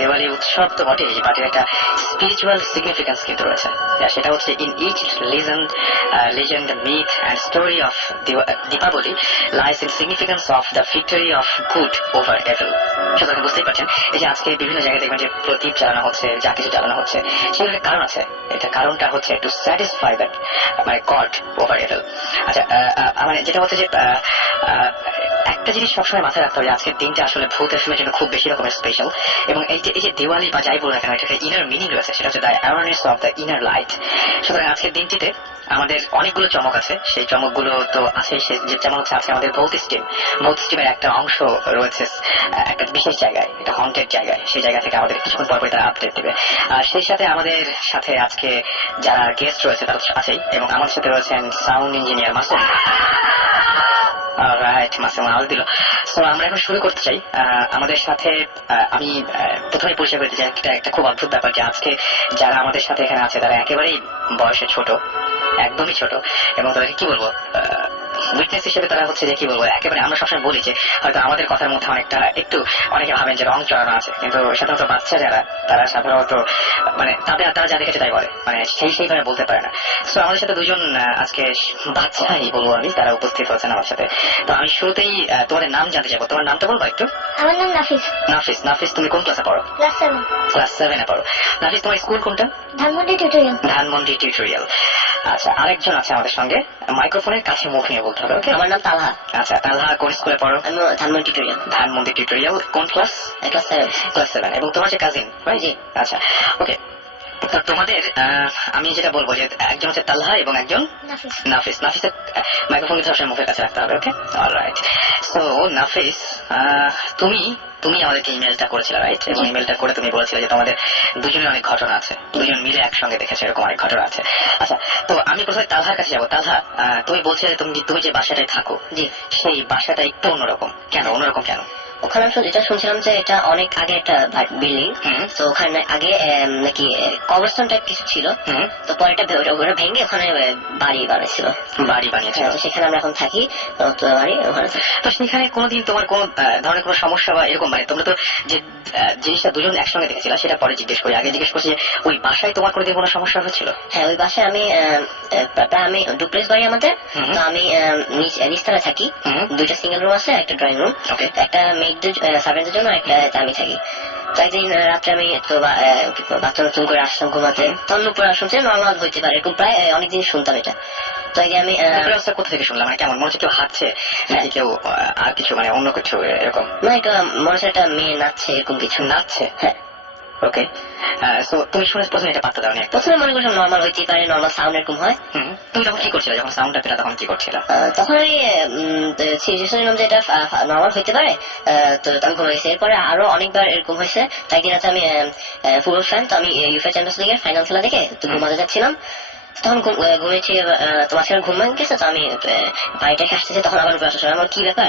দিওয়ালি উৎসব তো বটেই, বাট একটা স্পিরিচুয়াল সিগনিফিকেন্স কিন্তু রয়েছে। সেটা হচ্ছে in each legend, myth and story of Deepavali lies in significance of the victory of good over evil. সুতরাং বুঝতেই পারছেন, এই যে আজকে বিভিন্ন জায়গায় দেখবেন যে প্রদীপ জ্বালানো হচ্ছে, যা কিছু জ্বালানো হচ্ছে, সেগুলোর কারণ আছে। এটা কারণটা হচ্ছে টু স্যাটিসফাই দ্যাট মানে গড ওভার এভিল। আচ্ছা, মানে যেটা হচ্ছে যে একটা জিনিস সবসময় মাথায় রাখতে হবে, আজকের দিনটা আসলে ভূতের সময়ের জন্য খুব বেশি রকমের স্পেশাল। এবং এই যে দিওয়ালি বা যাই বলুন না কেন, এটা একটা ইনার মিনিং রয়েছে, সেটা হচ্ছে the awareness of the inner light. সুতরাং আজকের দিনটিতে আমাদের অনেকগুলো চমক আছে। সেই চমকগুলো তো আছে, যেমন হচ্ছে আজকে আমাদের ভৌত স্টিমের একটা অংশ রয়েছে একটা বিশেষ জায়গায়, একটা হন্টেড জায়গায়। সেই জায়গা থেকে আমাদের কিছুক্ষণ পর তারা আপডেট দেবে। আর সেই সাথে আমাদের সাথে আজকে যারা গেস্ট রয়েছে তারা আছেই, এবং আমাদের সাথে রয়েছেন sound engineer Masum. Right, Masum আওয়াজ দিল। সো আমরা এখন শুরু করতে চাই। আমাদের সাথে আমি প্রথমে পরিচয় করতে চাই একটা খুব অদ্ভুত ব্যাপার, যে আজকে যারা আমাদের সাথে এখানে আছে তারা একেবারেই বয়সে ছোট, একদমই ছোট, এবং তাদেরকে কি বলবো, উইটনেস হিসেবে তারা হচ্ছে যে কি বলবো, একেবারে আমরা সবসময় বলি যে হয়তো আমাদের কথার মধ্যে অনেকটা অনেকে ভাবেন যে রং চড়ানো আছে, কিন্তু সাধারণত বাচ্চা যারা তারা সাধারণত মানে তারা যা দেখেছে তাই বলে, মানে সেইভাবে বলতে পারে না। তো আমাদের সাথে দুজন আজকে বাচ্চাই বলবো আমি, তারা উপস্থিত হয়েছেন আমার সাথে। তো আমি শুরুতেই তোমাদের নাম জানতে চাইবো। তোমার নামটা বলবো একটু? আমার নাম নাফিস। নাফিস, তুমি কোন ক্লাসে পড়ো? ক্লাস 7-এ পড়ো। নাফিস, তোমার স্কুল কোনটা? ধানমন্ডি টিউটোরিয়াল। আচ্ছা, আরেকজন আছে আমাদের সঙ্গে, মাইক্রোফোনের কাছে মুখ নিয়ে বলতে হবে, ওকে? আমার নাম তালহা। আচ্ছা, তালহা কোন স্কুলে পড়ো? আমি ধানমন্ডি টিউটোরিয়াল। কোন ক্লাস? ক্লাস 7। এবং তোমার যে কাজিন? জি। আচ্ছা, ওকে। তো তোমাদের আমি যেটা বলবো যে একজন হচ্ছে তালহা এবং একজন নাফিসের মাইক্রোফোন সবসময় মুখের কাছে রাখতে হবে, ওকে? অলরাইট। সো নাফিস, তুমি আমাদেরকে ইমেলটা করেছিলে, রাইট? এবং ইমেলটা করে তুমি বলেছিলে যে তোমাদের দুজনের অনেক ঘটনা আছে, দুজন মিলে একসঙ্গে দেখেছে, এরকম অনেক ঘটনা আছে। আচ্ছা, তো আমি প্রথমে তালহার কাছে যাবো। তালহা, তুমি বলছিলে তুমি যে বাসাটায় থাকো, জি, সেই বাসাটা একটু অন্যরকম। কেন অন্যরকম? কেন? ওখানে যেটা শুনছিলাম যে এটা অনেক আগে একটা বিল্ডিং, তো ওখানে আগে নাকি কবরস্থান টাইপ কিছু ছিল, তো পরে এটা ভেঙে ওখানে বাড়ি বানিয়েছিল। তো সেখানে আমরা এখন থাকি, বাড়ি ওখানে। তো সেখানে কোনোদিন তোমার কোন ধরনের কোনো সমস্যা বা এরকম, মানে তোমরা তো যে জিনিসটা দুজন একসঙ্গে দেখেছিল সেটা পরে জিজ্ঞেস করি, আগে জিজ্ঞেস করছি যে ওই বাসায় তোমার কোনোদিন কোনো সমস্যা হয়েছিল? হ্যাঁ, ওই বাসায় আমি ডুপ্লেক্স বাড়ি আমাদের, তো আমি নিচতলা থাকি। দুইটা সিঙ্গেল রুম আছে, একটা ড্রয়িং রুম, একটা মেয়েদের সার্ভেন্টের জন্য, একটা আমি থাকি। তো একদিন রাত্রে আমি তো বাচ্চা নতুন করে আসলাম ঘুমাতে, তখন উপরে শুনছি নর্মাল হইতে পারে, এরকম প্রায় অনেকদিন শুনতাম এটা। তো আগে আমি কোথা থেকে শুনলাম, মানে কেমন মনে হচ্ছে কেউ হাঁটছে নাকি কেউ আর কিছু, মানে অন্য কিছু এরকম? না, এটা মনে হচ্ছে একটা মেয়ে নাচছে, এরকম কিছু। নাচছে? হ্যাঁ। ওকে। সো তুমি শুনে প্রথমে এটা পাত্তা দাওনি? প্রথমে মনে করছিলাম নর্মাল হইতেই পারে, নর্মাল সাউন্ড এরকম হয়। তুমি তখন কি করছিলে যখন সাউন্ডটা পেলা, তখন কি করছিলে? তখন আমি সিরিয়াসলি নিলাম যে এটা নর্মাল হইতে পারে, তো আমি ঘুরে গেছি। এরপরে আরো অনেকবার এরকম হয়েছে। তাই দিন আছে আমি ফুটবল ফ্যান, তো আমি ইউএফএ চ্যাম্পিয়ন্স লিগের ফাইনাল খেলা দেখে তো ঘুমাতে যাচ্ছিলাম, তখন ঘুমিয়েছি। তো মাঝখানে ঘুম ভেঙে গেছে, তো আমি বাড়িটা আসতেছি, তখন আবার উপরে আসা আমার কি ব্যাপার,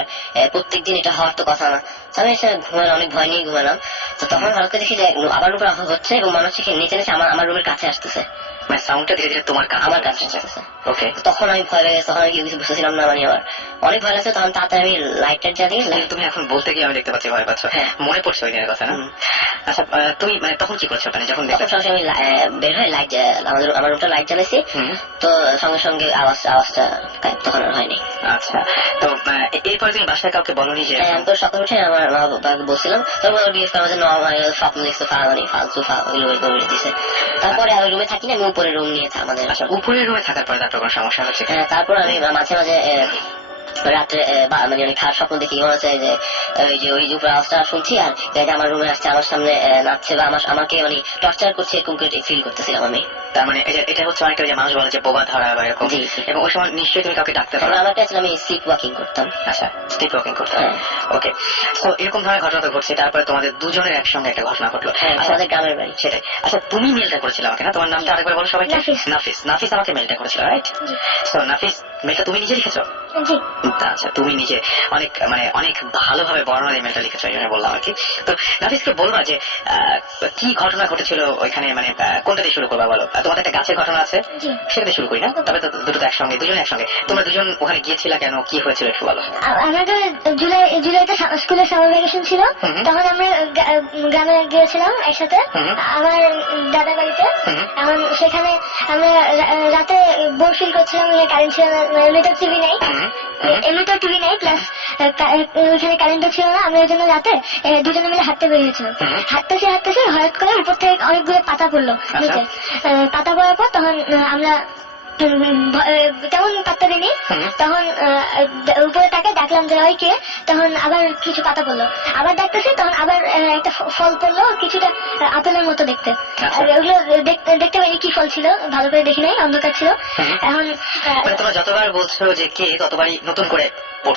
প্রত্যেকদিন এটা হওয়ার তো কথা না। আমি এসে ঘুমালাম, অনেক ভয় নিয়ে ঘুমালাম। তো তখন হঠাৎ করে দেখি যে আবার উপরে আসা হচ্ছে, এবং মনে হচ্ছে নিচে নিচে আমার রুমের কাছে আসতেছে, মানে সাউন্ডটা ধীরে ধীরে তোমার আমার কাছে আসতেছে। ওকে। তখন আমি ভয় পেয়ে গেছি, তখন আমি কিছু বুঝতেছিলাম না, মানে আমার অনেক ভয় লাগছে। তখন তাড়াতাড়ি আমি লাইটটা জ্বালিয়ে, তুমি এখন বলতে গিয়ে আমি দেখতে পাচ্ছি ভয় পাচ্ছ। মনে পড়ছে ওই দিনের কথা না? আচ্ছা, তুমি মানে তখন কি করছো? মানে যখন সঙ্গে আমি বের হয়ে লাইট, আমার রুমটা লাইট জ্বালাইছি, তো সঙ্গে সঙ্গে আওয়াজটা তখন আর হয়নি। আচ্ছা, তো এরপরে তুমি বাসায় কাউকে বলোনি? যে আমি তো সকালে উঠে আমার মা বাবাকে বলছিলাম, তখন বিয়ে করে আমাদের স্বপ্ন দেখতে ফালতু দিছে। তারপরে আমি রুমে থাকি না, আমি উপরে রুম নিয়ে আমাদের। আচ্ছা, উপরের রুমে থাকার পরে তারপর কোনো সমস্যা হচ্ছে? তারপর আমি মাঝে মাঝে রাত্রে মানে অনেক খারাপ স্বপ্ন দেখি, মনে হচ্ছে যে ওই যে উপরে আওয়াজটা শুনছি, আর আমার রুমে আসছে, আমার সামনে নাচছে, বা আমাকে মানে টর্চার করছে, এরকম করে ফিল করতেছিলাম আমি। তার মানে এটা হচ্ছে অনেকটা যে মানুষ বলে যে বোবা ধরা বা এরকম। এবং ওই সময় নিশ্চয়ই তুমি কাউকে ডাকতে পারো? আমার কাছে আমি স্লিপ ওয়াকিং করতাম। আচ্ছা, স্লিপ ওয়াকিং করতাম। ওকে। তো এরকম ধরনের ঘটনা তো ঘটছে, তারপরে তোমাদের দুজনের একসঙ্গে একটা ঘটনা ঘটলো আমাদের গ্রামের বাড়ি। সেটাই। আচ্ছা, তুমি মেলটা করেছিলে আমাকে না? তোমার নামটা আরেকবার বলো সবাইকে। নাফিস আমাকে মেলটা করেছিল, রাইট? তো মেলটা তুমি নিজে লিখেছো? জি। আচ্ছা, তুমি নিজে অনেক ভালোভাবে বর্ণনা দিয়ে মেলটা লিখেছো, এই জন্য বললাম আর কি। তো নাফিসকে বলবা যে কি ঘটনা ঘটেছিল ওইখানে, কোনটা দিয়ে শুরু করবা বলো? তোমাদের একটা গাছের ঘটনা আছে, জি। সেটা দিয়ে শুরু করি না? তবে তো দুটো তো একসঙ্গে, দুজন একসঙ্গে। তোমরা দুজন ওখানে গিয়েছিলা কেন, কি হয়েছিল একটু বলো। আমাদের জুলাইতে স্কুলের সামার ভ্যাকেশন ছিল, তখন আমরা গ্রামে গিয়েছিলাম একসাথে আমার দাদার বাড়িতে। এখন সেখানে আমরা রাতে বোর ফিল করছিলাম, কারেন্ট ছিল না, এমনিতে টিভি নেই, প্লাস ওইখানে কারেন্টও ছিল না। আমরা ওই জন্য রাতে দুজনে মিলে হাঁটতে বেরিয়েছিলাম। হাঁটতেছি হঠাৎ করে উপর থেকে অনেকগুলো পাতা পড়লো নিচে। পাতা পড়ার পর তখন আমরা তেমন পাত্তা দিইনি, তখন উপরে তাকে ডাকলাম যে ওই কে, তখন আবার কিছু পাতা পড়লো, আবার ডাকতেছি, তখন আবার একটা ফল পড়লো কিছুটা আপেলের মতো দেখতে। ওগুলো দেখতে পাইনি কি ফল ছিল, ভালো করে দেখি নাই, অন্ধকার ছিল। এখন তোমরা যতবার বলছো যে কে, ততবারই নতুন করে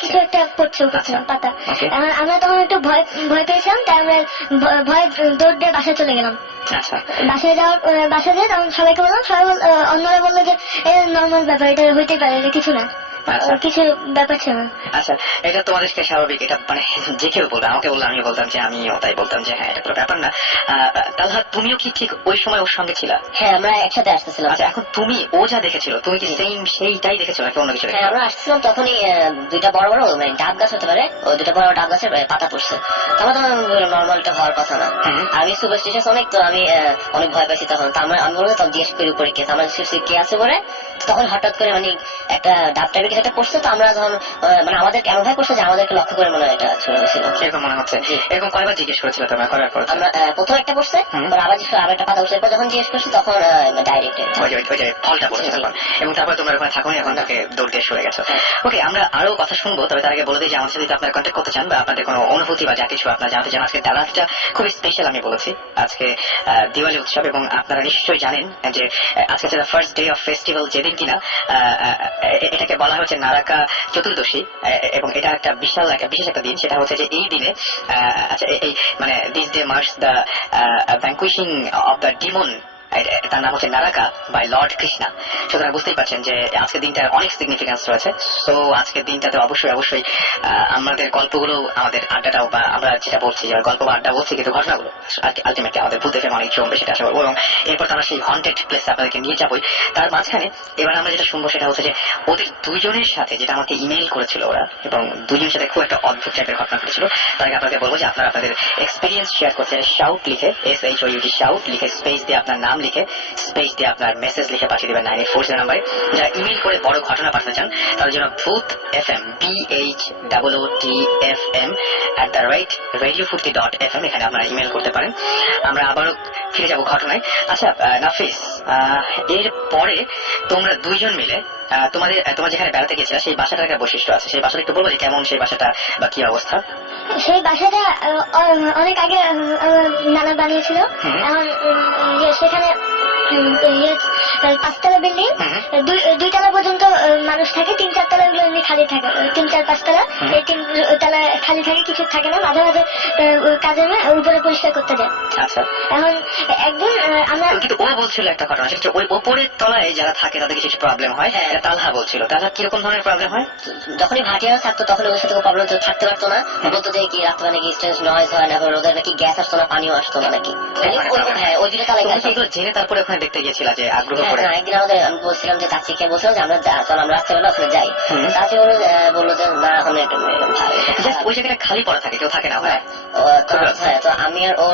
কিছু একটা পড়ছে পাতা। এখন আমরা তখন একটু ভয় পেয়েছিলাম, তাই আমরা ভয়ে দৌড় দিয়ে বাসায় চলে গেলাম। বাসায় যেয়ে তখন সবাইকে বললাম, অন্যরা বললো যে নর্মাল ব্যাপার, এটা হইতেই পারে, কিছু না, কিছু ব্যাপার ছিল না। আচ্ছা, এটা তোমাদের স্বাভাবিক, এটা যে কেউ বলবে, আমাকে বললে আমিও বলতাম যে, আমিও তাই বলতাম যে হ্যাঁ এটা কোনো ব্যাপার না। তালহা, তুমিও কি ঠিক ওই সময় ওর সঙ্গে ছিলা? হ্যাঁ, আমরা একসাথে আসতেছিলাম। আচ্ছা, এখন তুমি ও যা দেখেছিল, তুমি কি সেইটাই দেখেছো নাকি অন্য কিছু? হ্যাঁ, আমরা আসছিলাম, তখনই দুইটা বড় বড় ডাব গাছ হতে পারে, ওই দুটা বড় ডাব গাছের পাতা পড়ছে। তখন নর্মালটা হওয়ার কথা না। আমি সুপারস্টিশাস অনেক, তো আমি অনেক ভয় পাইছি তখন। আমি বলবো তখন জিজ্ঞেস করি উপরে কে, আমরা কে আছে বলে, তখন হঠাৎ করে একটা ডাব টাইপের কিছু একটা পড়ছে। তো আমরা যখন আমাদের এমন ভাবে পড়ছে যে আমাদেরকে লক্ষ্য করে মনে হয় এটা শুরু হয়েছিল, এরকম মনে হচ্ছে। এরকম কয়বার জিজ্ঞেস করেছিল তোমরা করার পর? আমরা প্রথম একটা পড়ছে, আবার একটা পাতা উঠছে, যখন জিজ্ঞেস করছি তখন ডাইরেক্ট ফলটা পড়েছে তখন, এবং তারপরে তোমরা ওখানে থাকো, এখন তাকে দৌড় দিয়ে সরে গেছো। ওকে, আমরা আরো কথা শুনবো, তবে তার আগে বলে দিই যে আমার সাথে যদি আপনারা কন্ট্যাক্ট করতে চান বা আপনাদের কোনো অনুভূতি বা যা কিছু আপনারা জানতে চান, আজকে ডালাসটা খুবই স্পেশাল। আমি বলেছি আজকে দিওয়ালি উৎসব, এবং আপনারা নিশ্চয়ই জানেন যে আজকে হচ্ছে ফার্স্ট ডে অফ ফেস্টিভ্যাল, যেদিন কিনা এটাকে বলা হচ্ছে নারাকা চতুর্দশী, এবং এটা একটা বিশেষ একটা দিন। সেটা হচ্ছে যে এই দিনে আচ্ছা এই this day marks the vanquishing of the demon, তার নাম হচ্ছে নারাকা বাই লর্ড কৃষ্ণা। সুতরাং বুঝতেই পারছেন যে আজকের দিনটার অনেক সিগনিফিকেন্স রয়েছে। তো আজকের দিনটাতে অবশ্যই আমাদের গল্পগুলো, আমাদের আড্ডাটাও, বা আমরা যেটা বলছি গল্প বা আড্ডা বলছি, কিন্তু ঘটনাগুলো আলটিমেটলি আমাদের ভূত দেখে অনেক জমবে, সেটা আশা করবো। এবং এরপর আমরা সেই হন্টেড প্লেসে আপনাদেরকে নিয়ে যাবোই। তার মাঝখানে এবার আমরা যেটা শুনবো সেটা হচ্ছে যে ওদের দুজনের সাথে, যেটা আমাকে ইমেইল করেছিল ওরা, এবং দুজনের সাথে খুব একটা অদ্ভুত টাইপের ঘটনা ঘটেছিল। তার আগে আপনাদের বলবো যে আপনারা আপনাদের এক্সপিরিয়েন্স শেয়ার করতে শাউট লিখে, SHOUT শাউট লিখে, স্পেস দিয়ে আপনার নাম লিখে, স্পেস দিয়ে আপনার মেসেজ লিখে পাঠিয়ে দেবেন 9840 নাম্বারে। যারা ইমেল করে বড় ঘটনা পাঠাতে চান তাদের জন্য ভূত FM BHOOTFM@radiofurti.fm, এখানে আপনারা ইমেল করতে পারেন। আমরা আবারও ফিরে যাব ঘটনায়। আচ্ছা নাফিস, এর পরে তোমরা দুইজন মিলে তোমার যেখানে বেড়াতে গেছিলে সেই বাসাটার একটা বৈশিষ্ট্য আছে, সেই বাসাটা একটু বলবো যে কেমন সেই বাসাটা বা কি অবস্থা? সেই বাসাটা অনেক আগে নানা বানিয়েছিল। এখন সেখানে 5 তলা বিল্ডিং, 2 তলা পর্যন্ত মানুষ থাকে, 3-4 তলা গুলো এমনি খালি থাকে, 3-4-5 তলা, এই 3 তলা খালি থাকে, কিছু থাকে না, মাঝে মাঝে কাজে উপরে পরিষ্কার করতে যায়। আচ্ছা, এখন একদিন আমরা, কিন্তু ও বলছিল একটা ঘটনা, সেটা ওই উপরের তলায় যারা থাকে তাদের কিছু প্রবলেম হয়। তালহা বলছিল, তালহা কিরকম ধরনের প্রবলেম হয়? যখনই ভাটিয়ারা থাকতো তখন ওদের সাথে প্রবলেম থাকতে পারতো না, বলতো যে কি রাত্রে নাকি স্ট্রেঞ্জ নয়েজ হয়, না ওদের নাকি গ্যাস আসতো না, পানিও আসতো না নাকি। হ্যাঁ, ওই দুটো তালায় জেনে তারপরে ওখানে দেখতে গিয়েছিল যে আগ্রহ করে। একদিন আমি বলছিলাম যে চাচিকে বলছিলাম যে আমরা রাত্রেবেলা ওখানে যাই। চাচি বললো যে না, ওখানে ওই জায়গাটা খালি পড়া থাকে, কেউ থাকে না। হ্যাঁ, তো আমি আর ও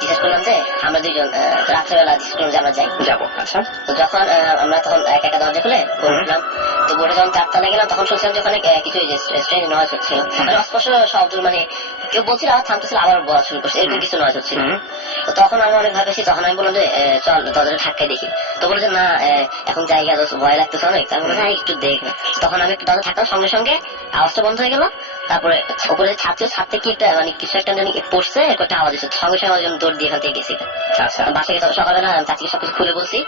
ডিসাইড করলাম যে আমরা দুইজন রাত্রেবেলা ডিসাইড করলাম যে আমরা যাবো। আচ্ছা, তো যখন আমরা তখন একা একা দরজা খুলে উঠলাম, তো বোর্ডে যখন 4 তলায় গেলাম তখন শুনছিলাম যে ওখানে কিছু স্ট্রেঞ্জ নয়েজ হচ্ছিল, অস্পষ্ট শব্দ, কেউ বলছিল আবার থামতেছিল, আবার বলা শুরু করছে, এরকম কিছু নয়েজ হচ্ছিল। তো তখন আমরা অনেক ভাবেছি, তখন আমি বললাম যে চল দরজাটা ধাক্কায় দেখি। তো বলে যে না, এখন জায়গা ভয় লাগতেছে অনেক। আমি বললাম হ্যাঁ একটু দেখ না। তখন আমি একটু দরজা ধাক্কার সঙ্গে সঙ্গে আওয়াজটা বন্ধ হয়ে গেল, তারপরে উপরে ছাদ ছিল, ছাদ থেকে একটা মানে কিছু একটা জানি পড়ছে, একটা আওয়াজ এসে সঙ্গে সঙ্গে আমার দৌড় দিয়ে এখান থেকে গেছি। আচ্ছা বাসায় সকালবেলা চাচিকে সবকিছু খুলে বলছি,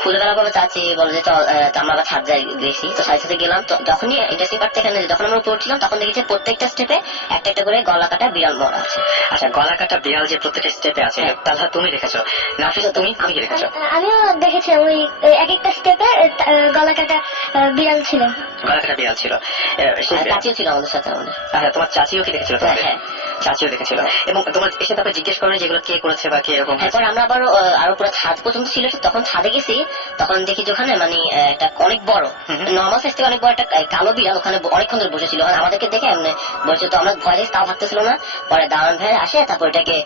খুলে বেলা পরে চাচি বলে যে চল আমরা আবার ছাদ যাই গেছি। তো সাথে সাথে গেলাম। তো যখনই ইন্টারেস্টিং পার্ট এখানে যখন আমরা উপর ছিলাম তখন দেখেছি প্রত্যেকটা স্টেপে একটা একটা করে গলা কাটা বিড়াল মরা আছে। আচ্ছা, গলা কাটা বিড়াল যে প্রত্যেকটা স্টেপে আছে, তাহলে তুমি দেখেছো? নাফিস তুমি কি দেখেছো? আমিও দেখেছিলাম ওই এক একটা স্টেপে গলা কাটা বিড়াল ছিল। গলা কাটা বিড়াল ছিল, চাচিও ছিল আমাদের সাথে। আচ্ছা, তোমার চাচিও কি দেখেছিল? হ্যাঁ, চাচিও দেখেছিল। এবং তোমার এসে তারপরে জিজ্ঞেস করেন যেগুলো কে করেছে বা কে এরকম? এরপর আমরা আবার আরো পুরো ছাদ পর্যন্ত ছিল, তখন ছাদে গেছি। তখন দেখি যে ওখানে মানে একটা অনেক বড় নর্মাল সাইজ থেকে অনেক বড় একটা কালো বিড়াল ওখানে অনেকক্ষণ ধরে বসেছিল। আমাদেরকে দেখে এমনি বলছে, তো আমরা ভয় দেখি তাও ভাবতেছিল না। পরে দারুণ ভাই আসে, তারপর এটাকে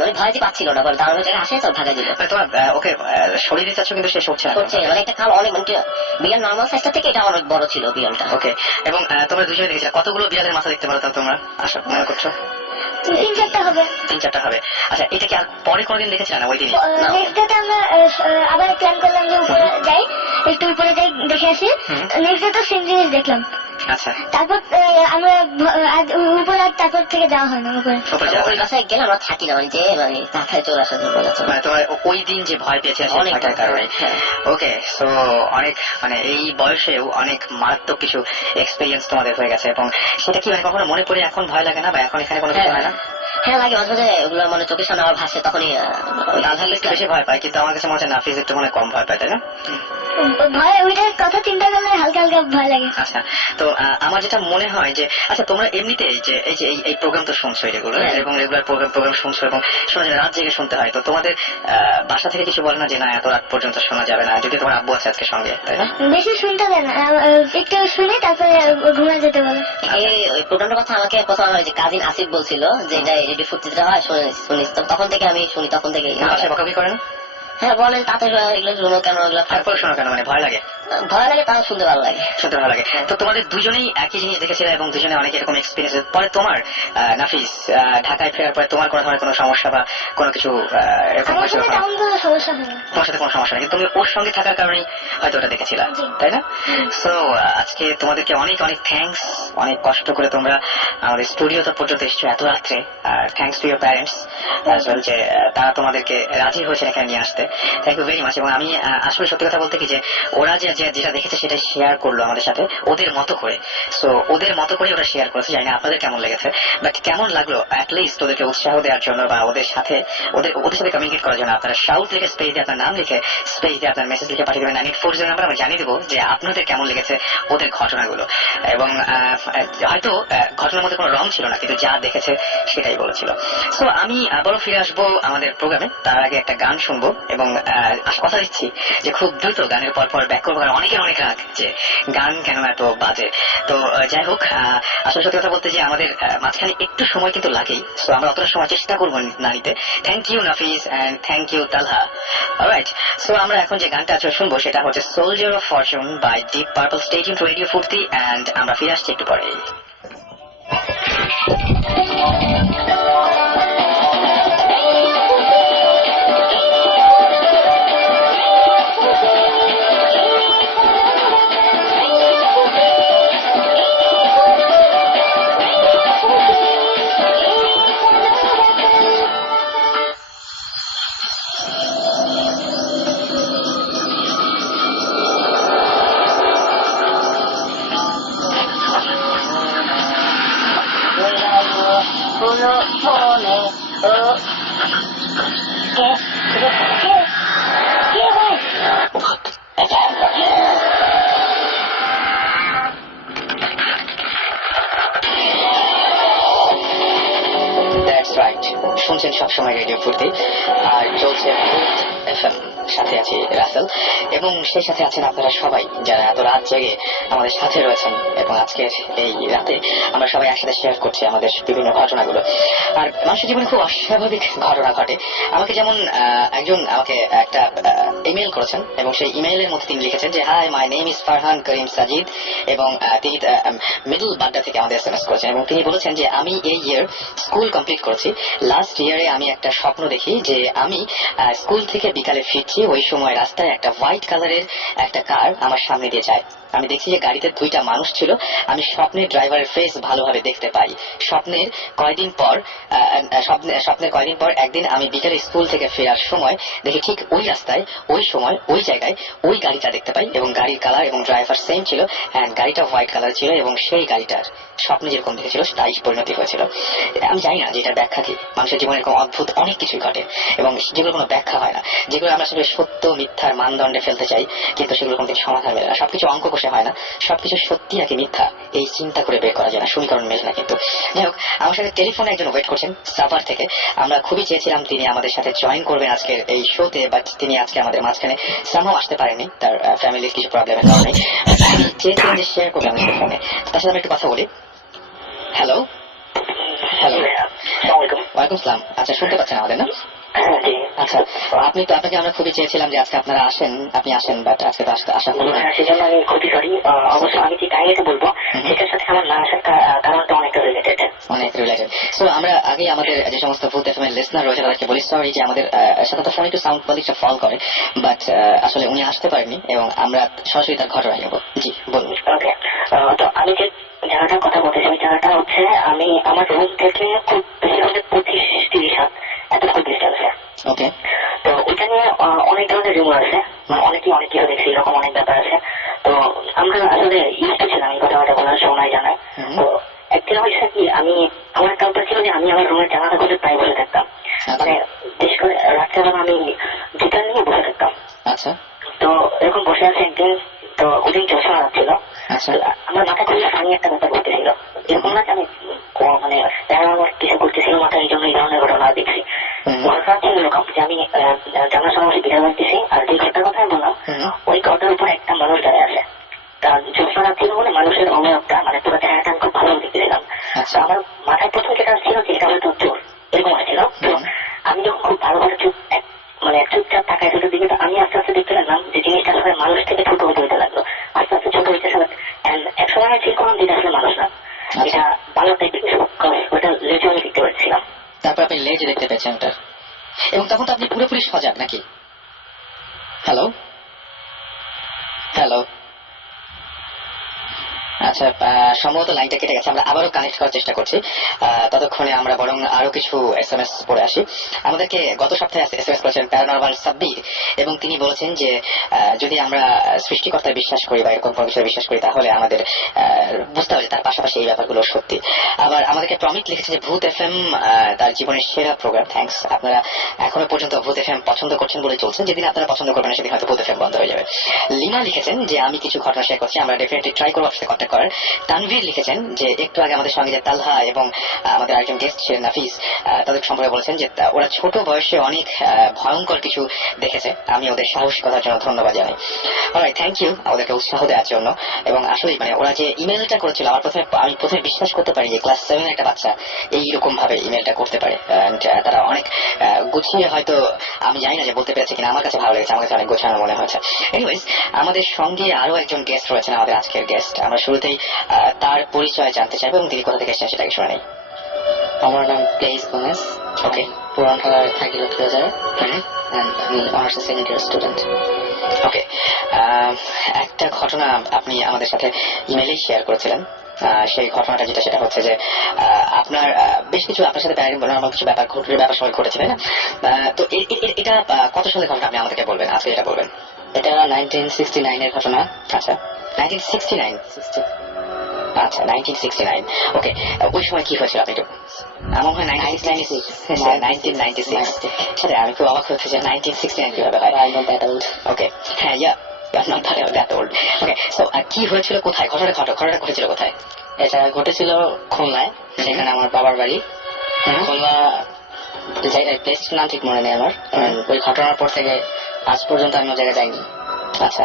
মানে ভয় যে পাচ্ছিল না, পরে দারুণ ভাই আসে তারপর ভাগাই দিল। তোমার ওকে সরিয়ে দিতে চাচ্ছ কিন্তু সে সরছে না। মানে একটা কালো অনেক মানে বিড়াল নর্মাল সাইজটা থেকে এটা অনেক বড় ছিল বিড়ালটা। ওকে, এবং তোমরা দুজনে দেখেছিলে কতগুলো বিড়ালের মাথা দেখতে পারো তোমরা আশা মনে করছো? 3-4টা হবে। 3-4টা হবে। আচ্ছা, এটা কি আর পরে কোনোদিন দেখেছিলে না ওই দিনই? নেক্সট ডেতে আমরা আবার প্ল্যান করলাম যে উপরে যাই, একটু উপরে যাই দেখে আসি। নেক্সট ডে তো সেম জিনিস দেখলাম। আচ্ছা, তারপর আমরা উপরে আর তারপর থেকে যাওয়া হয় না উপরে। ওই বাসায় গেলে আমরা থাকি না, মানে যে মানে মাথায় চলে আসার জন্য। মানে তোমার ওই দিন যে ভয় পেয়েছে অনেক থাকার কারণে। ওকে, সো অনেক মানে এই বয়সেও অনেক মারাত্মক কিছু এক্সপিরিয়েন্স তোমাদের হয়ে গেছে, এবং সেটা কি মানে কখনো মনে পড়ে এখন ভয় লাগে না, বা এখন এখানে কোনো কিছু হয় না? হ্যাঁ লাগে, মাঝে মাঝে ওগুলো মানে চোখের সামনে আমার ভাসে, তখনই তাহলে একটু বেশি ভয় পায়, কিন্তু আমার কাছে মনে হচ্ছে নাফিস একটু মনে কম ভয় পায়, তাই না? ভয় ওইটার কথা চিন্তা করলে হালকা হালকা ভয় লাগে। আচ্ছা, তো আমার যেটা মনে হয় যে আচ্ছা তোমরা এমনিতে যে এই যে এই প্রোগ্রাম তো শুনছো রেগুলার, এবং রেগুলার প্রোগ্রাম শুনছো এবং শোনা যায় রাত জেগে শুনতে হয়, তো তোমাদের বাসা থেকে কিছু বলে না যে না এত রাত পর্যন্ত শোনা যাবে না, যদি তোমার আব্বু আছে আজকে সঙ্গে, তাই না? বেশি শুনতে দেয় না, একটু শুনে তারপরে ঘুমা যেতে বলে। ওই প্রোগ্রামটার কথা আমাকে প্রথম আমার যে কাজিন আসিফ বলছিল যে এটা রেডিও ফুর্তিতে হয়, শুনিস। তখন থেকে আমি শুনি, তখন থেকে। বকাবকি করেন? হ্যাঁ বলেন, তাতে এগুলো শুনো কেন, এগুলো তারপরে শোনো কেন, মানে ভয় লাগে? ভয় লাগে, তাও শুনতে ভালো লাগে। শুনতে ভালো লাগে। তো তোমাদের দুজনেই একই জিনিস দেখেছিল এবং দুজনে অনেক এরকম এক্সপিরিয়েন্স। পরে তোমার নাফিস ঢাকায় ফেরার পরে তোমার কোনো ধরনের কোনো সমস্যা বা কোনো কিছু এরকম আমার সাথে তেমন কোনো সমস্যা হয় না। তোমার সাথে কোনো সমস্যা নেই, কিন্তু তুমি ওর সঙ্গে থাকার কারণেই হয়তো ওটা দেখেছিলা, তাই না? সো আজকে তোমাদেরকে অনেক অনেক থ্যাঙ্কস, অনেক কষ্ট করে তোমরা আমাদের স্টুডিওতে পর্যন্ত এসেছো এত রাত্রে। আর thanks to your parents as well, যে তারা তোমাদেরকে রাজি হয়েছে এখানে নিয়ে আসতে। Thank you very much. এবং আমি আসলে সত্যি কথা বলতে কি যে ওরা যেটা দেখেছে সেটা শেয়ার করলো আমাদের সাথে ওদের মতো করে। সো ওদের মতো করে ওরা শেয়ার করেছে, জানি না আপনাদের কেমন লেগেছে, বাট কেমন লাগলো অ্যাটলিস্ট ওদেরকে উৎসাহ দেওয়ার জন্য বা ওদের সাথে কমিউনিকেট করার জন্য আপনারা শাউট লিখে স্পেস দিয়ে আপনার নাম লিখে স্পেস দিয়ে আপনার মেসেজ লিখে পাঠিয়ে দেবেন 9840 নাম্বার। আমরা জানিয়ে দেবো যে আপনাদের কেমন লেগেছে ওদের ঘটনাগুলো। এবং হয়তো ঘটনার মধ্যে কোনো রং ছিল না, কিন্তু যা দেখেছে সেটাই বলেছিল। সো আমি আবারও ফিরে আসবো আমাদের প্রোগ্রামে, তার আগে একটা গান শুনবো এবং কথা দিচ্ছি যে খুব দ্রুত গানের পর পর ব্যাক করবো, কারণ অনেকের অনেক রাগ যে গান কেন এত বাজে। তো যাই হোক, আসলে সত্যি কথা বলতে যে আমাদের মাঝখানে একটু সময় কিন্তু লাগেই, সো আমরা অতটা সময় চেষ্টা করবো না নিতে। Thank you Nafis and thank you Talha. Alright, so আমরা এখন যে গানটা আসলে শুনবো সেটা হচ্ছে Soldier of Fortune by Deep Purple. Stay tuned to radio Foorti, and আমরা ফিরে আসছি একটু পরে। শুনছেন সবসময় রেডিও ফুর্তি, আর চলছে FM, সাথে আছি রাসেল, এবং সেই সাথে আছেন আপনারা সবাই যারা এত রাত জেগে আমাদের সাথে রয়েছেন। এবং আজকের এই রাতে আমরা সবাই একসাথে শেয়ার করছি আমাদের বিভিন্ন ঘটনাগুলো। আর মানুষের জীবনে খুব অস্বাভাবিক ঘটনা ঘটে। আমাকে যেমন একজন আমাকে একটা ইমেল করেছেন, এবং সেই ইমেইলের মধ্যে তিনি লিখেছেন যে hi, my name is Farhan Karim Sajid, এবং তিনি মিডল বাড্ডা থেকে আমাদের SMS করেছেন, এবং তিনি বলেছেন যে আমি এই ইয়ার স্কুল কমপ্লিট করেছি। লাস্ট ইয়ারে আমি একটা স্বপ্ন দেখি বলছি যে আমি স্কুল থেকে বিকালে ফিরছি, ওই সময় রাস্তায় একটা হোয়াইট কালারের একটা কার আমার সামনে দিয়ে যায়। আমি দেখছি যে গাড়িতে দুইটা মানুষ ছিল। আমি স্বপ্নের ড্রাইভারের ফেস ভালোভাবে দেখতে পাই। স্বপ্নের কয়দিন পর একদিন আমি বিকালে স্কুল থেকে ফেরার সময় দেখি ঠিক ওই রাস্তায়, ওই সময়, ওই জায়গায় ওই গাড়িটা দেখতে পাই এবং গাড়ির কালার এবং ড্রাইভার সেম ছিল, অ্যান্ড গাড়িটা হোয়াইট কালার ছিল এবং সেই গাড়িটার স্বপ্নে যেরকম দেখেছিল তাই পরিণতি হয়েছিল। আমি জানি না যে এটার ব্যাখ্যা কি। মানুষের জীবনে এরকম অদ্ভুত অনেক কিছুই ঘটে এবং যেগুলো কোনো ব্যাখ্যা হয় না, যেগুলো আমরা আসলে সত্য মিথ্যার মানদণ্ডে ফেলতে চাই, কিন্তু সেগুলো কোনো সমাধান মেলে না। সবকিছু অঙ্ক কষে হয় না, সবকিছু সত্যি নাকি মিথ্যা এই চিন্তা করে বের করা যায় না, সমীকরণ মেলে না। কিন্তু যাই হোক, আমার সাথে টেলিফোনে একজন ওয়েট করছেন সাভার থেকে। আমরা খুবই চেয়েছিলাম তিনি আমাদের সাথে জয়েন করবেন আজকের এই শোতে, বাট তিনি আজকে আমাদের মাঝখানে সামহাও আসতে পারেননি, তার ফ্যামিলির কিছু প্রবলেমের কারণে। আমি চেয়েছিলাম যে শেয়ার করবেন আমাদের ফোনে, তার সাথে আমি একটু কথা বলি। হ্যালো হ্যালো, ওয়ালাইকুম আসসালাম। আচ্ছা, শুনতে পাচ্ছেন আমাদের না? আচ্ছা, আপনাকে আমরা খুবই চেয়েছিলাম যে আজকে আপনারা আপনি আসেন, বাট আজকে তো আসা হলো না। সেজন্য আমি খুবই সরি। অবশ্য আমি যে কাহিনীটা বলবো সেটার সাথে আমার না আসার কারণটা অনেকটা রিলেটেড। সো আমরা আগে আমাদের যে সমস্ত ভূত এফএম এর লিসনার রয়েছে তাদেরকে বলি সরি যে আমাদের সাথে তো ফোন একটু সাউন্ড কোয়ালিটিটা ফল করে, বাট আসলে উনি আসতে পারেননি এবং আমরা সরাসরি তার ঘটনা নেব। জি বলুন। ওকে, তো আমি যে জায়গাটার কথা বলতেছি ওই জায়গাটা হচ্ছে আমি আমার রুম থেকে খুব বেশি হলে 25-30 হাত এতটুকু ডিস্টেন্সে। ওকে, তো ওইটা নিয়ে অনেক ধরনের রিমোট আছে, অনেকেই দেখছি এরকম অনেক ব্যাপার আছে। তো আমরা আসলে ইউজ ছিলাম এই কথাটা বলার শোনাই জানায়। তো একদিন হয়েছে কি, আমার একটা অভ্যাস ছিল যে আমি আমার রুমের জানালা খুলে প্রায় বসে থাকতাম, মানে বিশেষ করে রাত্রেবেলা আমি গিটার নিয়ে বসে থাকতাম। আচ্ছা, তো এরকম বসে আছে একদিন, তো ওদিন জ্যোৎস্না রাত ছিল। আমার মাথায় খুবই ফানি একটা ব্যাপার ঘটতেছিল, এরকম না যে আমি মানে আমার কিছু করতেছিল মাথায়, এই জন্য এই ধরনের ঘটনা দেখছি। ঘটনা ছিল এরকম যে আমি জানার সময় গিটার বাজতেছি, আর যে ঘটনার কথা বললাম ওই ঘটনার উপর একটা মানুষ দাঁড়িয়ে আছে। তার জ্যোৎস্না রাত ছিল বলে মানুষের অবয়বটা মানে পুরো চেহারাটা আমি খুব ভালো দেখতেছিলাম। তো আমার মাথায় প্রথম যেটা ছিল যে এটা হয়তো চোর, এরকম হয়েছিল। তো আমি যখন খুব ভালোভাবে চুপচাপ তাকায় সেটার দিকে, আমি আস্তে আস্তে দেখতে লাগলাম যে জিনিসটা আসলে মানুষ থেকে ছোট হতে লাগলো, আস্তে আস্তে ছোট হইতে আসলে। এক সময় আমি ঠিক করলাম যেটা আসলে মানুষ না, এটা ভালো টাইপের কিছু, ওটা লেজে আমি দেখতে পাচ্ছিলাম। তারপর আপনি লেজ দেখতে পেয়েছেন ওটার, এবং তখন তো আপনি পুরোপুরি সজাগ নাকি? হ্যালো হ্যালো, আচ্ছা, সম্ভবত লাইনটা কেটে গেছে, আমরা আবারও কানেক্ট করার চেষ্টা করছি। ততক্ষণে আমরা বরং আরো কিছু SMS পড়ে আসি। আমাদেরকে গত সপ্তাহে SMS করেছেন প্যারানরমাল সাব্বির, এবং তিনি বলেছেন যে যদি আমরা সৃষ্টিকর্তায় বিশ্বাস করি বা এরকম কোনো কিছু বিশ্বাস করি তাহলে আমাদের বুঝতে হবে তার পাশাপাশি এই ব্যাপারগুলো সত্যি। আবার আমাদেরকে প্রমিত লিখেছে যে ভূত FM তার জীবনের সেরা প্রোগ্রাম, থ্যাঙ্কস। আপনারা এখনো পর্যন্ত ভূত FM পছন্দ করছেন বলে চলছেন, যেদিন আপনারা পছন্দ করবেন সেদিন হয়তো ভূত FM বন্ধ হয়ে যাবে। লিমা লিখেছেন যে আমি কিছু ঘটনা শেয়ার করছি, আমরা ডেফিনেটলি ট্রাই করবো আপনার কন্ট্যাক্ট করার। তানভীর লিখেছেন যে একটু আগে আমাদের সঙ্গে যে তালহা এবং আমাদের আরেকজন গেস্ট ছিলেন নাফিস, তাদের সম্পর্কে বলেছেন যে ওরা ছোট বয়সে অনেক ভয়ঙ্কর কিছু দেখেছে। আমি ওদের সাহসিকতার জন্য ধন্যবাদ জানাই। অলরাইট, থ্যাংক ইউ ওদেরকে উৎসাহ দেওয়ার জন্য। এবং আসলে মানে ওরা যে ইমেলটা করেছিল আমি প্রথমে বিশ্বাস করতে পারি যে ক্লাস 7 একটা বাচ্চা এইরকম ভাবে ইমেলটা করতে পারে। তারা অনেক গুছিয়ে, হয়তো আমি জানি না যে বলতে পেরেছে কিনা, আমার কাছে ভালো লেগেছে, আমার কাছে অনেক গোছানো মনে হয়েছে। এনিওয়েজ, আমাদের সঙ্গে আরো একজন গেস্ট রয়েছেন, আমাদের আজকের গেস্ট। আমরা শুরুতেই তার পরিচয় জানতে চাইবো এবং তিনি কোথা থেকে এসেছেন সেটাকে শুনে নেই। আমার নাম প্লেস গোমেজ। ওকে, পুরান ঢাকার থাকি লক্ষ্মীবাজারে, আমি অনার্স সেকেন্ড ইয়ার স্টুডেন্ট। ওকে, একটা ঘটনা আপনি আমাদের সাথে ইমেলেই শেয়ার করেছিলেন। সেই ঘটনাটা সেটা হচ্ছে যে আপনার বেশ কিছু আপনার সাথে প্যারানরমাল কিছু ব্যাপার সময় ঘটেছে, তাই না? তো এটা কত সালের ঘটনা আপনি আমাদেরকে বলবেন, আজকে এটা বলবেন? এটা 1969 এর ঘটনা। আচ্ছা, 1969। আচ্ছা, 1969। ওকে, ওই সময় কি হয়েছিল আপনি একটু? আমার হয় 1996। সেটা আমি খুব অবাক হচ্ছে যে 1969 কিভাবে হয়। ওকে, হ্যাঁ, কি হয়েছিল, কোথায় ঘটনাটা ঘটেছিল কোথায়? এটা ঘটেছিল খুলনায়, সেখানে আমার বাবার বাড়ি। খুলনা প্লেসটার নাম ঠিক মনে নেই আমার। ওই ঘটনার পর থেকে আজ পর্যন্ত আমি ওই জায়গায় যাইনি। আচ্ছা,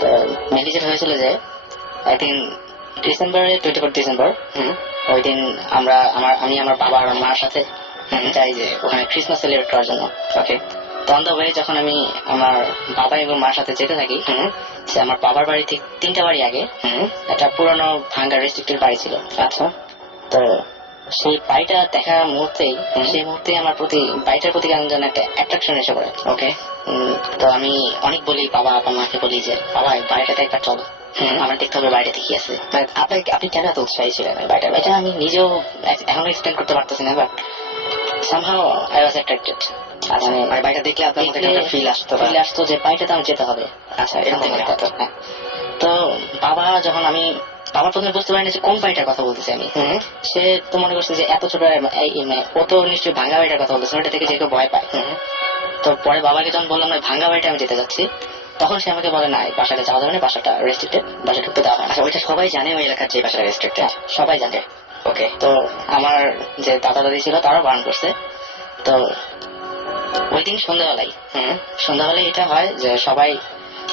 তো মেনলি যেটা হয়েছিল যে একদিন ডিসেম্বরে 24 ডিসেম্বর, ওই দিন আমি আমার বাবা আর মার সাথে যাই যে ওখানে ক্রিসমাস সেলিব্রেট করার জন্য। ওকে, তো অন দ্য ওয়ে যখন আমি আমার বাবা এবং মার সাথে যেতে থাকি, সে আমার বাবার বাড়ি ঠিক 3টা বাড়ি আগে একটা পুরনো ভাঙ্গা রেস্ট্রিক্টেড বাড়ি ছিল। আচ্ছা, তো সেই বাড়িটা দেখার মুহূর্তেই সেই মুহূর্তে আমার প্রতি বাড়িটার প্রতি কেমন যেন একটা অ্যাট্রাকশন এসে পড়ে। ওকে। তো আমি অনেক বলি বাবা মাকে বলি যে বাবা বাড়িটাতে একবার চলো, আমার দেখতে হবে বাড়িতে কি আছে। আপনি কেন এত উৎসাহী ছিলেন বাড়িটার? এটা আমি নিজেও এখনো এক্সপ্লেন করতে পারতেছি না, but somehow I was attracted. আচ্ছা, মানে বাড়িটা দেখলে আপনার মধ্যে একটা ফিল আসতো যে বাড়িটাতে আমার যেতে হবে। আচ্ছা, এরকম মনে হতো। তো বাবা যখন বাবা প্রথমে বুঝতে পারেনি যে কোন বাড়িটার কথা বলতেছি আমি, সে তো মনে করছে যে এত ছোট ও তো নিশ্চয়ই ভাঙ্গা বাড়িটার কথা বলতেছে, ওটা থেকে যে কেউ ভয় পায়। তো পরে বাবাকে যখন বললাম না ভাঙ্গা বাড়িটা আমি যেতে যাচ্ছি, তখন সে আমাকে বলে না বাসাটা যাওয়া যাবে না, বাসাটা রেস্ট্রিক্টেড, বাসা ঢুকতে দেওয়া হয়। আচ্ছা, ওইটা সবাই জানে ওই এলাকার যে বাসাটা রেস্ট্রিক্টেড? সবাই জানে। ওকে। তো আমার যে দাদা দাদি ছিল তারাও বারণ করছে। তো ওই দিন সন্ধ্যাবেলায় এটা হয় যে সবাই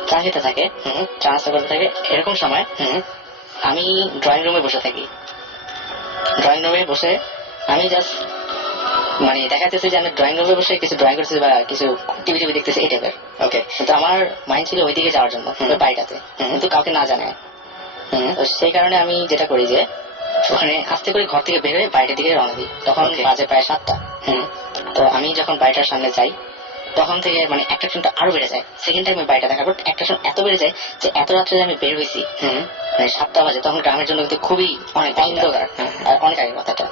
চা খেতে থাকে, চা নাস্তা করতে থাকে, এরকম সময় আমি ড্রয়িং রুমে বসে থাকি। ড্রয়িং রুমে বসে আমি জাস্ট মানে দেখাতেছি যে আমি ড্রয়িং রুমে বসে কিছু ড্রয়িং করতেছি বা কিছু টিভি দেখতেছি এই টাইপের। ওকে। কিন্তু আমার মাইন্ড ছিল ওইদিকে যাওয়ার জন্য বাড়িটাতে, কিন্তু কাউকে না জানায়। তো সেই কারণে আমি যেটা করি যে ওখানে আস্তে করে ঘর থেকে বের হয়ে বাড়িটার দিকে রওনা দিই। তখন বাজে প্রায় 7টা। তো আমি যখন বাড়িটার সামনে যাই তখন থেকে মানে অ্যাট্রাকশনটা আরো বেড়ে যায়। সেকেন্ড টাইম বাড়িটা দেখার পর অ্যাট্রাকশন এত বেড়ে যায় যে এত রাত্রে আমি বের হয়েছি, মানে 7টা বাজে, তখন গ্রামের জন্য কিন্তু খুবই অনেক অন্ধকার আর অনেক আগের কথাটা।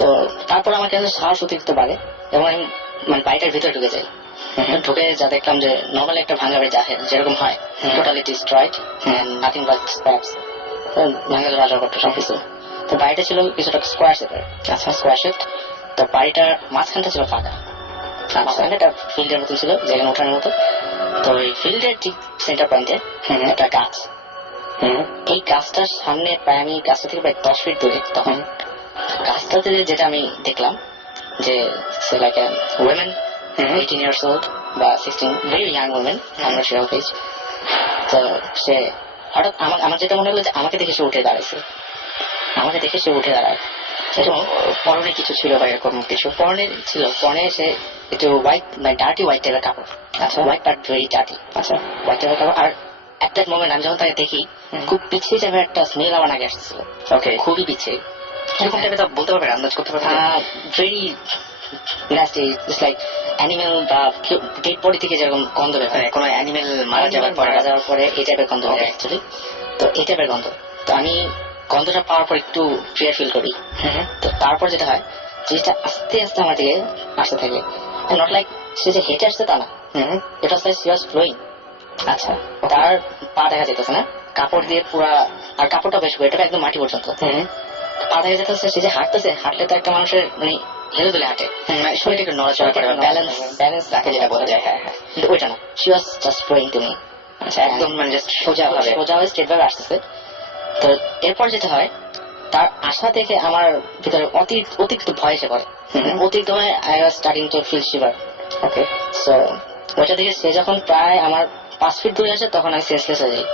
তো তারপর আমার কাছে সাহস অতিরিক্ত বাড়ে এবং আমি মানে বাড়িটার ভিতরে ঢুকে যাই। ঢুকে যা দেখলাম যে নর্মালি একটা ভাঙা বাড়ি যেরকম হয়, totally destroyed, nothing but scraps, ভাঙা রাজাপত্র সবকিছু। তো বাড়িটা ছিল কিছুটা স্কোয়ার শেপের। আচ্ছা, স্কোয়ার শেপ। তো বাড়িটার মাঝখানটা ছিল ফাঁকা, মাঝখানে একটা ফিল্ডের মতো ছিল যেখানে ওঠানোর মতো। তো ওই ফিল্ডের ঠিক সেন্টার পয়েন্টে একটা গাছ। এই গাছটার সামনে প্রায় আমি গাছটা থেকে প্রায় 10 ফিট দূরে, তখন গাছটাতে যেটা আমি দেখলাম যে like a women 18 years old বা 16, very young women, I'm not sure of age. তো সে হঠাৎ আমার যেটা মনে হলো যে আমাকে দেখে সে উঠে দাঁড়ায়। পরনে কিছু ছিল বা এরকম কিছু? পরনে ছিল, পরনে সে একটু হোয়াইট মানে ডার্টি হোয়াইট টাইপের কাপড়। আচ্ছা, হোয়াইট বাট ভেরি ডার্টি। আচ্ছা, হোয়াইট টাইপের কাপড়। আর এট দ্যাট মোমেন্ট আমি যখন তাকে দেখি খুব পিছিয়ে যাবে একটা স্মেল আমার আগে আসতেছিল। ওকে, খুবই পিছিয়ে। কিরকম টাইপের তা বলতে পারবেন, আন্দাজ করতে পারবেন? Very nasty, just like animal বা ডেড বডি থেকে যেরকম গন্ধ বের হয়, কোনো অ্যানিমেল মারা যাওয়ার পরে এই টাইপের গন্ধ হয় অ্যাকচুয়ালি। তো এই টাইপের গন্ধ। তো আমি গন্ধটা পাওয়ার পর একটু ফিয়ার ফিল করি। তো তারপর যেটা হয়, জিনিসটা আস্তে আস্তে আমার দিকে আসতে থাকে। নট লাইক সে যে হেঁটে আসছে তা না, এটা লাইক শি ওয়াজ ফ্লোয়িং। আচ্ছা, তার পা দেখা যেতেছে না, কাপড় দিয়ে পুরা, আর কাপড়টা বেশ এটা একদম মাটি পর্যন্ত। পা দেখা যেতেছে, সে যে হাঁটতেছে, হাঁটলে তো একটা মানুষের মানে হেলে দুলে হাঁটে, শরীরটা একটু নড়াচড়া করে, ব্যালেন্স রাখে যেটা বলা যায়। হ্যাঁ, কিন্তু ওইটা না, she was just flowing to me. আচ্ছা, একদম মানে জাস্ট সোজা স্ট্রেট ভাবে আসতেছে। তো এরপর যেটা হয়, তার আশা থেকে আমার ভিতরে অতিরিক্ত ভয় এসে পড়ে। অতিরিক্ত ভয়, I was starting to feel shiver. Okay. So ওইটা থেকে সে যখন প্রায় আমার 5 ফিট দূরে আসে তখন আমি সেন্সলেস হয়ে যাই।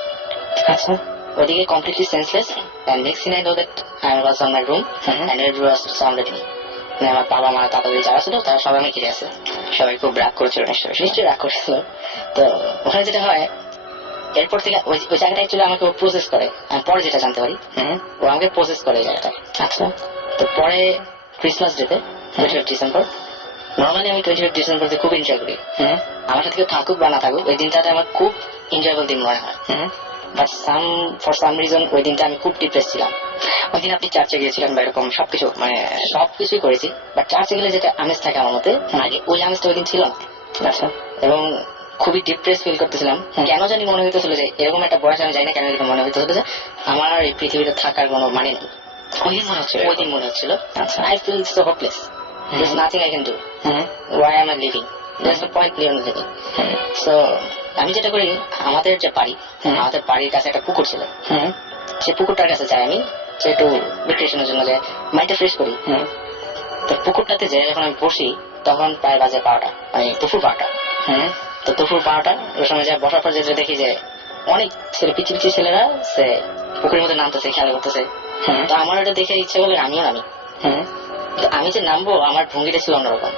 আচ্ছা, ওইদিকে completely senseless. And next thing I know that I was on my room and everyone was surrounded me. মানে আমার বাবা মা দাদাদের যারা ছিল তারা সবাই আমি ঘিরে আছে। সবাই খুব রাগ করেছিল নিশ্চয়ই রাগ করেছিল। তো ওখানে যেটা হয়, এরপর থেকে ওই জায়গাটা অ্যাকচুয়ালি আমাকে প্রসেস করে, আমি পরে যেটা জানতে পারি, ও আমাকে প্রসেস করে এই জায়গাটা। আচ্ছা, তো পরে ক্রিসমাস ডেতে 25 ডিসেম্বর, নর্মালি আমি 25 ডিসেম্বর খুব এনজয় করি। আমার সাথে কেউ থাকুক বা না থাকুক, ওই দিনটাতে আমার খুব এনজয়েবল দিন মনে হয়। বাট ফর সাম রিজন ওই দিনটা আমি খুব ডিপ্রেস ছিলাম। ওই দিন আপনি চার্চে গিয়েছিলেন বা এরকম সবকিছু মানে সবকিছুই করেছি, বাট চার্চে গেলে যেটা আমেজ থাকে আমার মতে আগে ওই আমেজটা ওই দিন ছিল না। আচ্ছা, এবং খুবই ডিপ্রেস ফিল করতেছিলাম। কেন জানি মনে হইতেছিল যে এরকম একটা বয়স আমি যাই না কেন এরকম মনে হইতেছিল যে আমার এই পৃথিবীতে থাকার কোনো মানে নেই। ওই দিন মনে হচ্ছিল I feel so hopeless, there's nothing I can do, why am I living, there's no point living. So আমি যেটা করি, আমাদের যে বাড়ি, আমাদের বাড়ির কাছে একটা পুকুর ছিল, সে পুকুরটার কাছে যাই আমি, সে একটু রিক্রিয়েশনের জন্য যে মাইন্ডটা ফ্রেশ করি। তো পুকুরটাতে যে যখন আমি বসি তখন প্রায় বাজে 12টা, মানে দুপুর 12টা। তো দুপুর 12টা ওই সময় যায় বসার পর যে দেখি যে অনেক ছেলে, পিছিয়ে পিছিয়ে ছেলেরা সে পুকুরের মধ্যে নামতেছে, খেলা করতেছে। তো আমার ওটা দেখে ইচ্ছে করলে আমিও নামি। আমি যে নামবো আমার ভঙ্গিটা ছিল অন্যরকম।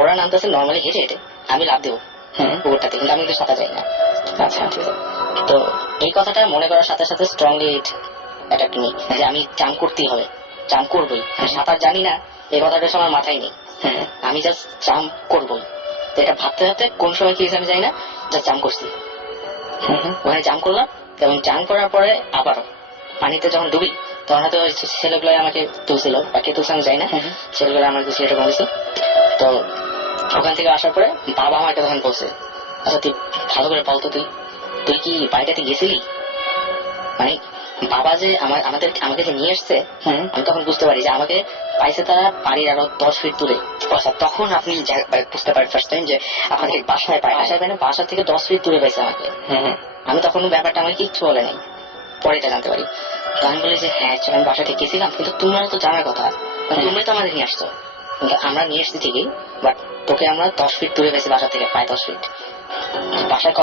ওরা নামতেছে নর্মালি হেঁটে হেঁটে, আমি লাভ দেবো পুকুরটাতে, কিন্তু আমি কিন্তু সাঁতার যাই না। আচ্ছা, ঠিক আছে। তো এই কথাটা মনে করার সাথে সাথে স্ট্রংলি অ্যাটাক মি যে আমি জাম্প করতেই হবে, জাম্প করবোই। আমি সাঁতার জানি না এই কথাটা আমার মাথায় নেই, আমি জাস্ট জাম্প করবোই। তো এটা ভাবতে ভাবতে কোন সময় কি হয়েছে আমি জানি না, জাস্ট জাম্প করছি। ওখানে জাম্প করলাম এবং জাম্প করার পরে আবারও পানিতে যখন ডুবি তখন হয়তো ছেলেগুলো আমাকে তুলছিল বা কে তুলছে আমি জানি না, ছেলেগুলো আমাকে সিলেটে বলেছে। তো ওখান থেকে আসার পরে বাবা আমাকে তখন বলছে, আচ্ছা তুই ভালো করে বলতো, তুই কি বাড়িটাতে গেছিলি? মানে বাবা যে আমাকে যে নিয়ে এসছে, আমি তখন বুঝতে পারি যে আমাকে পাইছে তারা বাড়ির আরো 10 ফিট দূরে। আচ্ছা, তখন আপনি বুঝতে পারেন ফার্স্ট টাইম যে আপনাকে বাসায় পায়, বাসায় পাই না, বাসা থেকে 10 ফিট দূরে পাইছে আমাকে। আমি তখন ব্যাপারটা আমাকে কিচ্ছু বলে নাই, পরে এটা জানতে পারি। তো আমি বলি যে হ্যাঁ আমি বাসা থেকে গেছিলাম, কিন্তু তোমরা তো জানার কথা, তোমরাই তো আমাদের নিয়ে আসছো। কিন্তু আমরা নিয়ে এসছি ঠিকই, বাট তোকে আমরা 10 ফিট দূরে পেয়েছি বাসা থেকে, প্রায় 10 ফিট। বাসায়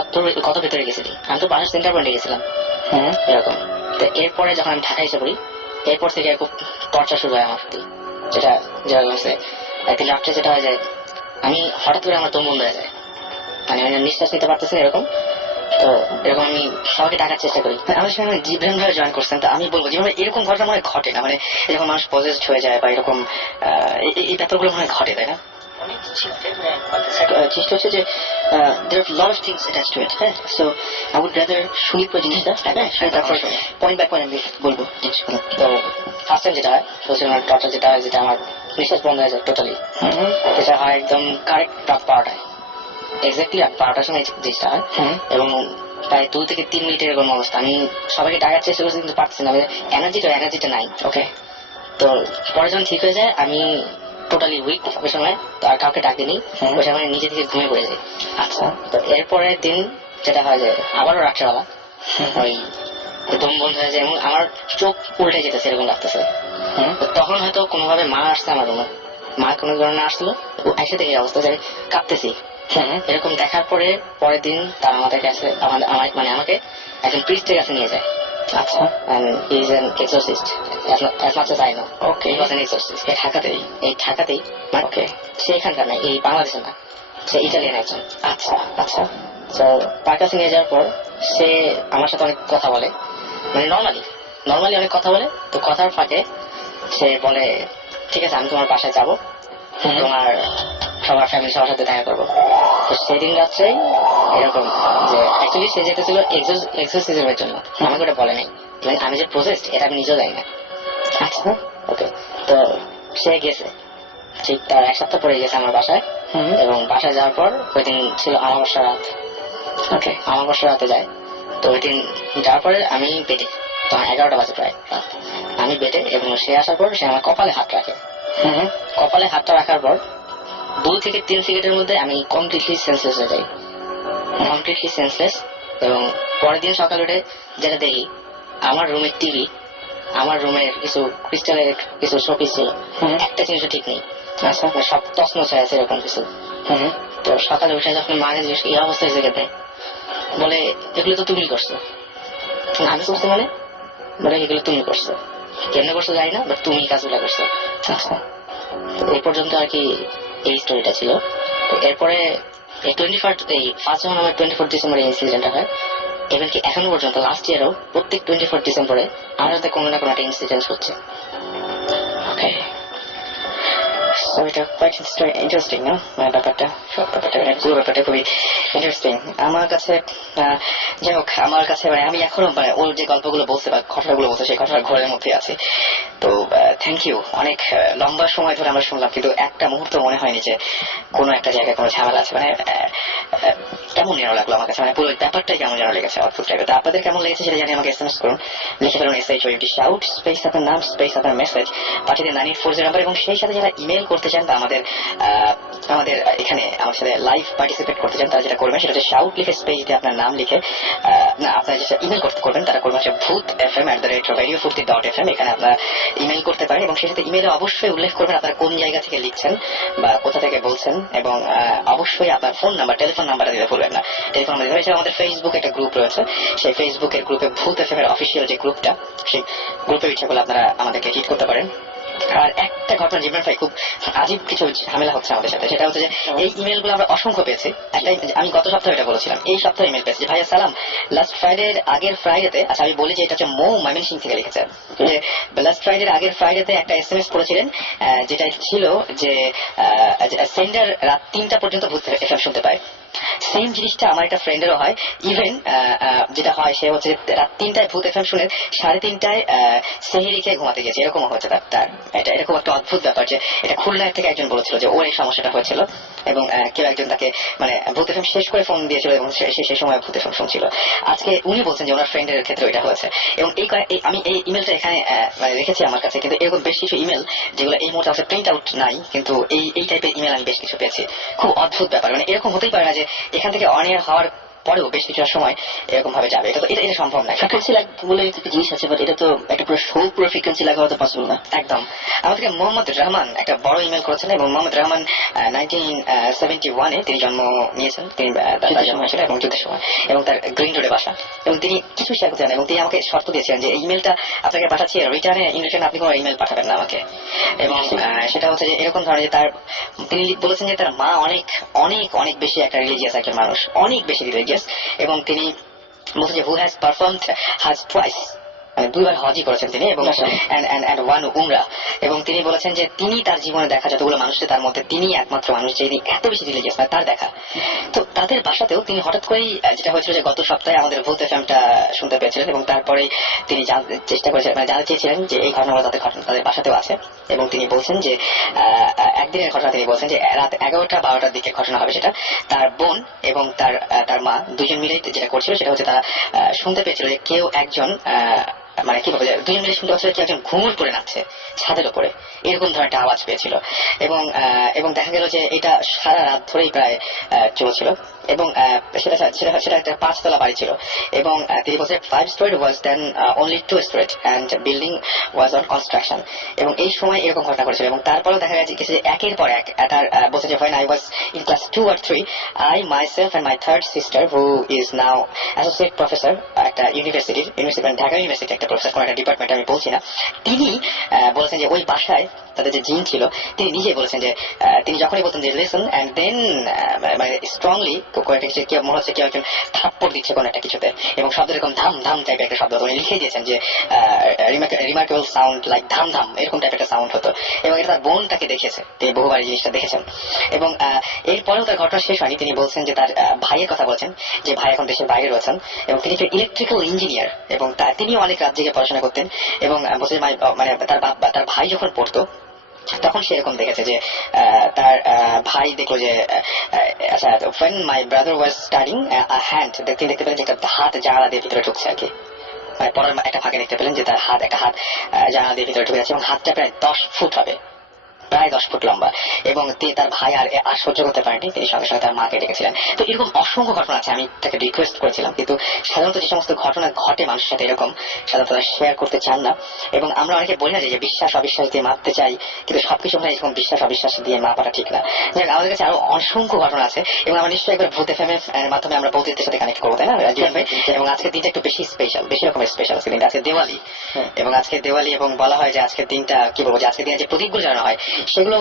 কত ভেতরে গেছিলি? আমি তো বাসার সেন্টার পয়েন্টে গেছিলাম এরকম। তো এরপরে যখন আমি ঢাকা এসে পড়ি, এরপর থেকে খুব টর্চার শুরু হয় আমার প্রতি। যেটা যেরকম হচ্ছে একদিন রাত্রে যেটা হয় যে আমি হঠাৎ করে আমার দম বন্ধ হয়ে যায়, মানে আমি নিঃশ্বাস নিতে পারতেছি না এরকম। তো এরকম আমি সবাইকে ডাকার চেষ্টা করি। আমার সঙ্গে জিব্রান ভাই জয়েন করছেন, তো আমি বলবো যেভাবে এরকম ঘটনা মনে হয় ঘটে না, মানে যখন মানুষ পজেসড হয়ে যায় বা এরকম এই ব্যাপারগুলো মনে হয় ঘটে, তাই না? চেষ্টা হচ্ছে যে there are a lot of things attached to it, হ্যাঁ। সো I would rather শুনি পুরো জিনিসটা, হ্যাঁ, তারপর পয়েন্ট বাই পয়েন্ট আমি বলবো জিনিসগুলো। তো ফার্স্ট টাইম যেটা হয় সোশ্যাল টর্চার যেটা হয়, যেটা আমার নিঃশ্বাস বন্ধ হয়ে যায় টোটালি, যেটা হয় একদম কারেক্ট রাত 12টায়, এক্স্যাক্টলি রাত 12টার সময় জিনিসটা হয়। এবং প্রায় 2 থেকে 3 মিনিটের এরকম অবস্থা। আমি সবাইকে ডাকার চেষ্টা করছি কিন্তু পারছি না, এনার্জিটা নাই। ওকে, তো পরে যখন ঠিক হয়ে যায় আমি টোটালি উইক ওই সময়, তো আর কাউকে ডাকিনি, ওই সময় নিজে থেকে ঘুমিয়ে পড়ে যাই। আচ্ছা, তো এরপরের দিন যেটা হয় যে আবারও রাত্রেবেলা ওই দম বন্ধ হয়ে যায় এবং আমার চোখ উল্টে যেতেছে এরকম লাগতেছে। তখন হয়তো কোনোভাবে মা আসছে আমার রুমে, মা কোনো কারণে আসছিল, এসে থেকে অবস্থা যে আমি কাঁপতেছি। এরকম দেখার পরে পরের দিন তারা আমাদের কাছে মানে আমাকে একজন প্রিস্টের কাছে নিয়ে যায়। আচ্ছা, and he is an exorcist as much as I know. Okay, he was an exorcist. এই ঢাকাতেই ওকে, সে এখানকার না, এই বাংলাদেশের না, সে ইটালিয়ান একজন। আচ্ছা আচ্ছা, তো তার কাছে নিয়ে যাওয়ার পর সে আমার সাথে অনেক কথা বলে, মানে নর্মালি অনেক কথা বলে। তো কথার ফাঁকে সে বলে ঠিক আছে আমি তোমার বাসায় যাবো, তোমার সবার ফ্যামিলি সবার সাথে দেখা করবো। তো সেদিন রাত্রেই এরকম যে অ্যাকচুয়ালি সে যেতেছিল এক্সারসাইজের জন্য, আমাকে ওটা বলে নাই, আমি যে প্রসেস এটা আমি নিজেও জানি না। আচ্ছা ওকে, তো সে গেছে, ঠিক তার 1 সপ্তাহ পরে গেছে আমার বাসায়। এবং বাসায় যাওয়ার পর ওই দিন ছিল আমাবস্যা রাত। ওকে, আমাবস্যা রাতে যায়। তো ওই দিন যাওয়ার পরে আমি বেডে, তখন 11টা বাজে প্রায় রাত, আমি বেডে, এবং সে আসার পর সে আমার কপালে হাত রাখে। কপালে হাতটা রাখার পর 2 থেকে 3 সেকেন্ডের মধ্যে আমি কমপ্লিটলি সেন্সলেস হয়ে যাই, কমপ্লিটলি সেন্সলেস। এবং পরের দিন সকালে উঠে যেটা দেখি, আমার রুমের টিভি, আমার রুমের কিছু ক্রিস্টালের কিছু শোপিস ছিল, একটা জিনিসও ঠিক নেই, সব তছনছ হয়ে আছে এরকম কিছু। তো সকালে উঠে যখন মাকে জিজ্ঞেস এই অবস্থা হয়েছে কেটে, বলে এগুলো তো তুমি করছো। আমি করছি মানে, বলে এগুলো তুমি করছো, কেমনে করছো জানি না, বাট তুমি কাজগুলো করছো। আচ্ছা, এই পর্যন্ত আর কি এই স্টোরিটা ছিল। তো এরপরে এই ফার্স্ট যখন আমার 24 ডিসেম্বরে ইনসিডেন্টটা হয়, এবং কি এখনো পর্যন্ত লাস্ট ইয়ারও প্রত্যেক 24 ডিসেম্বরে আমার সাথে কোনো না কোনো একটা ইনসিডেন্ট হচ্ছে। ওকে, সো এটা কোয়াইট ইন্টারেস্টিং না ব্যাপারটা, পুরো ব্যাপারটা খুবই ইন্টারেস্টিং আমার কাছে। যাই হোক, আমার কাছে মানে আমি এখনো মানে ওর যে গল্পগুলো বলছে বা ঘটনাগুলো বলছে সেই ঘটনার ঘরের মধ্যে আছে। তো থ্যাংক ইউ, অনেক লম্বা সময় ধরে আমরা শুনলাম, কিন্তু একটা মুহূর্ত মনে হয়নি যে কোনো একটা জায়গায় কোনো ঝামেলা আছে। মানে কেমন যেন লাগলো আমার কাছে, মানে পুরো ব্যাপারটাই কেমন যেন লেগেছে অদ্ভুত টাইপের। তো আপনাদের কেমন লেগেছে সেটা জানি আমাকে SMS করুন, লিখে ফেলুন SHOUT শাউট স্পেস আপনার নাম স্পেস আপনার মেসেজ, পাঠিয়ে দিন 9840 নাম্বার। এবং সেই সাথে যারা ইমেল করতে চান বা আমাদের এখানে আমার সাথে লাইভ পার্টিসিপেট করতে চান, তারা যেটা করবেন সেটা হচ্ছে শাউট লিখে স্পেস দিয়ে আপনার নাম লিখে, না আপনারা যেটা ইমেল করতে করবেন তারা করবেন হচ্ছে bhutfm@radiofurti.fm, এখানে আপনারা ইমেল করতে পারেন। এবং সেই সাথে ইমেলে অবশ্যই উল্লেখ করবেন আপনারা কোন জায়গা থেকে লিখছেন বা কোথা থেকে বলছেন, এবং অবশ্যই আপনার ফোন নাম্বার, টেলিফোন নাম্বারটা দিতে ভুলবেন না। টেলিফোন নাম্বার দিতে, আমাদের ফেসবুক একটা গ্রুপ রয়েছে, সেই ফেসবুকের গ্রুপে ভূত FM এর অফিসিয়াল যে গ্রুপটা, সেই গ্রুপে ইচ্ছা করলে আপনারা আমাদেরকে হিট করতে পারেন। আর একটা ঘটনা জীবন ভাই খুব আজীব কিছু ঝামেলা হচ্ছে আমাদের সাথে, সেটা হচ্ছে যে এই ইমেল গুলো আমরা অসংখ্য পেয়েছি। একটা আমি গত সপ্তাহে এটা বলেছিলাম, এই সপ্তাহে ইমেল পেয়েছি যে ভাইয়া সালাম, লাস্ট ফ্রাইডের আগের ফ্রাইডেতে, আচ্ছা আমি বলি যে এটা হচ্ছে মৌ ময়মনসিং থেকে লিখেছেন যে লাস্ট ফ্রাইডের আগের ফ্রাইডেতে একটা SMS করেছিলেন, যেটা ছিল যে সেন্ডার রাত 3টা পর্যন্ত ভূত FM শুনতে পায়। সেম জিনিসটা আমার একটা ফ্রেন্ডেরও হয়। ইভেন যেটা হয় সে হচ্ছে রাত 3টায় ভূত FM শুনে 3:30টায় সেহেরি খেয়ে ঘুমাতে গেছে, এরকমও হচ্ছে তার। এটা এরকম একটা অদ্ভুত ব্যাপার যে এটা খুলনার থেকে একজন বলেছিল যে ওর এই সমস্যাটা হয়েছিল, এবং কেউ একজন তাকে মানে ভূত FM শেষ করে ফোন দিয়েছিল এবং সে সেই সময় ভূত FM শুনছিল। আজকে উনি বলছেন যে ওনার ফ্রেন্ডের ক্ষেত্রে এটা হয়েছে, এবং আমি এই ইমেলটা এখানে রেখেছি আমার কাছে, কিন্তু এরকম বেশ কিছু ইমেল যেগুলো এই মুহূর্তে আছে প্রিন্ট আউট নাই, কিন্তু এই টাইপের ইমেল আমি বেশ কিছু পেয়েছি। খুব অদ্ভুত ব্যাপার, মানে এরকম হতেই পারে না যে এখান থেকে অন এয়ার হওয়ার পরেও বেশ কিছুটা সময় এরকম ভাবে যাবে, এটা সম্ভব না। ফ্রিকোয়েন্সি লাগ বলে একটা জিনিস আছে, বাট এটা তো একটা পুরো শো পুরো ফ্রিকোয়েন্সি লাগা তো পসিবল না। একদম। আমাদেরকে মোহাম্মদ রহমান একটা বড় ইমেল করেছেন, এবং মোহাম্মদ রহমান 1971-এ তিনি জন্ম নিয়েছেন, তিনি তার জন্ম হয়েছিল এবং যুদ্ধের সময়, এবং তার গ্রিন রোডে বাসা, এবং তিনি কিছু শেয়ার করতে চান, এবং তিনি আমাকে শর্ত দিয়েছিলেন যে এই ইমেলটা আপনাকে পাঠাচ্ছি, রিটার্নে ইন রিটার্ন আপনি কোনো ইমেল পাঠাবেন না আমাকে। এবং সেটা হচ্ছে যে এরকম ধরনের যে তিনি বলেছেন যে তার মা অনেক অনেক অনেক বেশি একটা রিলিজিয়াস একজন মানুষ, অনেক বেশি রিলিজিয়াস, এবং তিনি বলছেন যে হু হ্যাজ পারফর্মড হাজ টুয়াইস, মানে 2বার হজই করেছেন তিনি, এবং ওয়ান উমরা, এবং তিনি বলেছেন যে তিনি তার জীবনে দেখা যতগুলো মানুষের তার মধ্যে তিনি একমাত্র মানুষ যিনি এত বেশি রিলিজিয়াস মানে তার দেখা। তো তাদের বাসাতেও তিনি হঠাৎ করেই যেটা হয়েছিল যে গত সপ্তাহে আমাদের ভূত FMটা শুনতে পেয়েছিলেন, এবং তারপরে তিনি চেষ্টা করেছিলেন মানে জানতে চেয়েছিলেন যে এই ঘটনাগুলো তাদের বাসাতেও আছে, এবং তিনি বলছেন যে একদিনের ঘটনা তিনি বলছেন যে রাত 11টা-12টার দিকে ঘটনা হবে সেটা। তার বোন এবং তার মা দুজন মিলে যেটা করছিল সেটা হচ্ছে তারা শুনতে পেয়েছিল যে কেউ একজন মানে কি বলবো, দুজন মিলে শুনতে পাচ্ছিল কি একজন ঘুঙুর পরে নাচছে ছাদের উপরে, এরকম ধরনের একটা আওয়াজ পেয়েছিল, এবং দেখা গেল যে এটা সারা রাত ধরেই প্রায় চলছিল, এবং সেটা একটা 5তলা বাড়ি ছিল, এবং তিনি বলছেন 5 story was then only 2 story and building was on construction, এবং এই সময় এরকম ঘটনা করেছিল। এবং তারপরেও দেখা গেছে যে একের পর এক তার বলছে যে when I was in class 2 or 3 I myself and my third sister who is now associate professor একটা ইউনিভার্সিটি ঢাকা ইউনিভার্সিটি একটা প্রফেসর কোন একটা ডিপার্টমেন্টে, আমি বলছি না, তিনি বলেছেন যে ওই বাসায় তাদের যে জিন ছিল তিনি নিজে বলেছেন যে তিনি যখনই বলতেন যে লিসন এন্ড দেন মানে স্ট্রংলি কেউ মনে হচ্ছে কেউ একজন থাপ্পড় দিচ্ছে কোন একটা কিছুতে, এবং শব্দ এরকম ধাম ধাম টাইপের একটা শব্দ উনি লিখে দিয়েছেন যে রিমার্কেবল সাউন্ড লাইক ধাম ধাম এরকম টাইপের একটা সাউন্ড হতো, এবং এটা তার বোন তাকে দেখেছে, তিনি বহুবার এই জিনিসটা দেখেছেন। এবং এরপরেও তার ঘটনা শেষ হয়নি, তিনি বলছেন যে তার ভাইয়ের কথা বলছেন যে ভাই এখন দেশের বাইরে রয়েছেন, এবং তিনি একটা ইলেকট্রিক্যাল ইঞ্জিনিয়ার, এবং তিনি অনেক রাত জেগে পড়াশোনা করতেন, এবং বলছে মানে তার ভাই যখন পড়তো তখন সেরকম দেখেছে যে তার ভাই দেখলো যে আচ্ছা when my brother was studying a hand, তিনি দেখতে পেলেন যে একটা হাত জানালা দিয়ে ভিতরে ঢুকছে আর কি, মানে পড়ার একটা ফাঁকে দেখতে পেলেন যে তার একটা হাত জানালা দিয়ে ভিতরে ঢুকে যাচ্ছে, এবং হাতটা প্রায় 10 ফুট হবে, প্রায় 10 ফুট লম্বা, এবং তার ভাই আর সহ্য করতে পারেনি, তিনি সঙ্গে সঙ্গে তার মাকে ডেকেছিলেন। তো এরকম অসংখ্য ঘটনা আছে, আমি তাকে রিকোয়েস্ট করেছিলাম, কিন্তু সাধারণত যে সমস্ত ঘটনা ঘটে মানুষের সাথে এরকম সাধারণত শেয়ার করতে চান না, এবং আমরা অনেকে বলি না যে বিশ্বাস অবিশ্বাস দিয়ে মাপতে চাই, কিন্তু সবকিছু আমরা এরকম বিশ্বাস অবিশ্বাস দিয়ে মাপাটা ঠিক না। আমাদের কাছে আরো অসংখ্য ঘটনা আছে, এবং আমরা নিশ্চয়ই একবার ভূত FM এর মাধ্যমে আমরা বৌদ্ধদের সাথে কানেক্ট করবো, তাই না জীবন ভাই? এবং আজকের দিনটা একটু বেশি স্পেশাল, বেশি রকমের স্পেশাল আজকে দিনটা, আজকে দিওয়ালি, এবং আজকে দিওয়ালি, এবং বলা হয় যে আজকের দিনটা কি বলবো যে আজকের দিনে যে প্রদীপগুলো জ্বালানো হয় সেগুলো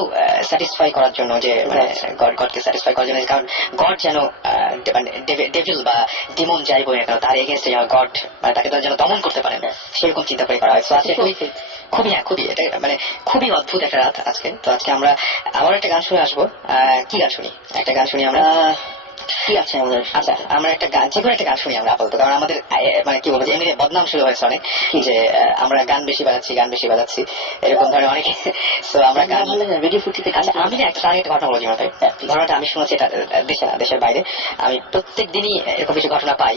স্যাটিসফাই করার জন্য, যে মানে গডকে স্যাটিসফাই করার জন্য, কারণ গড যেন ডেভিল বা ডিমন যাই বই কেন তার এগেইনস্টে যেন গড মানে তাকে যেন দমন করতে পারেন, সেরকম চিন্তা করে করা হয়। তো আজকে খুবই এটা মানে খুবই অদ্ভুত একটা রাত আজকে। তো আজকে আমরা আবার একটা গান শুনে আসবো, কি গান শুনি? একটা গান শুনি আমরা, কি আছে আমাদের? আচ্ছা আমরা একটা গান, যে কোনো একটা গান শুনি আমরা আপাতত, কারণ আমাদের মানে কি বলবো যে এমনি বদনাম শুরু হয়েছে অনেক যে আমরা গান বেশি বাজাচ্ছি এরকম ধরনের অনেকে। তো আমরা গান রেডিও ফুটিতে, আচ্ছা আমি না একটা ঘটনা বলছি ভাই, ঘটনাটা আমি শুনেছি এটা দেশে না দেশের বাইরে, আমি প্রত্যেক দিনই এরকম কিছু ঘটনা পাই,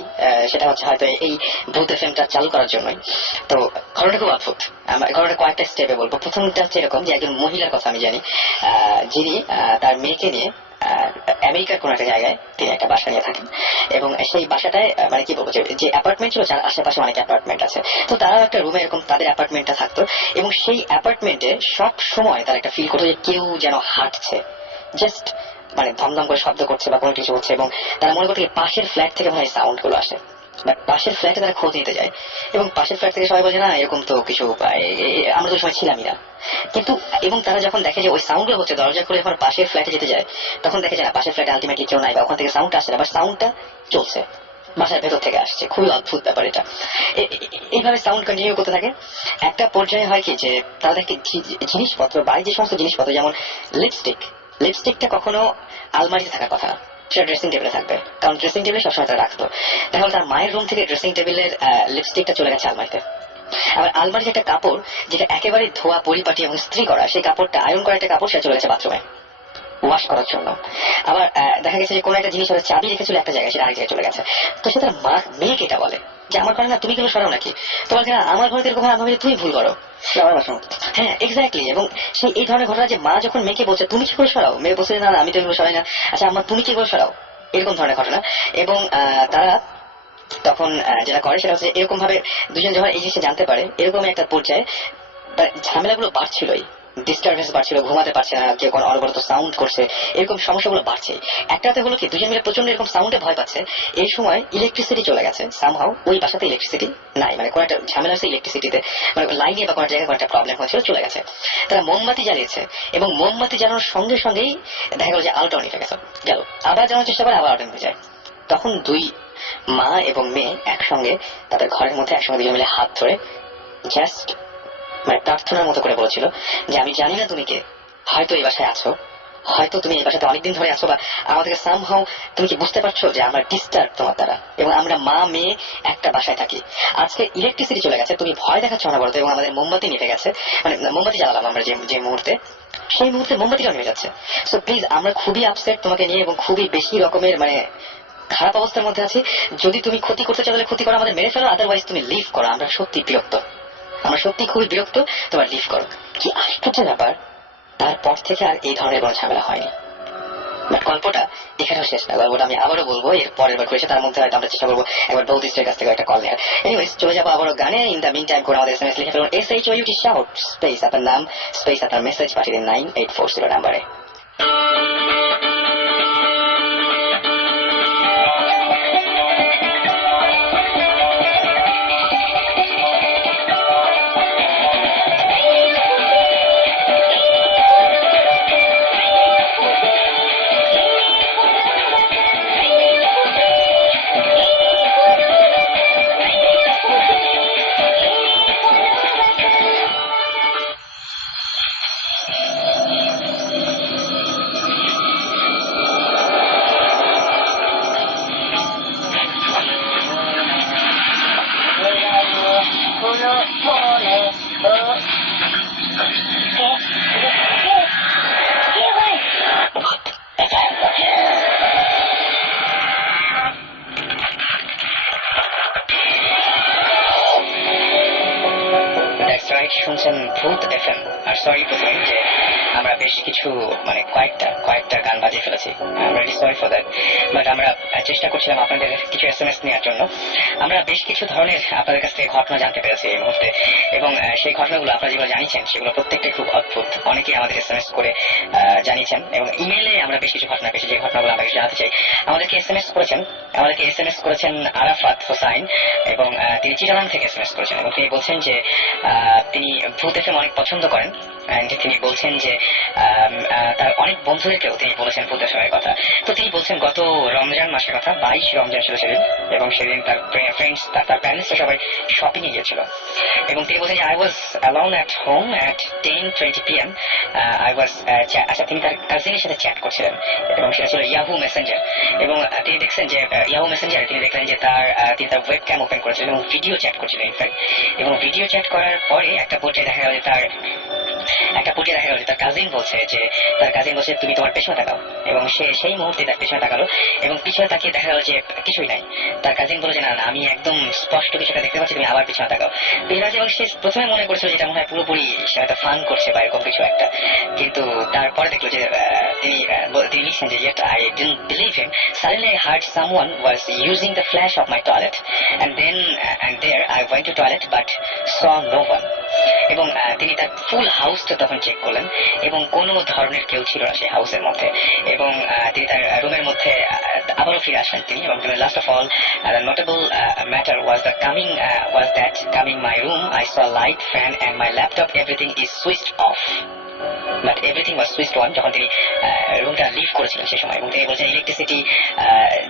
সেটা হচ্ছে হয়তো এই ভূত FMটা চালু করার জন্যই। তো ঘটনাটা খুব অদ্ভুত, ঘটনাটা কয়েকটা স্টেপে বলবো। প্রথমটা হচ্ছে এরকম যে একজন মহিলার কথা আমি জানি, যিনি তার মেয়েকে নিয়ে আমেরিকার কোন একটা জায়গায় তিনি একটা বাসা নিয়ে থাকেন, এবং সেই বাসাটায় মানে কি বলবো যে অ্যাপার্টমেন্ট ছিল, যার আশেপাশে অনেক অ্যাপার্টমেন্ট আছে, তো তারা একটা রুমে এরকম তাদের অ্যাপার্টমেন্টটা থাকতো, এবং সেই অ্যাপার্টমেন্টে সব সময় তারা একটা ফিল করতো যে কেউ যেন হাঁটছে, জাস্ট মানে ধমধম করে শব্দ করছে বা কোনো কিছু হচ্ছে, এবং তারা মনে করতো পাশের ফ্ল্যাট থেকে মনে হয় সাউন্ড গুলো আসে। বাট পাশের ফ্ল্যাটে তারা খোঁজ নিতে যায় এবং পাশের ফ্ল্যাট থেকে সবাই বলে না এরকম তো কিছু আমরা তো সময় ছিলামই না। কিন্তু এবং তারা যখন দেখে যে ওই সাউন্ডটা হচ্ছে, দরজা খুলে যখন পাশের ফ্ল্যাটে যেতে যায় তখন দেখে যায় না পাশের ফ্ল্যাটে আলটিমেটলি কেউ নাই বা ওখান থেকে সাউন্ডটা আসছে না, বাট সাউন্ডটা চলছে, বাসার ভেতর থেকে আসছে। খুবই অদ্ভুত ব্যাপার এটা। এইভাবে সাউন্ড কন্টিনিউ করতে থাকে। একটা পর্যায়ে হয় কি যে তারা দেখে জিনিসপত্র, বাড়ির যে সমস্ত জিনিসপত্র, যেমন লিপস্টিকটা কখনো আলমারিতে থাকার কথা, সেটা ড্রেসিং টেবিলে থাকবে, কারণ ড্রেসিং টেবিলে সবসময় তারা রাখতো। তাহলে তার মায়ের রুম থেকে ড্রেসিং টেবিলের লিপস্টিকটা চলে গেছে আলমারিতে। আবার আলমারির একটা কাপড় যেটা একেবারে ধোয়া পরিপাটি এবং ইস্ত্রি করা, সেই কাপড়টা আয়রন করা একটা কাপড়, সেটা চলে গেছে বাথরুমে ওয়াশ করার জন্য। আবার দেখা গেছে যে কোনো একটা জিনিস ওরা চাবি রেখেছিল একটা জায়গায়, সেটা আরেক জায়গায় চলে গেছে। তো সে তার মেয়েকে এটা বলে যে আমার ঘরে না তুমি কেন সরাও নাকি, তোমার কেন আমার ঘরে এরকম হয়, আমি ভাবি তুমি ভুল করো। হ্যাঁ এক্স্যাক্টলি। এবং সেই এই ধরনের ঘটনা যে মা যখন মেয়েকে বলছে তুমি কি করে সরাও, মেয়ে বলছে না আমি তো এগুলো সরাই না, আচ্ছা আমার তুমি কি করে সরাও, এরকম ধরনের ঘটনা। এবং তারা তখন যেটা করে সেটা হচ্ছে এরকম ভাবে দুজন যখন এই জিনিসটা জানতে পারে, এরকম একটা পর্যায়ে ঝামেলাগুলো বাড়ছিলই, ডিস্টারবেন্স বাড়ছিল, ঘুমাতে পারছে না, কেউ কোনো অনবরত সাউন্ড করছে, এরকম সমস্যাগুলো বাড়ছে। একটা রাতে হলো কি দুজন মিলে প্রচন্ড এরকম সাউন্ডে ভয় পাচ্ছে, এই সময় ইলেকট্রিসিটি চলে গেছে সামহাও, ওই বাসাতে ইলেকট্রিসিটি নাই, মানে কোনো একটা ঝামেলা হচ্ছে ইলেকট্রিসিটিতে, মানে লাইনে বা কোনো জায়গায় কোনো একটা প্রবলেম হয়েছিল, চলে গেছে। তারা মোমবাতি জ্বালিয়েছে এবং মোমবাতি জ্বালানোর সঙ্গে সঙ্গেই দেখা গেল যে আলোটাও নিভে গেছে, গেল, আবার জ্বালানোর চেষ্টা করে, আবার আলোটা নিভে যায়। তখন দুই মা এবং মেয়ে একসঙ্গে তাদের ঘরের মধ্যে একসঙ্গে দুজন মিলে হাত ধরে জাস্ট মানে প্রার্থনার মতো করে বলেছিল যে আমি জানি না তুমি কে, হয়তো এই বাসায় আছো, হয়তো তুমি এই বাসাতে অনেকদিন ধরে আছো, বা আমাদেরকে সামহাও তুমি কি বুঝতে পারছো যে আমরা ডিস্টার্ব তোমার দ্বারা, এবং আমরা মা মেয়ে একটা বাসায় থাকি, আজকে ইলেকট্রিসিটি চলে গেছে, তুমি ভয় দেখাচ্ছ না বলতে, এবং আমাদের মোমবাতি নিভে গেছে, মানে মোমবাতি জ্বালালাম আমরা যে মুহূর্তে, সেই মুহূর্তে মোমবাতিটাও নিভে যাচ্ছে। সো প্লিজ আমরা খুবই আপসেট তোমাকে নিয়ে এবং খুবই বেশি রকমের মানে খারাপ অবস্থার মধ্যে আছি, যদি তুমি ক্ষতি করতে চাও তাহলে ক্ষতি করো, আমাদের মেরে ফেলো, আদারওয়াইজ তুমি লিভ করো, আমরা সত্যি বিরক্ত, আমরা সত্যি খুবই বিরক্ত, তোমার লিভ করো। কি আশ্চর্য ব্যাপার, তারপর থেকে আর এই ধরনের কোনো ঝামেলা হয়নি। বাট গল্পটা এখানেও শেষ না, গল্পটা আমি আবারও বলবো এর পরের বার করেছে, তার মধ্যে হয়তো আমরা চেষ্টা করবো একবার বৌদিস্টের কাছ থেকে একটা কল নেওয়ার। এনিওয়েজ চলে যাবো আবারও গানে। ইন দ্য মিন টাইম করে আমাদের এসএমএস লিখে ফেলুন SHOUT শাউট স্পেস আপনার নাম স্পেস আপনার মেসেজ পাঠিয়ে দিন 9840 নাম্বারে। শুনছেন ভূত FM। আর সরি প্রথমে যে আমরা বেশ কিছু মানে কয়েকটা গান বাজিয়ে ফেলেছি, really sorry for that. But আমরা চেষ্টা করছিলাম আপনাদের কিছু SMS নেওয়ার জন্য। আমরা বেশ কিছু ধরনের আপনাদের কাছ থেকে ঘটনা জানতে পেরেছি এই মুহূর্তে, এবং সেই ঘটনাগুলো আপনারা যেগুলো জানিয়েছেন সেগুলো প্রত্যেকটাই খুব অদ্ভুত। অনেকেই আমাদের SMS করে জানিয়েছেন, এবং ইমেলে আমরা বেশ কিছু ঘটনা পেয়েছি, যে ঘটনাগুলো আমরা জানাতে চাই। আমাদেরকে SMS করেছেন আরাফাত হোসাইন, এবং তিনি চিটাগাং থেকে SMS করেছেন, এবং তিনি বলছেন যে তিনি ভূত FM অনেক পছন্দ করেন। তিনি বলছেন যে তার অনেক বন্ধুদেরকেও তিনি বলেছেন ভূত FM এর কথা। তো তিনি বলছেন গত রমজান মাসের কথা, 22 রমজান ছিল সেদিন, এবং সেদিন তার ফ্রেন্ডস তার প্যারেন্টসরা সবাই শপিং এ গিয়েছিল, এবং তিনি বলছেন যে I was alone at home at 10:20 PM। আচ্ছা, তিনি তার কাজিনের সাথে চ্যাট করছিলেন, এবং সেটা ছিল ইয়াহু মেসেঞ্জার, এবং তিনি দেখছেন যে ইয়াহু মেসেঞ্জারে তিনি দেখলেন যে তিনি তার ওয়েব ক্যাম ওপেন করেছিলেন এবং ভিডিও চ্যাট করছিলেন ইনফ্যাক্ট। এবং ভিডিও চ্যাট করার পরে একটা পর্যায়ে দেখা গেল যে তার কাজিন বলছে তুমি তোমার পেছনে তাকাও, এবং সে সেই মুহূর্তে তার পেছনে তাকালো, এবং পিছনে তাকিয়ে দেখা গেল যে কিছুই নাই। তার কাজিন বলে যে না আমি একদম স্পষ্ট কিছুটা দেখতে পাচ্ছি, তুমি আবার পিছনে তাকাও। এবং সে প্রথমে মনে করেছিল যেটা মনে হয় পুরোপুরি সে হয়তো ফান করছে বা এরকম কিছু একটা, কিন্তু তারপরে দেখলো যে তিনি লিখছেন যে I didn't believe him. Suddenly I heard someone was using the flash of my toilet, and there I went to toilet but saw no one. এবং তিনি তার ফুল হাউসটা তখন চেক করলেন, এবং কোনো ধরনের কেউ ছিল না সেই হাউসের মধ্যে, এবং তিনি তার রুমের মধ্যে আবারও ফিরে আসেন তিনি এবং last of all the notable matter was that coming my room I saw light, fan and my laptop, everything is switched off. But everything was switched on যখন তিনি রুমটা লিভ করেছিলেন সেই সময়, এবং তিনি বলছেন ইলেকট্রিসিটি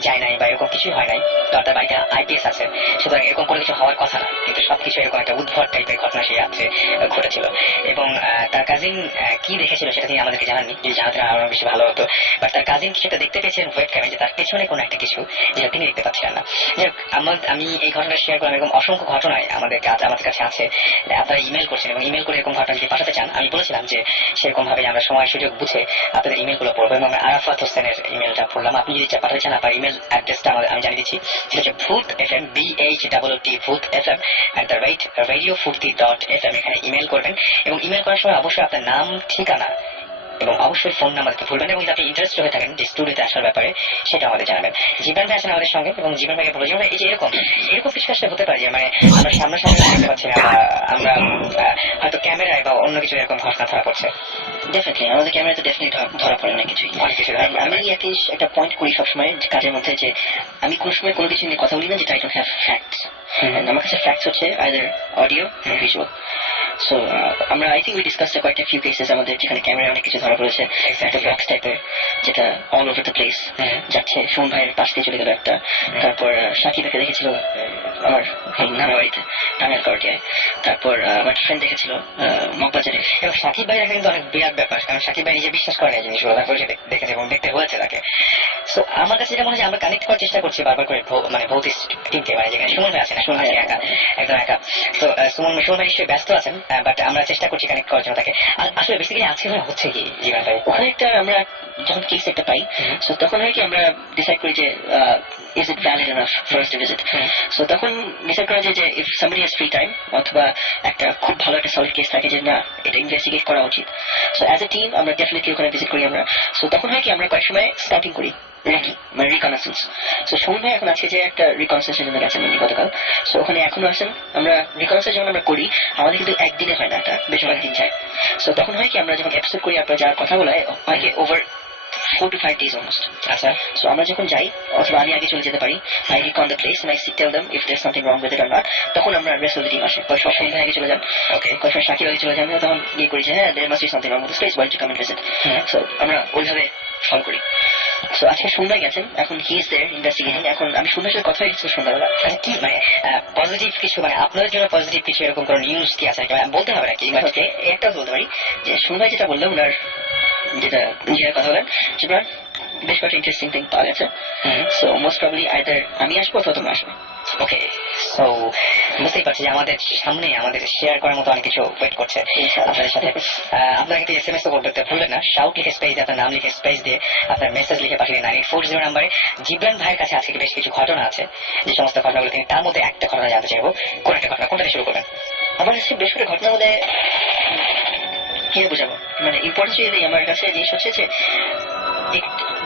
যায় নাই বা এরকম কিছুই হয় নাই, তো তার বাড়িতে আইপিএস আছে, সুতরাং এরকম কোনো কিছু হওয়ার কথা না, কিন্তু সবকিছু এরকম একটা উদ্ভট টাইপের ঘটনা সেই রাত্রে ঘটেছিল। এবং তার কাজিন কি দেখেছিল সেটা তিনি আমাদেরকে জানাননি, যদি জানাতেন আরো বেশি ভালো হতো। বাট তার কাজিন কিছু একটা দেখতে পেয়েছেন ওয়েব ক্যামেরা, যে তার পেছনে কোনো একটা কিছু যেটা তিনি দেখতে পাচ্ছিলেন না। যাই হোক, আমি এই ঘটনাটা শেয়ার করলাম, এরকম অসংখ্য ঘটনায় আমাদের কাছে আছে, আপনারা ইমেল করছেন এবং ইমেল করে এরকম ঘটনা যদি পাঠাতে চান, আমি বলেছিলাম যে সেরকম ভাবে আমরা সময় সুযোগ বুঝে আপনাদের ইমেল গুলো পড়বো, এবং আরাফাত হোসেনের ইমেলটা পড়লাম। আপনি যদি পাঠাতে চান আপনার ইমেল অ্যাড্রেসটা আমি জানিয়ে দিচ্ছি, সেটা হচ্ছে ভূত FM BHTT ভূত FM @radiofurti.fm। এখানে ইমেল করবেন এবং ইমেল করার সময় অবশ্যই আপনার নাম, ঠিকানা এবং অবশ্যই ফোন নাম্বার দিতে ভুলবেন, এবং যদি আপনি ইন্টারেস্ট হয়ে থাকেন যে স্টুডিওতে আসার ব্যাপারে সেটা আমাদের জানাবেন। জীবন ভাই আছেন আমাদের সঙ্গে, এবং জীবন ভাইকে বলবো জীবন ভাই এই যে এরকম কিছু আসলে হতে পারে যে মানে আমরা সামনাসামনি দেখতে পাচ্ছি না, বা আমরা হয়তো ক্যামেরায় বা অন্য কিছু এরকম ঘটনা ধরা পড়ছে। ডেফিনেটলি আমাদের ক্যামেরা তো ডেফিনেটলি ধরা পড়ে না কিছুই, অনেক কিছু আমি একটা পয়েন্ট করি সবসময় কাজের মধ্যে, যে আমি কোনো সময় কোনো কিছু নিয়ে কথা বলি না যেটা আই ডোন্ট হ্যাভ ফ্যাক্টস। আমার কাছে ফ্যাক্টস হচ্ছে আইদার অডিও ভিজুয়াল। সো আমরা I think we discussed quite a few cases আমাদের যেখানে ক্যামেরায় অনেক কিছু ধরা পড়েছে, একটা বক্স টাইপের যেটা অল ওভার দ্য প্লেস যাচ্ছে, সুমন ভাইয়ের পাশ দিয়ে চলে গেল একটা, তারপর সাকিবাকে দেখেছিল আমার নানা বাড়িতে টাঙ্গাইল কাউটিয়ায়, তারপর আমার ফ্রেন্ড দেখেছিল মগবাজারে। এবং সাকিব ভাই কিন্তু অনেক বিরাট ব্যাপার, কারণ সাকিব ভাই নিজে বিশ্বাস করে না এই জিনিসগুলো, তারপরে দেখেছে এবং দেখতে হয়েছে তাকে। সো আমার কাছে যেটা মনে হয় আমরা কানেক্ট করার চেষ্টা করছি বারবার করে, মানে ভৌতিক টিমকে, মানে যেখানে সুমন ভাই আছে না, সুমন ভাই একা, একদম একা। তো সুমন ভাই নিশ্চয়ই ব্যস্ত আছেন, বাট আমরা চেষ্টা করছি কানেক্ট করার জন্য তাকে। আর আসলে বেসিক্যালি আজকে হচ্ছে কি জীবন ভাই, ওখানে একটা আমরা যখন কেস একটা পাই, সো তখন হয় কি আমরা ডিসাইড করি যে is it valid enough for us to visit. So তখন ডিসাইড করা যায় যে if somebody has free time অথবা একটা খুব ভালো একটা সলিড কেস থাকে যে না এটা ইনভেস্টিগেট করা উচিত, সো অ্যাজ এ টিম আমরা ডেফিনেটলি ওখানে ভিজিট করি আমরা। সো তখন হয় কি আমরা কয়েক সময় স্কাউটিং করি, রেকি মানে রিকনেসেন্স। সো সুমন ভাই এখন আছে যে একটা রিকনেসেন্সের জন্য গেছেন উনি গতকাল, সো ওখানে এখনো আছেন। আমরা রিকনেসেন্স যখন আমরা করি আমাদের কিন্তু একদিনে হয় না, এটা বেশ কয়েকদিন যায়। সো তখন হয় কি আমরা যখন এপিসোড করি আপনার যার কথা বলা হয় কি ওভার 4 to 5 days almost. আচ্ছা, সো আমরা যখন যাই অথবা আমি আগে চলে যেতে পারি, I recon the place and I tell them if there's something wrong with it or not, তখন আমরা রেস্ট অফ দ্য টিম আসে, কয়েক সপ্তাহ আগে চলে যান, ওকে কয়েক সাকিব আগে চলে যান, তখন গিয়ে করি যে হ্যাঁ there must be something wrong with this place, why don't you come and visit. So আমরা ওইভাবে ফলো করি। সো আজকে সন্ধ্যা গেছেন, এখন হি ইজ দেয়ার ইনভেস্টিগেটিং। এখন আমি সন্ধ্যার সাথে কথা হয়েছিল সন্ধ্যাবেলা, কি মানে পজিটিভ কিছু, মানে আপনাদের জন্য পজিটিভ কিছু এরকম কোনো নিউজ কি আছে বলতে হবে নাকি? ওকে একটা বলতে পারি যে সন্ধ্যা যেটা বললাম ওনার যেটা নিজের কথা বলেন সেটা বেশ কয়েকটা ইন্টারেস্টিং থিং পাওয়া গেছে। সো মোস্ট প্রবাবলি আইদার আমি আসবো অথবা তোমরা আসবে। ওকে, সো বুঝতেই পারছি যে আমাদের সামনে আমাদের শেয়ার করার মতো অনেক কিছু ওয়েট করছে আপনাদের সাথে। আপনারা কিন্তু SMS তো করতে ভুলবেন না, শাউট লিখে স্পেস দিয়ে আপনার নাম লিখে স্পেস দিয়ে আপনার মেসেজ লিখে পাঠিয়ে 9840 নাম্বারে। জিবরান ভাইয়ের কাছে আজকে বেশ কিছু ঘটনা আছে, যে সমস্ত ঘটনাগুলো তিনি, তার মধ্যে একটা ঘটনা জানতে চাইবো। কোন একটা ঘটনা, কোনটা শুরু করবেন? আমার কাছে বেশ করে ঘটনার মধ্যে কি বোঝাবো, মানে ইম্পর্টেন্স যদি আমার কাছে জিনিস হচ্ছে যে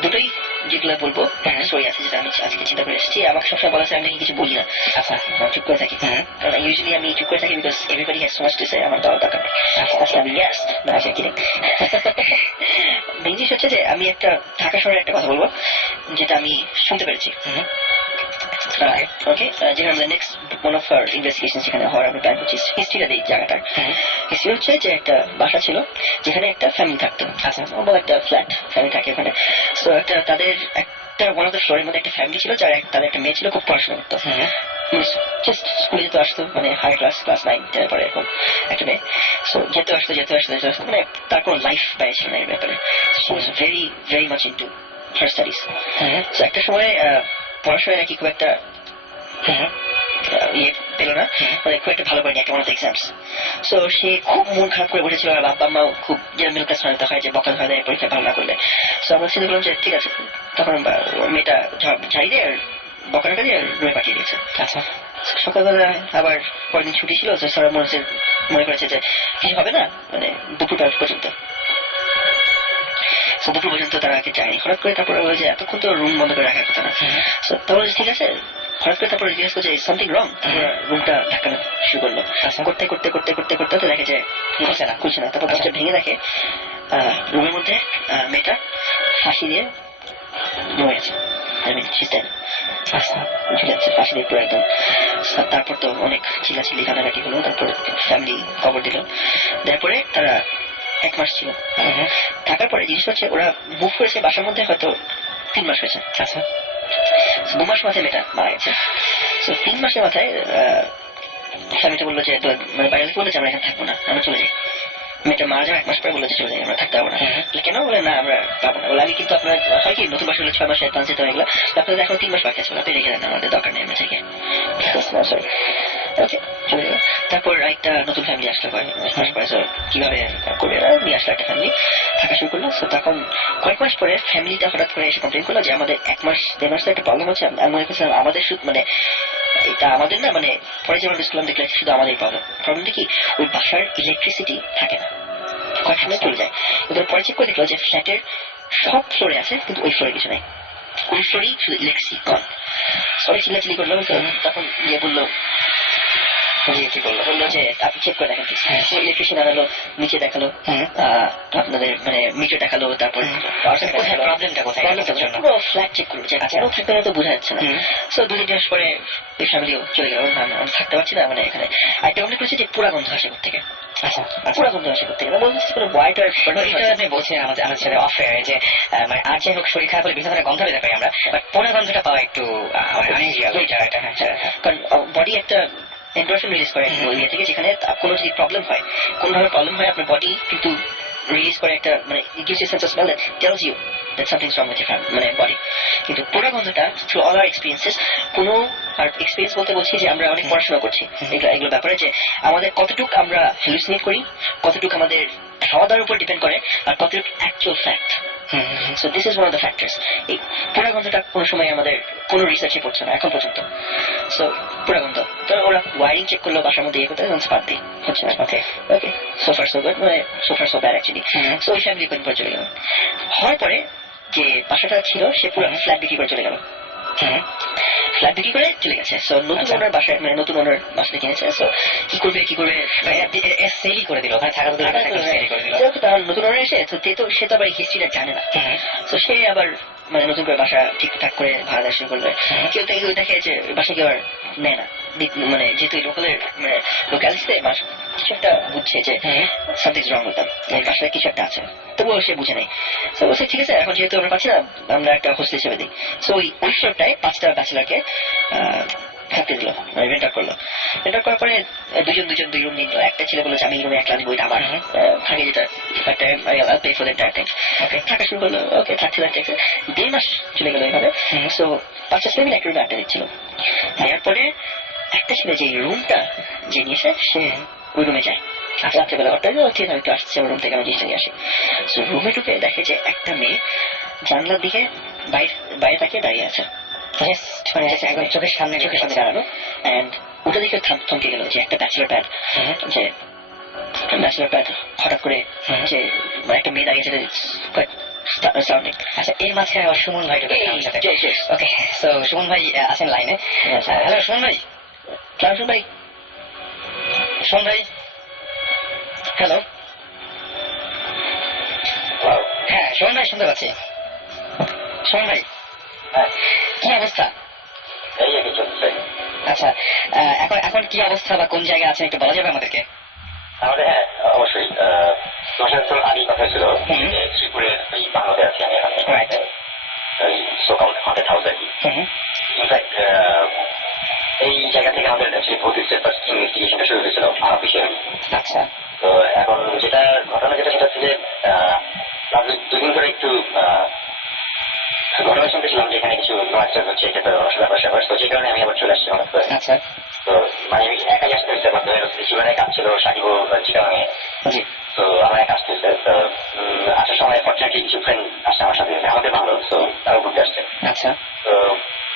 দুটোই যেগুলো বলবো স্টোরি আছে যেটা আমি আজকে চিন্তা করে এসেছি। আমাকে সবসময় বলা আছে আমি নাকি কিছু বলি না, আচ্ছা চুপ করে থাকি, কারণ ইউজুয়ালি আমি চুপ করে থাকি because everybody has so much to say, আমার দেওয়ার দরকার নেই। আচ্ছা আমি ইয়াস না আসে কিনে মেইন জিনিস হচ্ছে যে আমি একটা ঢাকা শহরের একটা কথা বলবো যেটা আমি শুনতে পেরেছি। ওকে, যেখানে আমরা next one of our investigation যেখানে হওয়ার আমরা প্ল্যান করছি, হিস্ট্রিটা দিই জায়গাটার। হিস্ট্রি হচ্ছে যে একটা বাসা ছিল যেখানে একটা ফ্যামিলি থাকতো, আচ্ছা বড় একটা ফ্ল্যাট ফ্যামিলি থাকে ওখানে। সো একটা তাদের একটা ওয়ান অফ দ্য ফ্লোরের মধ্যে একটা ফ্যামিলি ছিল যার তাদের একটা মেয়ে ছিল, খুব পড়াশোনা করতো, জাস্ট স্কুলে যেতে আসতো, মানে হাই ক্লাস 9 10 পরে এরকম একটা মেয়ে। সো যেতে আসতো মানে তার কোনো লাইফ পায় ছিল না এর ব্যাপারে। She was very very much into her studies. So একটা সময় পড়াশোনায় নাকি খুব একটা ইয়ে পেল না, মানে খুব একটা ভালো করেনি একটা ওয়ান এক্সামস। সো সে খুব মন খারাপ করে বসেছিল, আর বাবা মাও খুব যেটা মিডল ক্লাস ফ্যামিলিতে হয় যে বকা হয় দেয় পরীক্ষা ভালো না করলে। সো আমরা চিন্তা করলাম যে ঠিক আছে, তখন মেয়েটা ঝাড়ি দিয়ে আর বকাটা দিয়ে রুমে পাঠিয়ে দিয়েছে। আচ্ছা, সকালবেলা আবার পরের দিন ছুটি ছিল, স্যার মনে করেছে যে কিছু হবে না, মানে দুপুর পর্যন্ত দুপুর পর্যন্ত তারা আগে যায়নি। হঠাৎ করে তারপরে বলে যে এতক্ষণ তো রুম বন্ধ করে রাখার কথা না। তারপরে ঠিক আছে, হঠাৎ করে তারপরে জিজ্ঞেস করছে সামথিং রং, রুমটা ধাক্কানো শুরু করলো। করতে করতে করতে করতে করতে দেখে যে খুলছে না। তারপর দরজা ভেঙে দেখে রুমের মধ্যে মেয়েটা ফাঁসি দিয়ে মরে গেছে। আই মিন শি স্ট্যান্ড ঝুলে আছে ফাঁসি দিয়ে পুরো একদম। তারপর তো অনেক চিল্লাচিল্লি কানাকাটি হলো, তারপর ফ্যামিলি খবর দিল, তারপরে তারা 1 মাস ছিল। থাকার পরে জিনিস হচ্ছে ওরা মুভ করেছে বাসার মধ্যে হয়তো 3 মাস হয়েছে। আচ্ছা 2 মাস মাথায় মেয়েটা মারা গেছে। 3 মাসের মাথায় স্বামীটা বললো যে মানে বাইরে থেকে বলেছে আমরা এখানে থাকবো না, আমরা চলে যাই। মেয়েটা মারা যাওয়ার 1 মাস পরে বললো যে চলে যাই, আমরা থাকতে পারবো না। কেন বলে না আমরা পাবো না, বলে আমি কিন্তু আপনার হয় কি নতুন বাসা হলে 6 মাস অ্যাডভান্স যেতে হয়, এগুলো আপনাদের এখন 3 মাস বাকি আছে, আপনি রেখে দেন, আমাদের দরকার নেই আমরা থেকে। সরি ওকে চলে গেল। তারপর একটা নতুন ফ্যামিলি আসলো কিভাবে করে নিয়ে আসলো একটা ফ্যামিলি, থাকা শুরু করলো। তখন কয়েক মাস পরে ফ্যামিলিটা হঠাৎ করে এসে কমপ্লেন করলো যে আমাদের 1 মাস 1.5 মাস একটা প্রবলেম হচ্ছে। আমি মনে করছিলাম আমাদের শুধু মানে এটা আমাদের না, মানে পরে যেমন দেখলাম শুধু আমাদের প্রবলেমটা কি ওই বাসার ইলেকট্রিসিটি থাকে না, কয়েক সময় চলে যায়। এবার পরে চেক করে দেখলো যে ফ্ল্যাটের সব ফ্লোরে আছে কিন্তু ওই ফ্লোরে কিছু নাই, ওই ফ্লোরেই শুধু ইলেকট্রিসিটি কম। সরি চিল্লাচিল্লি করলো, তখন গিয়ে বললো বললো যে আপনি চেক করে দেখেন। ইলেকট্রিশিয়ান আনালো, নিচে দেখালো, আপনাদের মানে মিটার দেখালো, তারপর প্রবলেমটা কোথায় পুরো ফ্ল্যাট চেক করলো যে কেন থাকবে না তো বোঝা যাচ্ছে না। 2-3 মাস পরে ওই ফ্যামিলিও চলে গেল, আমি থাকতে পারছি না, মানে এখানে একটা কমপ্লেন করেছে যে পুরা গন্ধ আসে থেকে। আচ্ছা পুরা গন্ধ আসে থেকে বলছি কোনো হোয়াইট আপনি বলছেন আমাদের সাথে অফেয়ার যে মানে আর যাই হোক শরীর খারাপ হলে বিভিন্ন ধরনের গন্ধ পেতে পারি আমরা, বাট পুরা গন্ধটা পাওয়া একটু কারণ বডি একটা এন্ডোরফিন রিলিজ করে ইয়ে থেকে, যেখানে কোনো যদি প্রবলেম হয়, কোন ধরনের প্রবলেম হয় আপনার বডি কিন্তু রিলিজ করে একটা মানে it gives you a sense of smell that tells you that something's wrong with your মানে বডি। কিন্তু পুরো গন্ধটা থ্রু অল আর এক্সপিরিয়েন্সেস, কোনো আর এক্সপিরিয়েন্স বলতে বলছি যে আমরা অনেক পড়াশোনা করছি এগুলো ব্যাপারে, যে আমাদের কতটুকু আমরা হ্যালুসিনেট করি, কতটুকু আমাদের খাওয়া দাওয়ার উপর ডিপেন্ড করে, আর কতটুকু actual fact. So this is one of the factors. এই পুরা গন্ধটা কোনো সময় আমাদের কোনো রিসার্চে পড়ছে না এখন পর্যন্ত। সো পুরা গন্ধ তো ওরা ওয়ারিং চেক করলো বাসার মধ্যে ইয়ে করতে বাদ দিই হচ্ছে না। ওকে ওকে সোফার সো গুড, মানে সোফার সো ব্যাড অ্যাকচুয়ালি। সো ওই ফ্যামিলি কোন করে চলে গেল। হওয়ার পরে যে বাসাটা ছিল সে পুরো ফ্ল্যাট বিক্রি করে চলে গেল। ফ্ল্যাট বিক্রি করে চলে গেছে। সো নতুন ওনার বাসায় মানে নতুন ওনার বাসাটা কিনেছে। সো কি করবে সেলই করে দিল, ওখানে থাকা নতুন ওনার এসে সে তো আবার হিস্ট্রিটা জানে না। তো সে আবার মানে নতুন করে বাসা ঠিকঠাক করে ভাড়া দেওয়া শুরু করবে। কেউ দেখে যে বাসা কেউ আর নেয় না, মানে যেহেতু লোকালের মানে লোকালিটিতে কিছু একটা বুঝছে যে সামথিংস রং হতাম, বাসায় কিছু একটা আছে, তবুও সে বুঝে নেই। তো বলছে ঠিক আছে এখন যেহেতু আমরা পাচ্ছি না আমরা একটা হোস্টেল হিসেবে দিই। সো ওই ফ্লোরটায় 5টা ব্যাচেলারকে থাকতে দিল, রেন্টার করলো। রেন্টার করার পরে দুজন 2 রুম নিল। একটা ছেলে বললো যে আমি এই রুমে একলা নিবো, এটা আমার থাকে, যেটা পে ফর দ্যাট টাইম। ওকে থাকা শুরু করলো। ওকে থাকতে 1.5 মাস চলে গেল এইভাবে। সো 5টা ছেলে মিলে একটা রুমে আড্ডা দিচ্ছিল। এরপরে একটা ছেলে যে রুমটা যে নিয়েছে সে ওই রুমে যায় রাত্রেবেলা, ঠিক আমি একটু আসছি আমার রুম থেকে আমি জিনিসটা নিয়ে আসি। সো রুমে ঢুকে দেখে যে একটা মেয়ে জানলার দিকে বাইরে তাকিয়ে দাঁড়িয়ে আছে, চোখের সামনে দাঁড়ানো। অ্যান্ড ওটা দেখে থমকে গেল যে একটা ব্যাচেলার প্যাড, যে ব্যাচেলার প্যাড হঠাৎ করে যে একটা মেয়ে দাঁড়িয়েছে। আচ্ছা এর মাঝে আবার সুমন ভাই ঢুকে। ওকে সো সুমন ভাই আছেন লাইনে। হ্যালো সুমন ভাই। সুমন ভাই, সুমন ভাই, হ্যালো। হ্যাঁ সুমন ভাই শুনতে পাচ্ছি। সুমন ভাই কি অবস্থা? আচ্ছা এখন কি অবস্থা বা কোন জায়গায় আছেন একটু বলা যাবে আমাদেরকে? আমাদের হ্যাঁ অবশ্যই তোমার সাথে তো আগেই কথা ছিল শ্রীপুরের ওই বাংলাতে আছি আমি এখানে, ওই সোকাল হন্টেড হাউস আর কি। ইনফ্যাক্ট এই জায়গা থেকে আমাদের ভর্তি ইনভেস্টিগেশনটা শুরু হয়েছিল অফিসিয়াল। আচ্ছা তো এখন যেটা ঘটনা সেটা হচ্ছে যে 2 দিন ধরে একটু ঘটনা শুনতেছিলাম যে এখানে কিছু নয়েজ হচ্ছে, এটা তো ব্যাপার। তো যে কারণে আমি আবার চলে আসছি হঠাৎ করে। আচ্ছা তো মানে আমি একাই আসতে হচ্ছে, জীবনে কাজ ছিল সাকিব চিটাগাঙে। তো আমার একা আসতে হচ্ছে। তো আসার সময় ফর্চুনেটলি কিছু ফ্রেন্ড আসছে আমার সাথে, আমাদের ভালো, তো তারাও ঘুরতে আসছে। আচ্ছা তো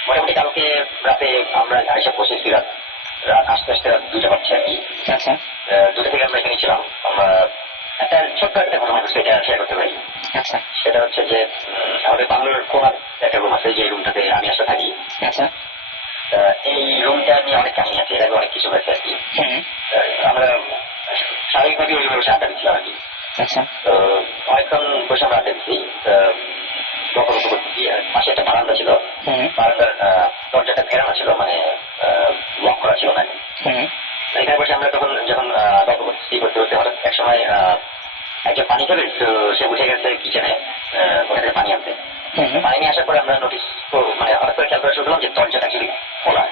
মোটামুটি কালকে রাতে আমরা এসে পৌঁছেছি রাত আসতে 2টা বাজছে আর কি। আচ্ছা 2টা থেকে আমরা এখানে ছিলাম। আমরা একটা ছোট্ট একটা ঘটনা ঘটছে, এটা শেয়ার করতে পারি। আচ্ছা সেটা হচ্ছে যে আমাদের বাংলোর কোনার একটা রুম আছে, যে রুমটাতে আমি আসলে থাকি। আচ্ছা এই রুমটা নিয়ে অনেক কাহিনী আছে, এর আগে অনেক কিছু হয়েছে আর কি। আমরা স্বাভাবিকভাবে ওই বসে আড্ডা দিচ্ছিলাম আর কি। আচ্ছা তো অনেকক্ষণ বসে আমরা আড্ডা দিচ্ছি, গল্প করতে গিয়ে পাশে একটা বারান্দা ছিল, বারান্দার দরজাটা ঘেরানো ছিল, মানে লক করা ছিল না। এখানে বসে আমরা তখন যখন গল্প করতে করতে হঠাৎ এক সময় একজন পানি খাবে, তো সে উঠে গেছে কিচেনে ওখানে থেকে পানি আনতে। পানি নিয়ে আসার পরে আমরা নোটিস মানে হঠাৎ করে খেয়াল করে শুরু করলাম যে দরজাটা অ্যাকচুয়ালি খোলা,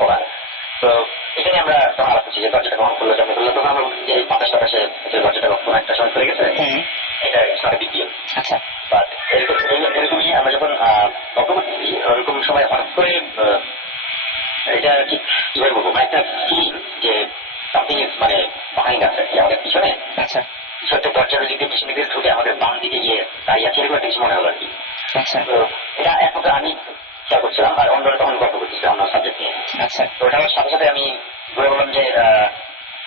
খোলা। তো এখানে আমরা তখন আলাপ করছি যে দরজাটা কখন খুললো, যখন খুললো তখন আমরা যে ৫০ টাকা সে দরজাটা কোনো একটা সময় খুলে গেছে, এটা সারা বিদ্যুৎ। আচ্ছা, বাট এরকমই আমরা যখন গল্প করতেছি ওরকম সময় হঠাৎ করে এটা ঠিক কিভাবে বলবো, মানে একটা ফিলিং যে সামথিং ইজ মানে বাহাইন্ড আছে আমাদের পিছনে। আচ্ছা, কিছু একটা দরজার দিকে পিছন দিকে ঢুকে আমাদের বাম দিকে গিয়ে দাঁড়িয়ে আছে, এরকম একটা কিছু মনে হলো আর কি। আচ্ছা, তো এটা একমাত্র আমি খেয়াল করছিলাম, আর অন্যরা তখন গল্প করতেছিলাম অন্য সাবজেক্ট নিয়ে। আচ্ছা, তো ওটা আমার সাথে সাথে আমি বলে বললাম যে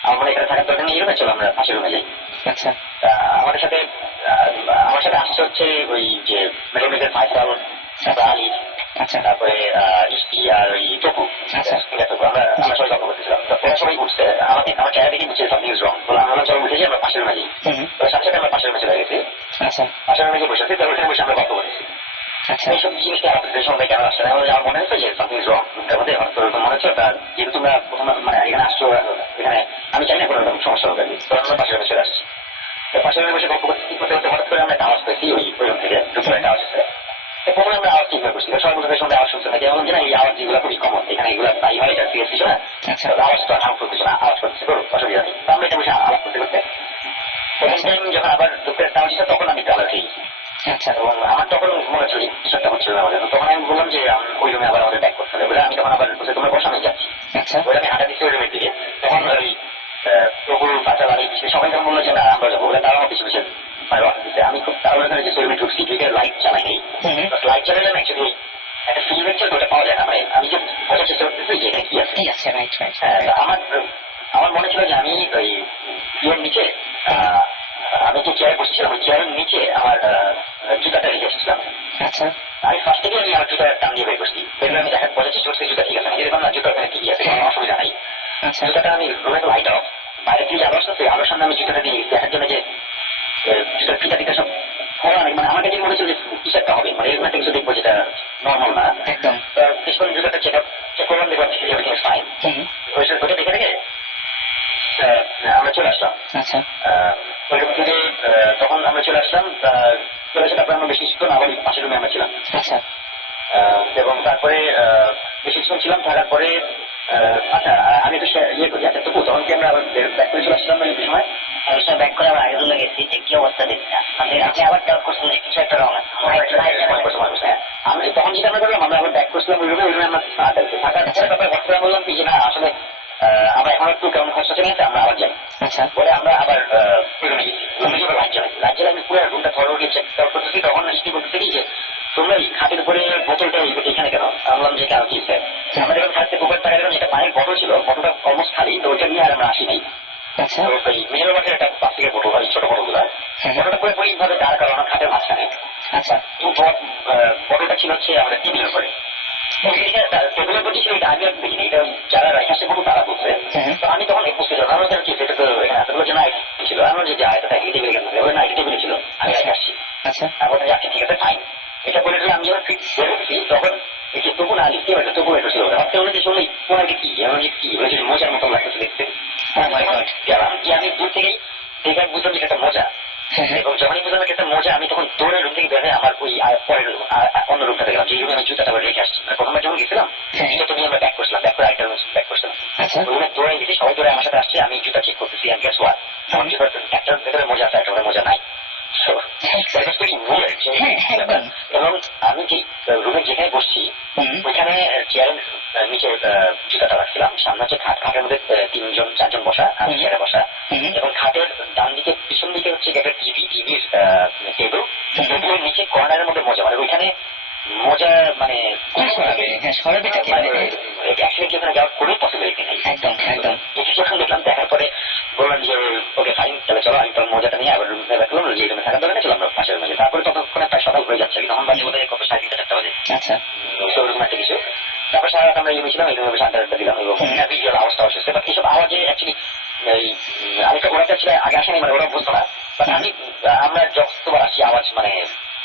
আমার এখানে থাকার দরকার নেই, এরকম চলো আমরা পাশের রুমে যাই। আচ্ছা, আমার সাথে আসছে হচ্ছে ওই যে মেয়েদের ফাইসাল, আলী, আচ্ছা, তারপরে ইস্তি আর ওই টপু। আচ্ছা। আমরা সবাই গল্প করতেছিলাম, তো ওরা সবাই উঠছে, আমার চেহারা দেখে বুঝছে সামথিং ইজ রং। বলে আমরা চলো উঠে যাই, আমরা পাশের রুমে যাই। তো সাথে সাথে আমরা পাশের রুমে চলে গেছি। আচ্ছা, পাশের রুমে গিয়ে বসে আছি, তো ওখানে বসে আমরা গল্প করতেছি। আচ্ছা, এইসব জিনিসটা আমাদের সবাই কেন আসছে না, আমার মনে হচ্ছে যে সামথিং ইজ রং আমাদের মনে হচ্ছে। যেহেতু তোমরা প্রথমে মানে এখানে আসছো, এখানে আমি চাই না কোনো রকম সমস্যা হবে, তো আমরা পাশের রুমে চলে আসছি। তো পাশের রুমে বসে গল্প করতে করতে হঠাৎ করে আমরা একটা আওয়াজ পেয়েছি ওই রুম থেকে, দুপুরে একটা আওয়াজ এসেছে। প্রথমে আমরা আওয়াজ ঠিক হয়ে করছি, সবাই বলতে সঙ্গে আওয়াজ শুনছে নাকি, বললাম যে না এই আওয়াজ যেগুলো খুবই কমন, এখানে এগুলো তাই হয়, এটা সিরিয়াস কিছু না, আওয়াজ তো হার্মফুল কিছু না, আওয়াজ করতেছে করো, অসুবিধা নেই। তো আমরা এটা বসে আওয়াজ করতে করতে সেকেন্ড টাইম যখন আবার দুপুরের আওয়াজ হচ্ছে তখন আমি ডালার খেয়ে গেছি। আচ্ছা, এবং আমার তখন মনে হচ্ছিল কিছু একটা হচ্ছিল আমাদের, তখন আমি বললাম যে ওই রুমে আবার আমাদের ব্যাক করতে হবে বলে আমি তখন আবার বলছি তোমরা বসো আমি যাচ্ছি। আচ্ছা, ওই আমি হাঁটা দিচ্ছি ওই রুমের দিকে, তখন ওই প্রভু পাঁচা বাড়ি সবাই তখন বললো যে না আমরা যাবো বলে, তারা আমার পিছু পিছু আমি খুব তাড়াহুড়ো যে রুমে ঢুকছি, ঢুকে লাইট চালাই নেই। লাইট চালালে অ্যাকচুয়ালি একটা ফিল হচ্ছে ওটা পাওয়া যায় না, মানে আমি যে বোঝার চেষ্টা করতেছি যে এখানে কি আছে। কি আছে, রাইট, রাইট। হ্যাঁ, আমার মনে ছিল যে আমি ওই ইয়ের নিচে আমি যে চেয়ারে বসেছিলাম ওই চেয়ারের নিচে আমার জুতাটা রেখে এসেছিলাম। আচ্ছা, আমি ফার্স্ট থেকে আমি আমার জুতা টান দিয়ে বের করছি, বেরোলে আমি দেখা বোঝার চেষ্টা করছি জুতা ঠিক আছে, আমি দেখলাম না জুতা ওখানে ঠিকই আছে, কোনো অসুবিধা নাই। আচ্ছা, জুতাটা আমি রুমে তো লাইট অফ, বাইরে থেকে আলো আসতেছে, আলোর সামনে আমি জুতাটা দিয়ে দেখার জন্য যে জুতার ফিতা টিতা সব খোলা, মানে আমার কাছে মনে হচ্ছিল যে কিছু একটা হবে, মানে এরকম একটা কিছু দেখবো যেটা নর্মাল না একদম। কিছুক্ষণ জুতাটা চেক করলাম, দেখলাম এভরিথিং ইজ ফাইন। ওইটা দেখে দেখে আমরা চলে আসলাম। আচ্ছা, তখন আমরা চলে আসলাম, চলে আসে তারপরে আমরা বেশি কিছুক্ষণ আবার পাশের রুমে আমরা ছিলাম। আচ্ছা, এবং তারপরে বেশি কিছুক্ষণ ছিলাম, থাকার পরে আচ্ছা আমি একটু ইয়ে করি। আচ্ছা তবু তখন কি আমরা আবার ব্যাক করে চলে আসলাম এই সময় ব্যাক করে আমরা আগের রুমে গেছি যে কি অবস্থা দেখছি, আপনি আবার ডাউট করছেন যে কিছু একটা রং আছে। আমি তখন যেটা আমরা করলাম, আমরা আবার ব্যাক করছিলাম ওই রুমে আমরা থাকার পরে তারপরে হঠাৎ বললাম কি যে না আসলে আমরা এখন একটু কেমন খরচা চলে গেছে, আমরা আবার যাই। আচ্ছা, বলে আমরা আবার রুমে গেছি, রুমে গিয়ে লাইট জ্বালাই আমি পুরো রুমটা থরো গিয়ে চেক করতেছি। তখন স্ত্রী বলতেছে কি যে তোমরা এই খাটের উপরে বোতলটা এখানে কেন? আমি বললাম যে কেন কি স্যার, আমরা যখন খাটতে পুকুর টাকা দিলাম, যেটা পানির বোতল ছিল, বোতলটা অলমোস্ট খালি, তো ওইটা নিয়ে আর আমরা আসি নাই। আচ্ছা, ওই মিনারেল ওয়াটার একটা প্লাস্টিকের বোতল হয়, ছোট বোতলগুলো, বোতলটা পুরোপুরি ভাবে দাঁড় করানো খাটের মাঝখানে। আচ্ছা, বোতলটা ছিল হচ্ছে আমাদের টেবিলের উপরে, টেবিলের প্রতি ছিল এটা আমি আর দেখিনি, এটা যারা রাইখাসে বলতো তারা বলছে। তো আমি তখন বুঝতে চাই আমরা কি সেটা তো এতগুলো জন ছিল, আমরা যে এটা থাকে টেবিলে কেন, না এটা টেবিলে ছিল, আমি রেখে আসছি। আচ্ছা, আমি যাচ্ছি ঠিক আছে ফাইন। এটা বলে আমি যখন ফিট বেরোচ্ছি তখন তবু না লিখতে পারছে, তবু একটু ছিল ভাবতে হলে যে শুনলি ওনাকে কি এমন যে কি বলেছিল মজার মতন লাগতেছে দেখতে। গেলাম গিয়ে আমি দূর থেকেই দেখে বুঝলাম যে একটা মজা, এবং যখনই বুঝলাম একটা মজা আমি তখন দৌড়ে রুম থেকে বেরোয় আমার ওই পরের অন্য রুমটাতে গেলাম, যে রুমে আমি জুতাটা আবার রেখে আসছি। প্রথমবার যখন গেছিলাম জুতা নিয়ে আমরা ব্যাক করছিলাম, ব্যাক করে আরেকটা রুম ব্যাক করছিলাম, রুমে দৌড়ে গেছি, সবাই দৌড়ে আমার সাথে আসছে, আমি জুতা চেক করতেছি। আমি গেস ওয়াট আমার জুতার একটার ভেতরে মজা আছে, একটা মজা নাই। এবং আমি যে রুমে যেখানে বসছি ওইখানে চেয়ারের নিচে জুতাটা রাখছিলাম, সামনে হচ্ছে খাটের মধ্যে 3-4 জন বসা, আমি চেয়ারে বসা, এবং খাটের ডান দিকে পিছন দিকে হচ্ছে একটা টিভির টেবিল, টেবিলের নিচে কর্নারের মধ্যে মজা, মানে ওইখানে মজা মানে অ্যাক্সিডেন্ট ওখানে যাওয়ার কোনো পসিবিলিটি নেই। একদম, একদম। যখন দেখলাম, দেখার পরে বললাম যে ওকে ফাইন, তাহলে চলো আমি তোর মজাটা নিয়ে আবার রুমে রাখলাম, যে রুমে থাকার দরকার চলো আমরা পাশের রুমে। তারপরে ততক্ষণে প্রায় সকাল হয়ে যাচ্ছে, তখন বাজে বোধ হয় কত 3:30-4টা বাজে। আচ্ছা, ওরকম একটা কিছু। তারপর সারা রাত আমরা এই রুমে ছিলাম, এই রুমে বসে আড্ডা দিলাম, এবং ভিজুয়াল আওয়াজটা আসছে। বাট এইসব আওয়াজে অ্যাকচুয়ালি আমি তো ওরা ছিল আগে আসেনি, মানে ওরা বুঝতো না। বাট আমরা যতবার আসি আওয়াজ মানে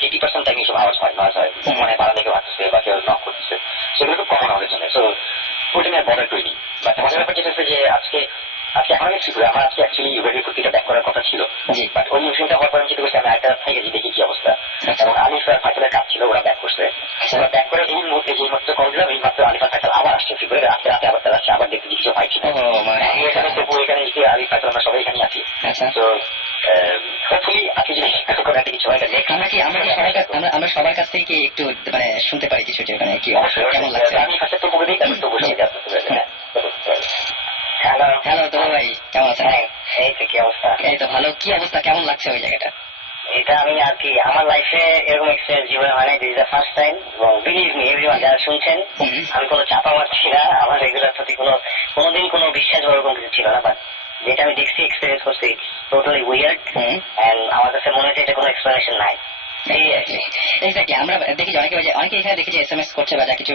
80% টাইম এসব আওয়াজ হয়, নয়েজ হয়, মানে বাড়া থেকে ভাবতেছে বা কেউ নক করতেছে, সেগুলো খুব কমন আমাদের জন্য। সো ওইটা নিয়ে বর্ডার করিনি। বাট মজার ব্যাপার যেটা হচ্ছে যে আজকে এখন আমি ত্রিপুরা, আমার আজকে অ্যাকচুয়ালি ইউভেরি কুর্তিটা ব্যাক করার কথা ছিল, বাট ওই ইনফিউশনটা হওয়ার পর আমি চিন্তা করছি আমি একটা থেকে দেখি কি অবস্থা। এবং আলিফ আর ফাইসালের কাজ ছিল, ওরা ব্যাক করছে, ওরা ব্যাক করে এই মুহূর্তে যে মাত্র কল দিলাম, এই মাত্র আলিফ আর ফাইসাল আবার আসছে ত্রিপুরা, রাতে রাতে আবার তারা আসছে, আবার দেখতে কিছু হয় কিনা। আমি এখানে তবু এখানে এসে আলিফ ফাইসাল আমরা সবাই এখানে আছি। তো হোপফুলি আজকে যদি কোনো একটা কিছু হয়, আমরা সবার কাছ থেকে একটু মানে শুনতে পারি কিছু, যে ওখানে কি কেমন লাগছে। আমি ফার্স্টে তো বলে দিই, তারপর তো বসে হ্যালো হ্যালো তো ভাই, কেমন আছেন? এই তো কি অবস্থা? এই তো ভালো। কি অবস্থা, কেমন লাগছে ওই জায়গাটা? এটা আমি আর কি আমার লাইফে এরকম এক্সপিরিয়েন্স জীবনে হয় না, this is the first time. এবং বিলিভ মি এভরিওয়ান যারা শুনছেন, আমি কোনো চাপা মারছি না, আমার এগুলোর প্রতি কোনোদিন কোনো বিশ্বাস বা ওরকম কিছু ছিল না, বাট যেটা আমি দেখছি এক্সপিরিয়েন্স করছি টোটালি উইয়ার্ড, এন্ড আমার কাছে মনে হচ্ছে এটা কোনো এক্সপ্লেনেশন নাই। এক্স্যাক্টলি, আমরা দেখি অনেকে এখানে দেখি যে SMS করছে বা যা কিছু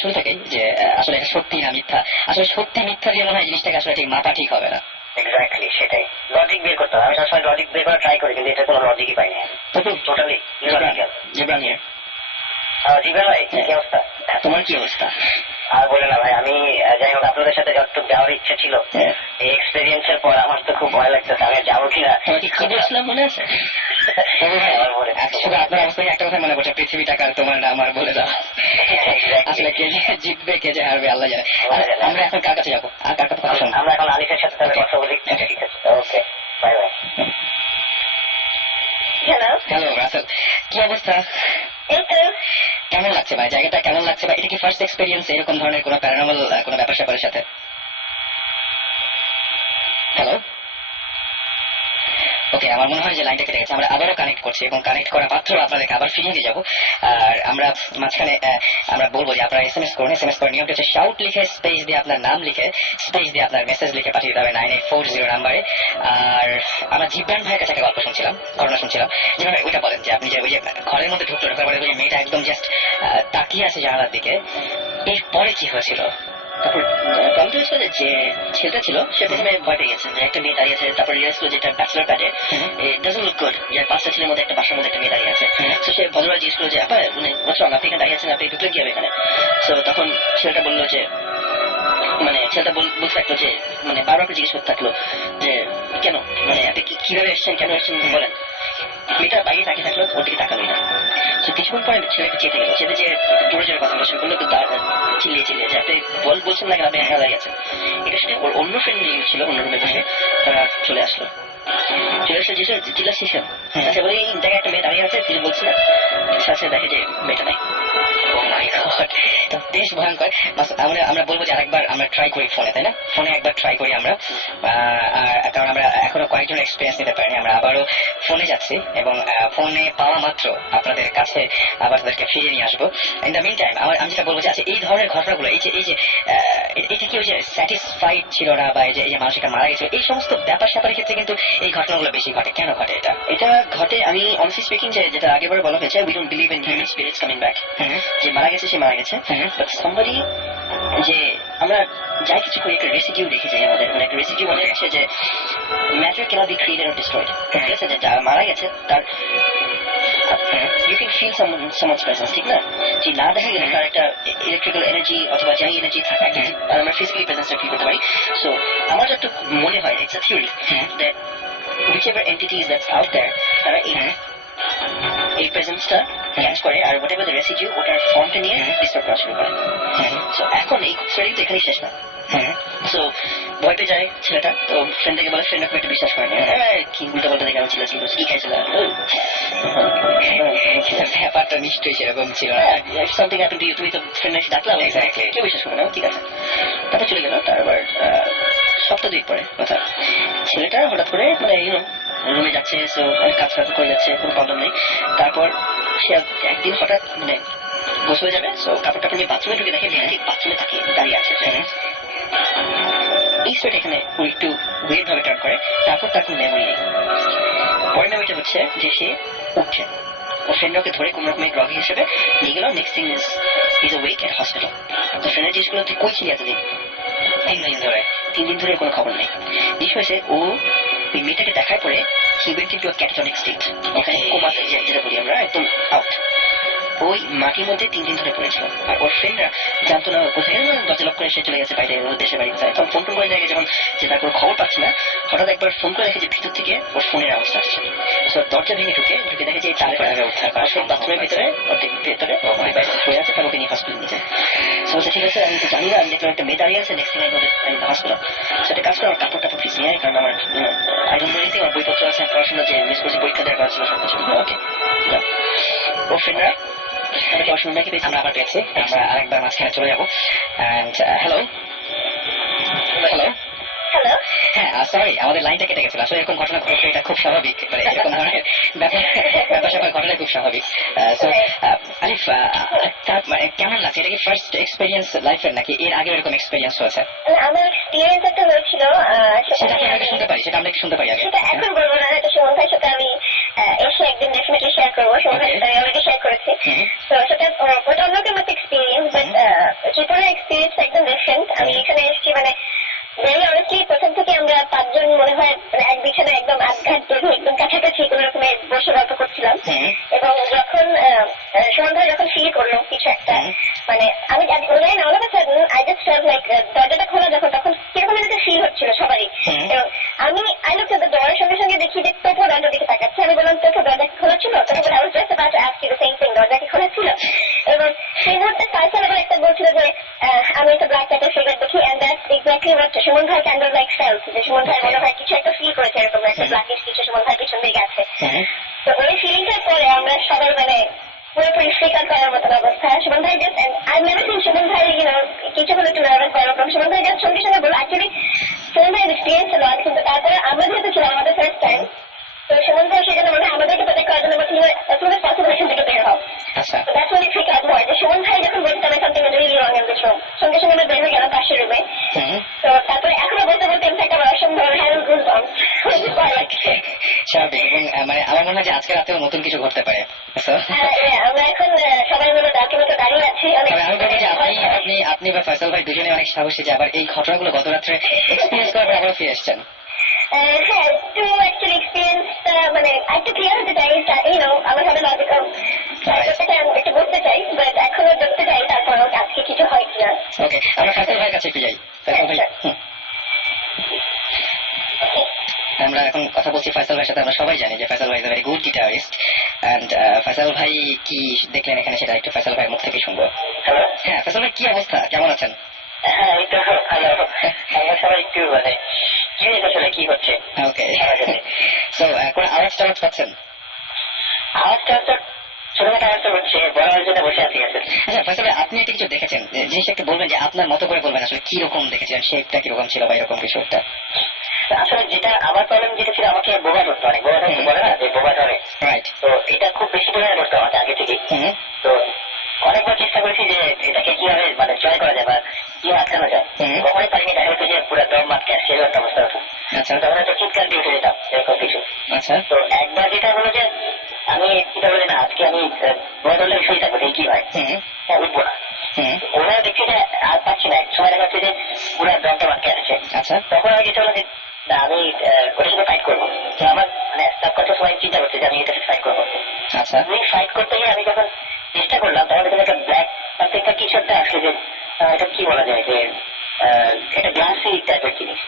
শুরু থেকে, যে আসলে এটা সত্যি না মিথ্যা। আসলে সত্যি মিথ্যা দিয়ে মনে হয় জিনিসটাকে আসলে ঠিক মাপা ঠিক হবে না। এক্স্যাক্টলি, সেটাই লজিক বের করতে হবে। আমি সবসময় লজিক বের করা ট্রাই করি, কিন্তু এটা কোনো লজিকই পাই না, টোটালি ইলজিক্যাল। জিবরান হিয়ার। জীবন ভাই কি অবস্থা? তোমার কি অবস্থা? আর বলে না ভাই, আমি যাই হোক আপনাদের সাথে যতটুকু যাওয়ার ইচ্ছা ছিল, এই এক্সপেরিয়েন্সের পর আমার তো খুব ভয় লাগতেছে আমি যাবো কিনা। কি বলছিলাম মনে আছে? শুধু আপনার অবস্থায় একটা কথা মনে পড়ছে, পৃথিবীটাকে আর তোমার না আমার বলে দাও। আসলে কে যে জিতবে কে যে হারবে আল্লাহ জানে। আমরা এখন কার কাছে যাবো আর কার কথা শুনবো? আমরা এখন আলিফের সাথে তাহলে কথা বলি। ঠিক আছে, ওকে, বাই বাই। হ্যালো রাসেল, কি অবস্থা? কেমন লাগছে ভাই জায়গাটা, কেমন লাগছে ভাই? এটা কি ফার্স্ট এক্সপেরিয়েন্স এরকম ধরনের কোনো প্যারানর্মাল কোনো ব্যাপার স্যাপারের সাথে? হ্যালো, ওকে, আমার মনে হয় যে লাইনটা কেটে গেছে। আমরা আবারও কানেক্ট করছি এবং কানেক্ট করা মাত্র আপনাদেরকে আবার ফিরিয়ে নিয়ে যাবো। আর আমরা মাঝখানে আমরা বলবো যে আপনারা SMS করুন। SMS করার নিয়মটা হচ্ছে শাউট লিখে স্পেস দিয়ে আপনার নাম লিখে স্পেস দিয়ে আপনার মেসেজ লিখে পাঠিয়ে দিতে হবে 9840 নাম্বারে। আর আমরা জিবরান ভাইয়ের কাছে একটা গল্প শুনছিলাম, ঘটনা শুনছিলাম। যেভাবে ওইটা বলেন যে আপনি যে ওই যে ঘরের মধ্যে ঢুকলো, ঢোকার পরে ওই যে মেয়েটা একদম জাস্ট তাকিয়ে আছে জানালার দিকে, এরপরে কি হয়েছিল? তারপর কমতে হয়েছিল যে ছেলেটা ছিল সে প্রথমে ভয় পেয়ে গেছে যে একটা মেয়ে দাঁড়িয়ে আছে, তারপর রিয়াজ করলো যেটা ব্যাচেলর প্যাডে ডাজন্ট লুক গুড, যে 5টা ছেলের মধ্যে একটা বাসার মধ্যে একটা মেয়ে দাঁড়িয়ে আছে। তো সে ভদ্রভাবে জিজ্ঞেস করলো যে আপা মানে আপনি এখানে দাঁড়িয়ে আছেন, আপনি ঢুকলেন কি হবে এখানে? তো তখন ছেলেটা বললো যে মানে ছেলেটা বলতে থাকলো যে মানে বারবার করে জিজ্ঞেস করতে থাকলো যে কেন, মানে আপনি কিভাবে এসছেন, কেন এসছেন বলেন। মেয়েটা বাইরে তাকিয়ে থাকলো, ওর দিকে তাকালোই না। তো কিছুক্ষণ পরে ছেলেটা চেতে গেল, চেতে যে জোরে জোরে কথা বলা শুরু করলো, তো চিল্লিয়ে চিল্লিয়ে যে আপনি বলছেন না কেন, আপনি একা দাঁড়িয়ে আছেন। এটা শুনে ওর অন্য ফ্রেন্ড ছিল অন্য রুমে বসে, তারা চলে আসলো। চলে আসলে যে চিল্লা শিখেন আচ্ছা বলে এই জায়গায় একটা মেয়ে দাঁড়িয়ে আছে, কিছু বলছে না, সাথে দেখে যে মেয়েটা নাই। বেশ ভয়ঙ্কর। আমরা বলবো যে আরেকবার আমরা ট্রাই করি ফোনে, তাই না? ফোনে একবার ট্রাই করি আমরা, কারণ আমরা এখনো কয়েকজন এক্সপিরিয়েন্স নিতে পারিনি। আমরা আবারও ফোনে যাচ্ছি এবং ফোনে পাওয়া মাত্র আপনাদের কাছে আবার তাদেরকে ফিরিয়ে নিয়ে আসবো। ইন দ্য মিন টাইম আমি যেটা বলবো যে আচ্ছা এই ধরনের ঘটনাগুলো এই যে এটা কি ওই যে স্যাটিসফাইড ছিল না বা এই যে মানুষটা মারা গেছিল, এই সমস্ত ব্যাপার স্যাপারের ক্ষেত্রে কিন্তু এই ঘটনাগুলো বেশি ঘটে। কেন ঘটে এটা? এটা ঘটে আমি অনেস্টলি স্পিকিং যেটা আগেবার বলা হয়েছে, we don't believe in human spirits coming back. যে মারা গেছে সে মারা গেছে, বাট সামবডি যে আমরা যাই কিছু করি একটা রেসিডিউ রেখে যাই আমাদের, মানে একটা রেসিডিউ মানে হচ্ছে যে matter cannot be created or destroyed. ঠিক আছে, যে যারা মারা গেছে তার you can feel someone's presence, ঠিক না? যে না দেখা গেলে তার একটা ইলেকট্রিক্যাল এনার্জি অথবা যাই এনার্জি থাকে আমরা ফিজিক্যালি প্রেজেন্সটা ফিল করতে পারি। সো আমার যতটুকু মনে হয় it's a theory that whichever entities that's out there তারা এই প্রেজেন্সটা ক্যাচ করে আর হোয়াট এভার দ্য রেসিডিউ ওটার ফর্মটা নিয়ে ডিস্টার্ব করা শুরু করে। সো এখন এই স্টোরি তো এখানেই শেষ না। সো ভয় পেয়ে যায় ছেলেটা, তো ফ্রেন্ড থেকে বলে, ফ্রেন্ড একটু বিশ্বাস করে না, কি উল্টো পাল্টা দেখে আমি ছিল কি খাইছিল, ব্যাপারটা নিশ্চয়ই সেরকম ছিল না। সামথিং হ্যাপেন্ড টু ইউ, তুমি তো ফ্রেন্ড এসে ডাকলাম, কেউ বিশ্বাস করে না, ঠিক আছে। তারপর চলে গেল। তারপর সপ্তাহ 2 পরে কথা, ছেলেটা হঠাৎ করে মানে রুমে যাচ্ছে, সো অনেক কাজ করে যাচ্ছে, কোনো প্রবলেম নেই। তারপর সে একদিন হঠাৎ মানে গোসল হয়ে যাবে, সো কাপড় টাপড় নিয়ে বাথরুমে ঢুকে দেখে মেয়েটি বাথরুমে তাকে দাঁড়িয়ে আছে। এই স্টোরিটা এখানে ও একটু ওয়েট ভাবে টার্ন করে। তারপর তার কোনো মেমোরি নেই। পরের মেমোরিটা হচ্ছে যে সে উঠছে, ও ফ্রেন্ডকে ধরে কোন রকমের গ্রগি হিসেবে নিয়ে গেল। Next thing is awake at hospital. তো ফ্রেন্ডের জিনিস গুলো তুই কই ছিলি এতদিন? 3 দিন ধরে কোনো খবর নেই। জিনিস হয়েছে ও ওই মেয়েটাকে দেখার পরে he went into a catatonic state, ওখানে কোমাতে যেটা বলি আমরা, একদম আউট। ওই মাটির মধ্যে 3 দিন ধরে পড়েছিল। আর ওর ফ্রেন্ডরা জানতো না কোথায়, দরজা লক করে সে চলে গেছে বাইরে, ওর দেশে বাড়ি কোথায়। তখন ফোন টোন করে দেখে যখন যে তার কোনো খবর পাচ্ছে না, হঠাৎ একবার ফোন করে দেখে যে ভিতর থেকে ওর ফোনের আওয়াজ আসছে। দরজা ভেঙে ঢুকে দেখে যে তার বাথরুমের ভেতরে অনেক বাইরে পড়ে আছে, তার ওকে নিয়ে হসপিটাল নিয়ে যায়। বলছে ঠিক আছে, আমি তো জানি না, আমি দেখলাম একটা মেয়ে দাঁড়িয়ে আছে, নেক্সট থিং আমি হসপিটাল। সেটা কাজ করে আমার কাপড় টাপড় ফিস নিয়ে, কারণ আমার আই ডোন্ট নো এনিথিং, আমার বইপত্র আছে, পড়াশোনা যে মিস করছি, পরীক্ষা দেওয়ার করা ছিল সবকিছু। ওকে, ও ফ্রেন্ডরা আমরা আবার পেয়েছি, আমরা আরেকবার মাঝখানে চলে যাবো। Hello hello hello. হ্যাঁ, সরি, আমাদের লাইনটা কেটে গেছিল। আসলে এরকম ঘটনা ঘটছে, এটা খুব স্বাভাবিক, মানে এরকম ধরনের ব্যাপার স্যাপার ঘটনা খুব স্বাভাবিক। আলিফ, কেমন লাগছে? এটা কি ফার্স্ট এক্সপিরিয়েন্স লাইফের, নাকি এর আগে এরকম এক্সপিরিয়েন্স হয়েছে? আমার এক্সপিরিয়েন্স একটা হয়েছিল, সেটা আমরা শুনতে পারি, সেটা আমরা শুনতে পারি আগে। সেটা এখন বলবো না, হয়তো সুমন ভাইয়ের সাথে আমি এসে একদিন ডেফিনেটলি শেয়ার করবো। সুমন ভাইয়ের সাথে আমি অলরেডি শেয়ার করেছি। তো সেটা ওটা অন্যরকম একটা এক্সপিরিয়েন্স, বাট ত্রিপুরার এক্সপিরিয়েন্স একদম ডিফারেন্ট। আমি এখানে এসেছি মানে ভেরি অনেস্টলি, প্রথম থেকে আমরা 5 জন মনে হয় মানে এক বিছানায় একদম আধঘাট বেঁধে একদম কাছাকাছি কোন রকমের বসে গল্প করছিলাম। এবং যখন সুমন ভাই যখন ফিল করলো কিছু একটা, মানে আমি জানি না, অনেক আই জাস্ট ফেল্ট লাইক দরজাটা খোলা যখন, তখন কিরকম একটা ফিল হচ্ছিল সবারই। এবং আমি I looked at the door, সঙ্গে সঙ্গে দেখি যে তোপো দরজার দিকে তাকাচ্ছে। আমি বললাম তোপো দরজা কি খোলা ছিল? তখন বলে I was just about to ask you the same thing, দরজা কি খোলা ছিল? এবং সেই মুহূর্তে ফাইসাল আবার একটা বলছিল যে আমি একটা ব্ল্যাক ক্যাটের ফিগার দেখি, and that's exactly what Suman ভাই কাইন্ড অফ লাইক ফেল্ট, যে সুমন ভাই মনে হয় কিছু একটা ফিল করেছে, এরকম একটা ব্ল্যাকিশ কিছু সুমন ভাই পিছন দিয়ে গেছে। তো ওই ফিলিংটার পরে আমরা সবাই মানে পুরোপুরি স্বীকার করার মতন অবস্থা। সুমন ভাই just, I never seen Suman ভাই কিছু হলে একটু নার্ভাস বা এরকম। সুমন ভাই জাস্ট সঙ্গে সঙ্গে বলল, অ্যাকচুয়ালি সুমন ভাইয়ের এক্সপিরিয়েন্স ছিল, কিন্তু তারপরে আমরা যেহেতু ছিলাম আমাদের ফার্স্ট টাইম, তো সুমন ভাই সেজন্য মানে আমাদেরকে প্রোটেক্ট করার জন্য বলছিল পসিবল এখান থেকে বের হও। দ্যাটস ওয়ান ফ্রিক আউট মোর, যে সুমন ভাই যখন বলছে আমি something is really wrong in this room, সঙ্গে সঙ্গে আমরা বের হয়ে গেলাম পাশের রুমে। তো তারপরে এখনো বলতে বলতে ইনফ্যাক্ট আমার অসম্ভব হ্যান্ড গুজ বাম্পস স্বাভাবিক, এবং মানে আমার মনে হয় যে আজকে রাতেও নতুন কিছু ঘটতে পারে। আমরা এখন সবাই মিলে ডাকের মতো দাঁড়িয়ে আছি। আমি ভাবি যে আপনি বা ফয়সাল ভাই দুজনে অনেক সাহসী, যে আবার এই ঘটনাগুলো গত রাত্রে এক্সপিরিয়েন্স করার পর আবার ফিরে এসছেন। হ্যাঁ, একটু অ্যাকচুয়ালি এক্সপিরিয়েন্সটা মানে একটু ক্লিয়ার হতে চাই, আমার সাথে লজিক্যাল একটু বুঝতে চাই, বাট এখনো দেখতে চাই তারপর আজকে কিছু হয় কিনা। ওকে, আমরা ফয়সাল ভাইয়ের কাছে একটু যাই। ফয়সাল ভাই, আমরা এখন কথা বলছি ফয়সাল ভাইয়ের সাথে। আমরা সবাই জানি যে ফয়সাল ভাই is a very good guitarist, and Faisal ভাই কি দেখলেন এখানে সেটা একটু ফয়সাল ভাইয়ের মুখ থেকে শুনবো। হ্যাঁ, ফয়সাল ভাই কি অবস্থা, কেমন আছেন? হ্যাঁ, এই তো ভালো। আমরা সবাই একটু মানে কি আসলে কি হচ্ছে। ওকে, সো কোন আওয়াজ টাওয়াজ পাচ্ছেন? আওয়াজটা তো ছোটখাটো আওয়াজটা হচ্ছে, বড় আওয়াজ জন্য বসে আছি। আচ্ছা ফয়সাল ভাই, আপনি এটা কিছু দেখেছেন, জিনিসটা একটু বলবেন, যে আপনার মতো করে বলবেন আসলে কি রকম দেখেছিলেন, শেপটা কিরকম ছিল বা এরকম কিছু একটা। আসলে যেটা আমার প্রবলেম যেটা ছিল, আমাকে বোবা ধরতো, অনেক বোবা ধরতে বলে না, যে বোবা ধরে, রাইট। তো এটা খুব বেশি পরিমাণে ধরতো আমাকে আগে থেকে। তো অনেকবার চেষ্টা করেছি যে এটাকে কিভাবে মানে জয় করা যায় বা কিভাবে আটকানো যায়, কখনোই পারিনি। দেখা যেত যে পুরো দম আটকে আসছে, এরকম একটা অবস্থা হতো। তখন হয়তো চিৎকার দিয়ে উঠে যেতাম, এরকম কিছু। তো একবার যেটা হলো যে আমি চিন্তা করি না, আজকে আমি বোবা ধরলে শুয়ে থাকবো, কি হয়, হ্যাঁ উঠবো না। ওরা দেখছি যে আর পাচ্ছি না, এক সময় দেখা যাচ্ছে যে পুরো দমটা আটকে আসছে। তখন আমি যেটা হলো যে না, আমি ওটার সাথে ফাইট করবো। তো আমার মানে সাবকনসিয়াস মাইন্ড চিন্তা করছে যে আমি এটাকে ফাইট করবো। আমি ফাইট করতে গিয়ে আমি যখন চেষ্টা করলাম, তখন দেখলাম একটা ব্ল্যাক একটা কিছু একটা আসলে, যে এটা কি বলা যায়, যে একটা গ্লাসি টাইপের জিনিস,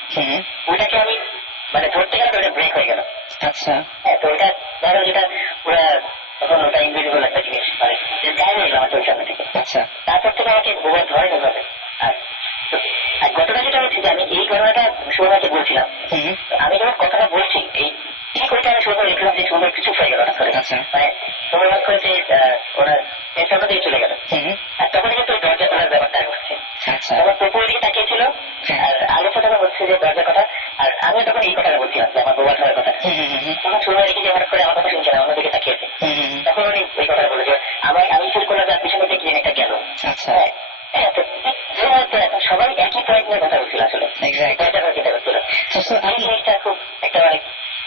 ওটাকে আমি মানে ধরতে গেলাম, ওটা ব্রেক হয়ে গেল। আচ্ছা, তো ওটা ধরো যেটা পুরো তখন ওটা ইনভিজিবল একটা জিনিস, মানে গায়ে হয়ে গেল আমার চোখের সামনে থেকে। আচ্ছা, তারপর থেকে আমাকে বোবা ধরে এভাবে। আর ঘটনা যেটা হচ্ছে যে আমি এই ঘটনাটা সুমনকে বলছিলাম, আমি যখন কথাটা বলছি এই ঠিক ওইটা আমি সুন্দর দেখলাম যে সুন্দর কিছু হয়ে গেল না করে, মানে সুন্দর করে যে ওনার পেছনের দিকে চলে গেল। আর তখন কিন্তু দরজা খোলার ব্যাপারটা হচ্ছে, তখন পুকুরের দিকে তাকিয়েছিল আর আলোচনা হচ্ছে যে দরজার কথা, আর আমি তখন এই কথাটা বলছিলাম যে আমার বোবা ধরার কথা। তখন সুন্দর রেখে যে হঠাৎ করে আমার কথা শুনছে না, অন্যদিকে তাকিয়েছে। তখন উনি ওই কথাটা বলে যে আমি ফিল করলাম যে পিছনে দিকে কি একটা গেল। সবাই একই পয়েন্ট নিয়ে কথা বলছিল, আসলে চিন্তা করছিল। এই জিনিসটা খুব একটা মানে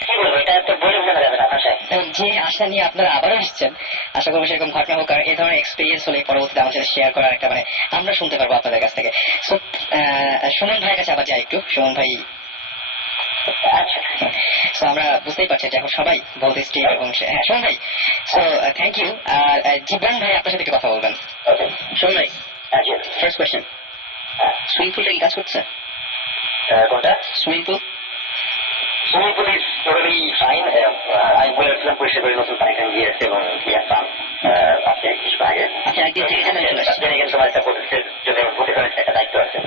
কি বলবো, এটা তো বলে বোঝানো যাবে না ভাষায়। যে আশা নিয়ে আপনারা আবারও আসছেন, আশা করবো সেরকম ঘটনা হোক, আর এই ধরনের এক্সপিরিয়েন্স হলে পরবর্তীতে আমার সাথে শেয়ার করার একটা মানে আমরা শুনতে পারবো আপনাদের কাছ থেকে। সো সুমন ভাইয়ের কাছে আবার যাই একটু। সুমন ভাই, আচ্ছা তো আমরা বুঝতেই পারছি যে এখন সবাই বলতে স্টেপ এবং হ্যাঁ শোন ভাই, সো থ্যাংক ইউ। আর জিবরান ভাই আপনার সাথে একটু কথা বলবেন। ওকে শোন ভাই, আচ্ছা ফার্স্ট কোয়েশ্চেন, সুইমিং পুলটা কি কাজ করছে? কোনটা swimming pool swimming pool is totally fine. আমি বলেছিলাম পরিষ্কার করে নতুন কানেকশন দিয়েছে এবং ইয়ারফান আজকে কিছু আগে। আচ্ছা, একদিন থেকে জানাই চলে আসছে। জেনে গেলে তোমার একটা প্রতিষ্ঠার জন্য হতে পারে একটা দায়িত্ব আছে,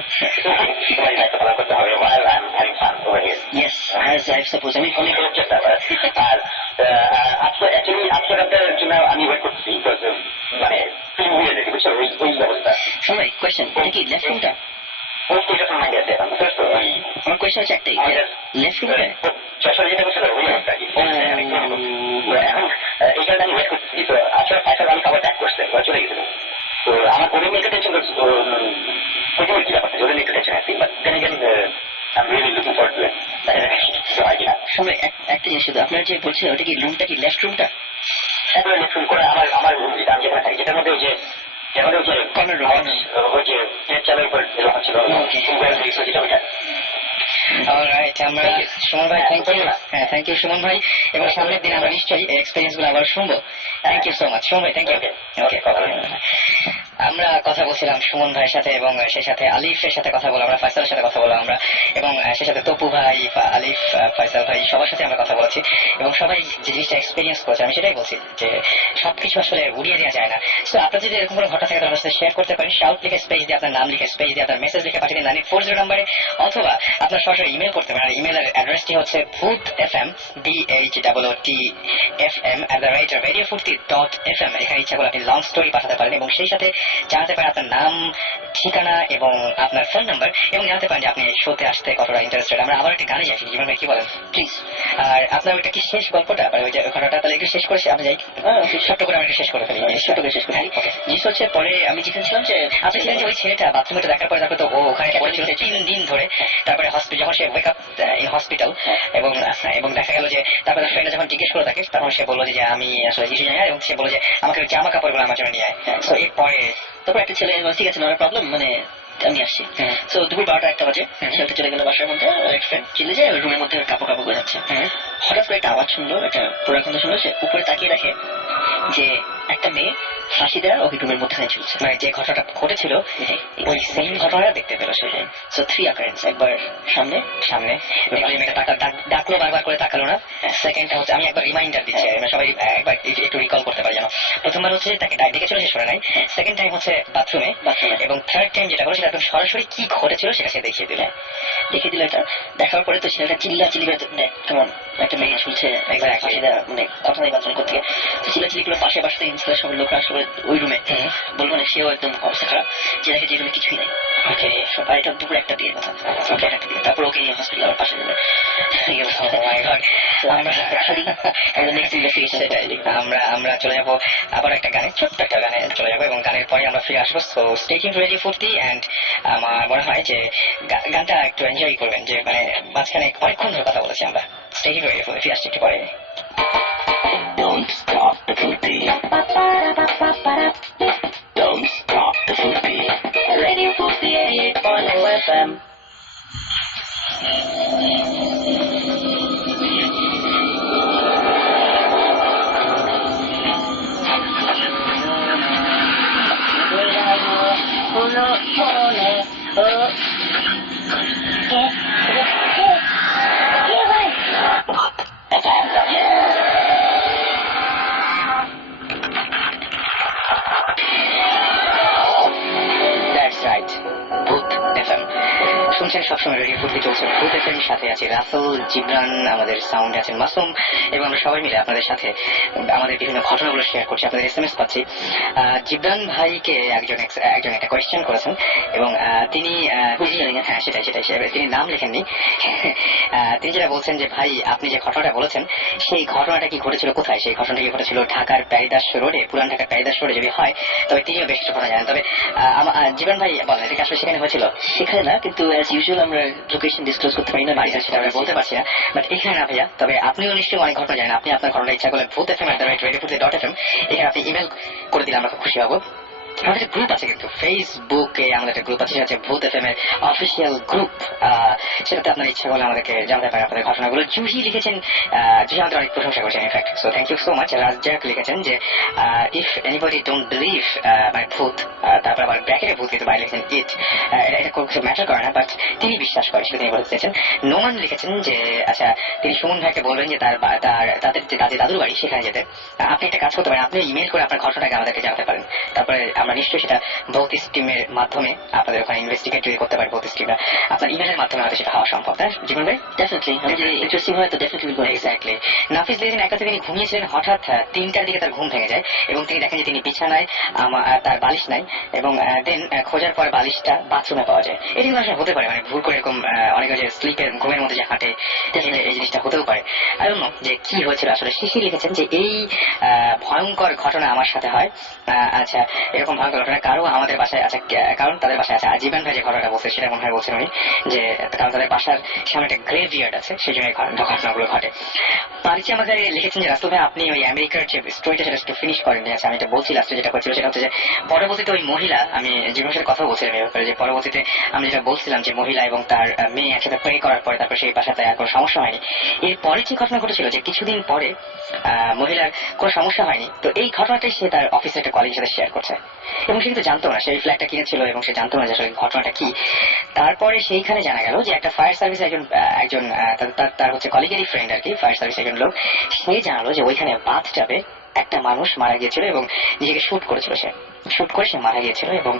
তোমার দায়িত্ব পালন করতে হবে while I'm having fun over here. Yes, as I suppose আমি অনেক চেষ্টা করে। আর আজকে অ্যাকচুয়ালি আজকে রাতের জন্য আমি ওয়েট করছি বিকজ মানে ফিল্ম হয়ে গেছে বুঝছো, ওই অবস্থা। শোন ভাই, কোয়েশ্চেন, এটা কি লেফট রুমটা? ওইটা তো মাইন্ড আছে এখন বুঝছো, ওই আমার কোয়েশ্চেন হচ্ছে একটাই, লেফট রুমটা? যশোরে যেটা বলছিল ওই অবস্থা আর কি। এখন এই কারণে আমি ওয়েট করছি। তো আসলে ফাইসাল আমি খাবার ত্যাগ করছে, ওরা চলে গেছিল। তো আমার ওদের নিয়ে একটু টেনশন করছি, ওই কি ব্যাপারটা ওদের নিয়ে একটু টেনশন আছি, but then again I'm really looking forward to it. So I can. শোন ভাই, একটা জিনিস শুধু, আপনার যে বলছে ওটা কি রুমটা কি লেফট রুমটা? একবার লেফট করে আমার রুম যেটা আমি যেখানে থাকি, যেটার মধ্যে ওই যে কর্নার রুম, ওই যে প্লেট চালের উপর রাখা ছিল যেটা ওইটা। অলরাইট, আমরা সুমন ভাই, থ্যাংক ইউ। হ্যাঁ, থ্যাংক ইউ সুমন ভাই, এবং সামনের দিন আমরা নিশ্চয়ই এক্সপিরিয়েন্স গুলো আবার শুনবো। Thank you so much Suman ভাই, থ্যাংক ইউ। ওকে, আমরা কথা বলছিলাম সুমন ভাইয়ের সাথে এবং সেই সাথে আলিফের সাথে কথা বললাম, আমরা ফয়সালের সাথে কথা বললাম আমরা, এবং সেই সাথে তপু ভাই, আলিফ, ফয়সাল ভাই, সবার সাথে আমরা কথা বলেছি এবং সবাই যে জিনিসটা এক্সপিরিয়েন্স করেছে আমি সেটাই বলছি যে সবকিছু আসলে উড়িয়ে দেওয়া যায় না। তো আপনার যদি এরকম কোনো ঘটনা থাকে তাহলে সাথে শেয়ার করতে পারেন, শাউট লিখে স্পেস দিয়ে আপনার নাম লিখে স্পেস দিয়ে আপনার মেসেজ লিখে পাঠিয়ে দিন 9840 নাম্বারে, অথবা আপনার সরাসরি ইমেল করতে পারেন। ইমেলের অ্যাড্রেসটি হচ্ছে bhutfm BHOOTFM@radiofurti.fm। এখানে ইচ্ছা করে আপনি লং স্টোরি পাঠাতে পারেন এবং সেই সাথে জানাতে পারেন আপনার নাম, ঠিকানা এবং আপনার ফোন নাম্বার, এবং জানাতে পারেন যে আপনি শোতে আসতে কতটা ইন্টারেস্টেড। আমরা আবার একটা গানে যাই, জীবন ভাই কি বলেন প্লিজ? আর আপনার ওইটা কি শেষ গল্পটা, ওই যে ঘটনাটা তাহলে একটু শেষ করেছি আমরা যাই, ছোট্ট করে আমরা শেষ করে ফেলি, ছোট্ট করে শেষ করি। জিনিস হচ্ছে পরে আমি যেখানে ছিলাম যে আপনি ছিলেন যে ওই ছেলেটা বাথরুমে দেখার পরে তারপরে তো ও ওখানে পড়েছিল 3 দিন ধরে, তারপরে হসপিটাল যখন সে ওয়েক আপ ইন হসপিটাল, এবং দেখা গেল যে তারপরে তার ফ্রেন্ড যখন জিজ্ঞেস করে তাকে, তখন সে বললো যে আমি আসলে কিছু জানি না, এবং সে বললো যে আমাকে জামা কাপড়গুলো আমার জন্য নিয়ে আয়। তো এরপরে তারপর একটা ছেলে ঠিক আছে, নট প্রবলেম, মানে আমি আসছি। তো দুপুর 12টা-1টা বাজে ছেলেটা চলে গেল বাসার মধ্যে, এক ফ্রেন্ড চিলে যায় রুমের মধ্যে কাপড় কাপড় করে যাচ্ছে। হঠাৎ করে একটা আওয়াজ শুনলো, একটা পুরো কথা শুনলো, সে উপরে তাকিয়ে দেখে যে একটা মেয়ে ফাঁসি দেওয়া ওই রুমের মধ্যে ঝুলছে। মানে যে ঘটনাটা ঘটেছিল ওই সেম ঘটনা দেখতে পেল সে। সো 3 occurrence, একবার সামনে সামনে ডাকলো, বারবার করে তাকালো না। সেকেন্ডটা হচ্ছে, আমি একবার রিমাইন্ডার দিচ্ছি, সবাই একবার একটু রিকল করতে পারি যেন। প্রথমবার হচ্ছে তাকে ডেকেছিল, সে শোনে নাই। সেকেন্ড টাইম হচ্ছে বাথরুমে, এবং থার্ড টাইম যেটা হলো সেটা একদম সরাসরি কি ঘটেছিল সেটা সে দেখিয়ে দিল। এটা দেখার পরে তো ছেলেটা চিল্লি কেমন একটা মেয়ে ঝুলছে ফাঁসি দেওয়া, মানে কথা নেই বাথরুম করতে, চিল্লাচিল্লি করে পাশে পাশে ইনস্টার সব লোকরা আসলে ওই রুমে বলবো না, সেও একদম অবস্থা খারাপ, যে দেখে যে রুমে কিছুই নাই। ওকে, সবাই এটা দুপুর 1টা দিয়ে কথা, তারপর ওকে নিয়ে হসপিটাল আবার পাশে গেলে। আমরা চলে যাবো আবার একটা গানে, ছোট্ট একটা গানে চলে যাবো, এবং গানের পরে আমরা ফিরে আসবো। So stay tuned to radio ফুর্তি, এন্ড আমার মনে হয় যে গানটা একটু এনজয় করবেন, যে মানে মাঝখানে অনেকক্ষণ ধরে কথা বলেছি আমরা। স্টে টিউনড টু রেডিও ফুর্তি, ফিরে আসছি একটু পরে। Don't stop the fruity. Don't stop the fruity. Radio 48.0 FM. That's right, ভূত এফএম শুনছেন সবসময়, রেডিও ফুর্তি চলছে ভূত এফএম। সাথে আছে রাসেল, জিবরান, আমাদের সাউন্ডে আছেন মাসুম, এবং আমরা সবাই মিলে আপনাদের সাথে আমাদের বিভিন্ন ঘটনাগুলো শেয়ার করছি, আপনাদের SMS পাচ্ছি। জিবরান ভাইকে একজন একটা কোয়েশ্চেন করেছেন, এবং তিনি হ্যাঁ সেটাই তিনি নাম লেখেননি। তিনি যেটা বলছেন যে ভাই আপনি যে ঘটনাটা বলেছেন সেই ঘটনাটা কি ঘটেছিল কোথায়? সেই ঘটনাটা কি ঘটেছিল ঢাকার প্যারিদাস রোডে, পুরান ঢাকার প্যারিদাস রোডে যদি হয় তবে তিনিও বেশ কিছু ঘটনা জানেন। তবে জীবন ভাই বলেন, এটা আসলে সেখানে হয়েছিল? সেখানে না, কিন্তু অ্যাজ ইউজুয়াল আমরা লোকেশন ডিসক্লোজ করতে পারি না, বাড়িটা সেটা আমরা বলতে পারছি না, বাট এখানে না ভাইয়া। তবে আপনিও নিশ্চয়ই অনেক ঘটনা জানেন, আপনি আপনার ঘটনা ইচ্ছা করলে ভূত FM@radiofurti.fm এখানে আপনি ইমেল করে দিলে আমরা খুব খুশি হবো। আমাদের একটা গ্রুপ আছে কিন্তু ফেসবুকে আমাদের একটা গ্রুপ আছে সেটা হচ্ছে ভূত FM এর অফিসিয়াল গ্রুপ। সেটাতে আপনার ইচ্ছা করলে আমাদেরকে জানাতে পারেন আপনাদের ঘটনাগুলো। জুহি লিখেছেন, জুহি আমাদের অনেক প্রশংসা করছেন in fact, so thank you so much. Razzaq লিখেছেন যে ইফ এনিবডি ডোন্ট বিলিভ মানে ভূত, তারপর আবার ব্র্যাকেটে ভূত কিন্তু বাইরে লিখেছেন ইট, এটা কোনো কিছু ম্যাটার করে না, বাট তিনি বিশ্বাস করেন সেটা তিনি বলতে চেয়েছেন। নোমান লিখেছেন যে আচ্ছা তিনি সুমন ভাইকে বলবেন যে তাদের যে দাদুর বাড়ি সেখানে যেতে। আপনি একটা কাজ করতে পারেন, আপনি ইমেল করে আপনার ঘটনাটাকে আমাদেরকে জানাতে পারেন, তারপরে আমরা নিশ্চয়ই সেটা ভৌতিক টিমের মাধ্যমে আপনাদের ওখানে ইনভেস্টিগেট করতে পারি। ভৌতিক টিমরা আপনার ইমেলের মাধ্যমে হয়তো সেটা হওয়া সম্ভব, তাই জীবন ভাই? ডেফিনেটলি ইন্টারেস্টিং হয় তো ডেফিনেটলি এক্স্যাক্টলি। নাফিস লিখেছেন একাতে তিনি ঘুমিয়েছিলেন, হঠাৎ 3টার দিকে তার ঘুম ভেঙে যায় এবং তিনি দেখেন যে তিনি বিছানায়, তার বালিশ নাই, এবং দেন খোঁজার পর বালিশটা বাথরুমে পাওয়া যায়। এটা কিন্তু আসলে হতে পারে, মানে ভুল করে এরকম অনেকে যে স্লিপের ঘুমের মধ্যে যে হাঁটে এই জিনিসটা হতেও পারে। আই ডোন্ট নো যে কি হয়েছিল আসলে। শিশি লিখেছেন যে এই ভয়ঙ্কর ঘটনা আমার সাথে হয়। আচ্ছা এরকম ভয়ঙ্কর ঘটনা কারো আমাদের বাসায় আছে, কারণ তাদের বাসায় আছে। জীবন ভাই যে ঘটনাটা বলছে সেটা মনে হয় বলছেন উনি, যে কারণ তাদের বাসার সামনে একটা গ্রেভইয়ার্ড আছে, সেই জন্য ঘটনাগুলো ঘটে। পারিচি আমাকে লিখেছেন যে রাসেল ভাই আপনি ওই আমেরিকার যে স্টোরিটা সেটা একটু ফিনিশ করেননি। আছে আমি এটা বলছি লাস্টে যেটা করছিল সেটা হচ্ছে যে পরবর্তীতে ওই মহিলা, আমি জীবনের সাথে কথা বলছিলাম এই ব্যাপারে, যে পরবর্তীতে আমি যেটা বলছিলাম যে মহিলা এবং তার মেয়ে একসাথে প্রে করার পরে তারপর সেই বাসাতে আর কোনো সমস্যা হয়নি। এরপরে যে ঘটনা ঘটেছিল যে কিছুদিন পরে মহিলার কোনো সমস্যা হয়নি, তো এই ঘটনাটাই সে তার অফিসের একটা কলিগের সাথে শেয়ার করছে এবং সে কিন্তু জানতো না, সেই ফ্ল্যাটটা কিনেছিল এবং সে জানতো না যে আসলে ঘটনাটা কি। তারপরে সেইখানে জানা গেল যে একটা ফায়ার সার্ভিস একজন তার হচ্ছে কলিগেরই ফ্রেন্ড আর কি, ফায়ার সার্ভিস একজন লোক, সে জানালো যে ওইখানে বাথটাবে একটা মানুষ মারা গিয়েছিল এবং নিজেকে শুট করেছিল, সে শুট করে সে মারা গিয়েছিল। এবং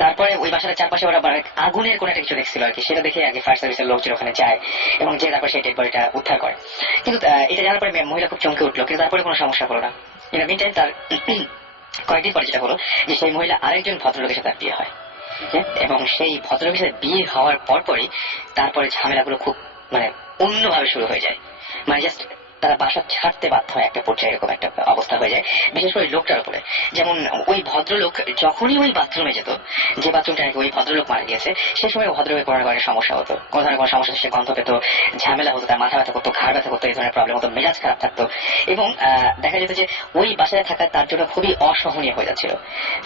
তারপরে ওই বাসার চারপাশে ওরা আগুনের কোনো একটা কিছু দেখছিল আর কি, সেটা দেখে আগে ফায়ার সার্ভিসের লোকজন ওখানে যায় এবং যে তারপরে সেই ডেড বডিটা উদ্ধার করে। কিন্তু এটা জানার পরে মহিলা খুব চমকে উঠলো, কিন্তু তারপরে কোনো সমস্যা হলো না। মিন টাইম তার কয়েকদিন পরে যেটা হলো যে সেই মহিলা আরেকজন ভদ্রলোকের সাথে বিয়ে হয়, এবং সেই ভদ্রলোকের সাথে বিয়ে হওয়ার পরপরই তারপরে ঝামেলাগুলো খুব মানে অন্যভাবে শুরু হয়ে যায়। মানে জাস্ট তারা বাসা ছাড়তে বাধ্য হয় একটা পর্যায়ে, এরকম একটা অবস্থা হয়ে যায়, বিশেষ করে লোকটার উপরে। যেমন ওই ভদ্রলোক যখনই ওই বাথরুমে যেত, যে বাথরুমটা নাকি ওই ভদ্রলোক মারা গিয়েছে, সে সময় ভদ্রলোকের কোনো ধরনের সমস্যা হতো, কোনো ধরনের কোনো সমস্যা, সে গন্ধ পেত, ঝামেলা হতো, তার মাথা ব্যথা করতো, ঘাড় ব্যথা করতো, এই ধরনের প্রবলেম হতো, মেজাজ খারাপ থাকতো এবং দেখা যেত যে ওই বাসায় থাকা তার জন্য খুবই অসহনীয় হয়ে যাচ্ছিল।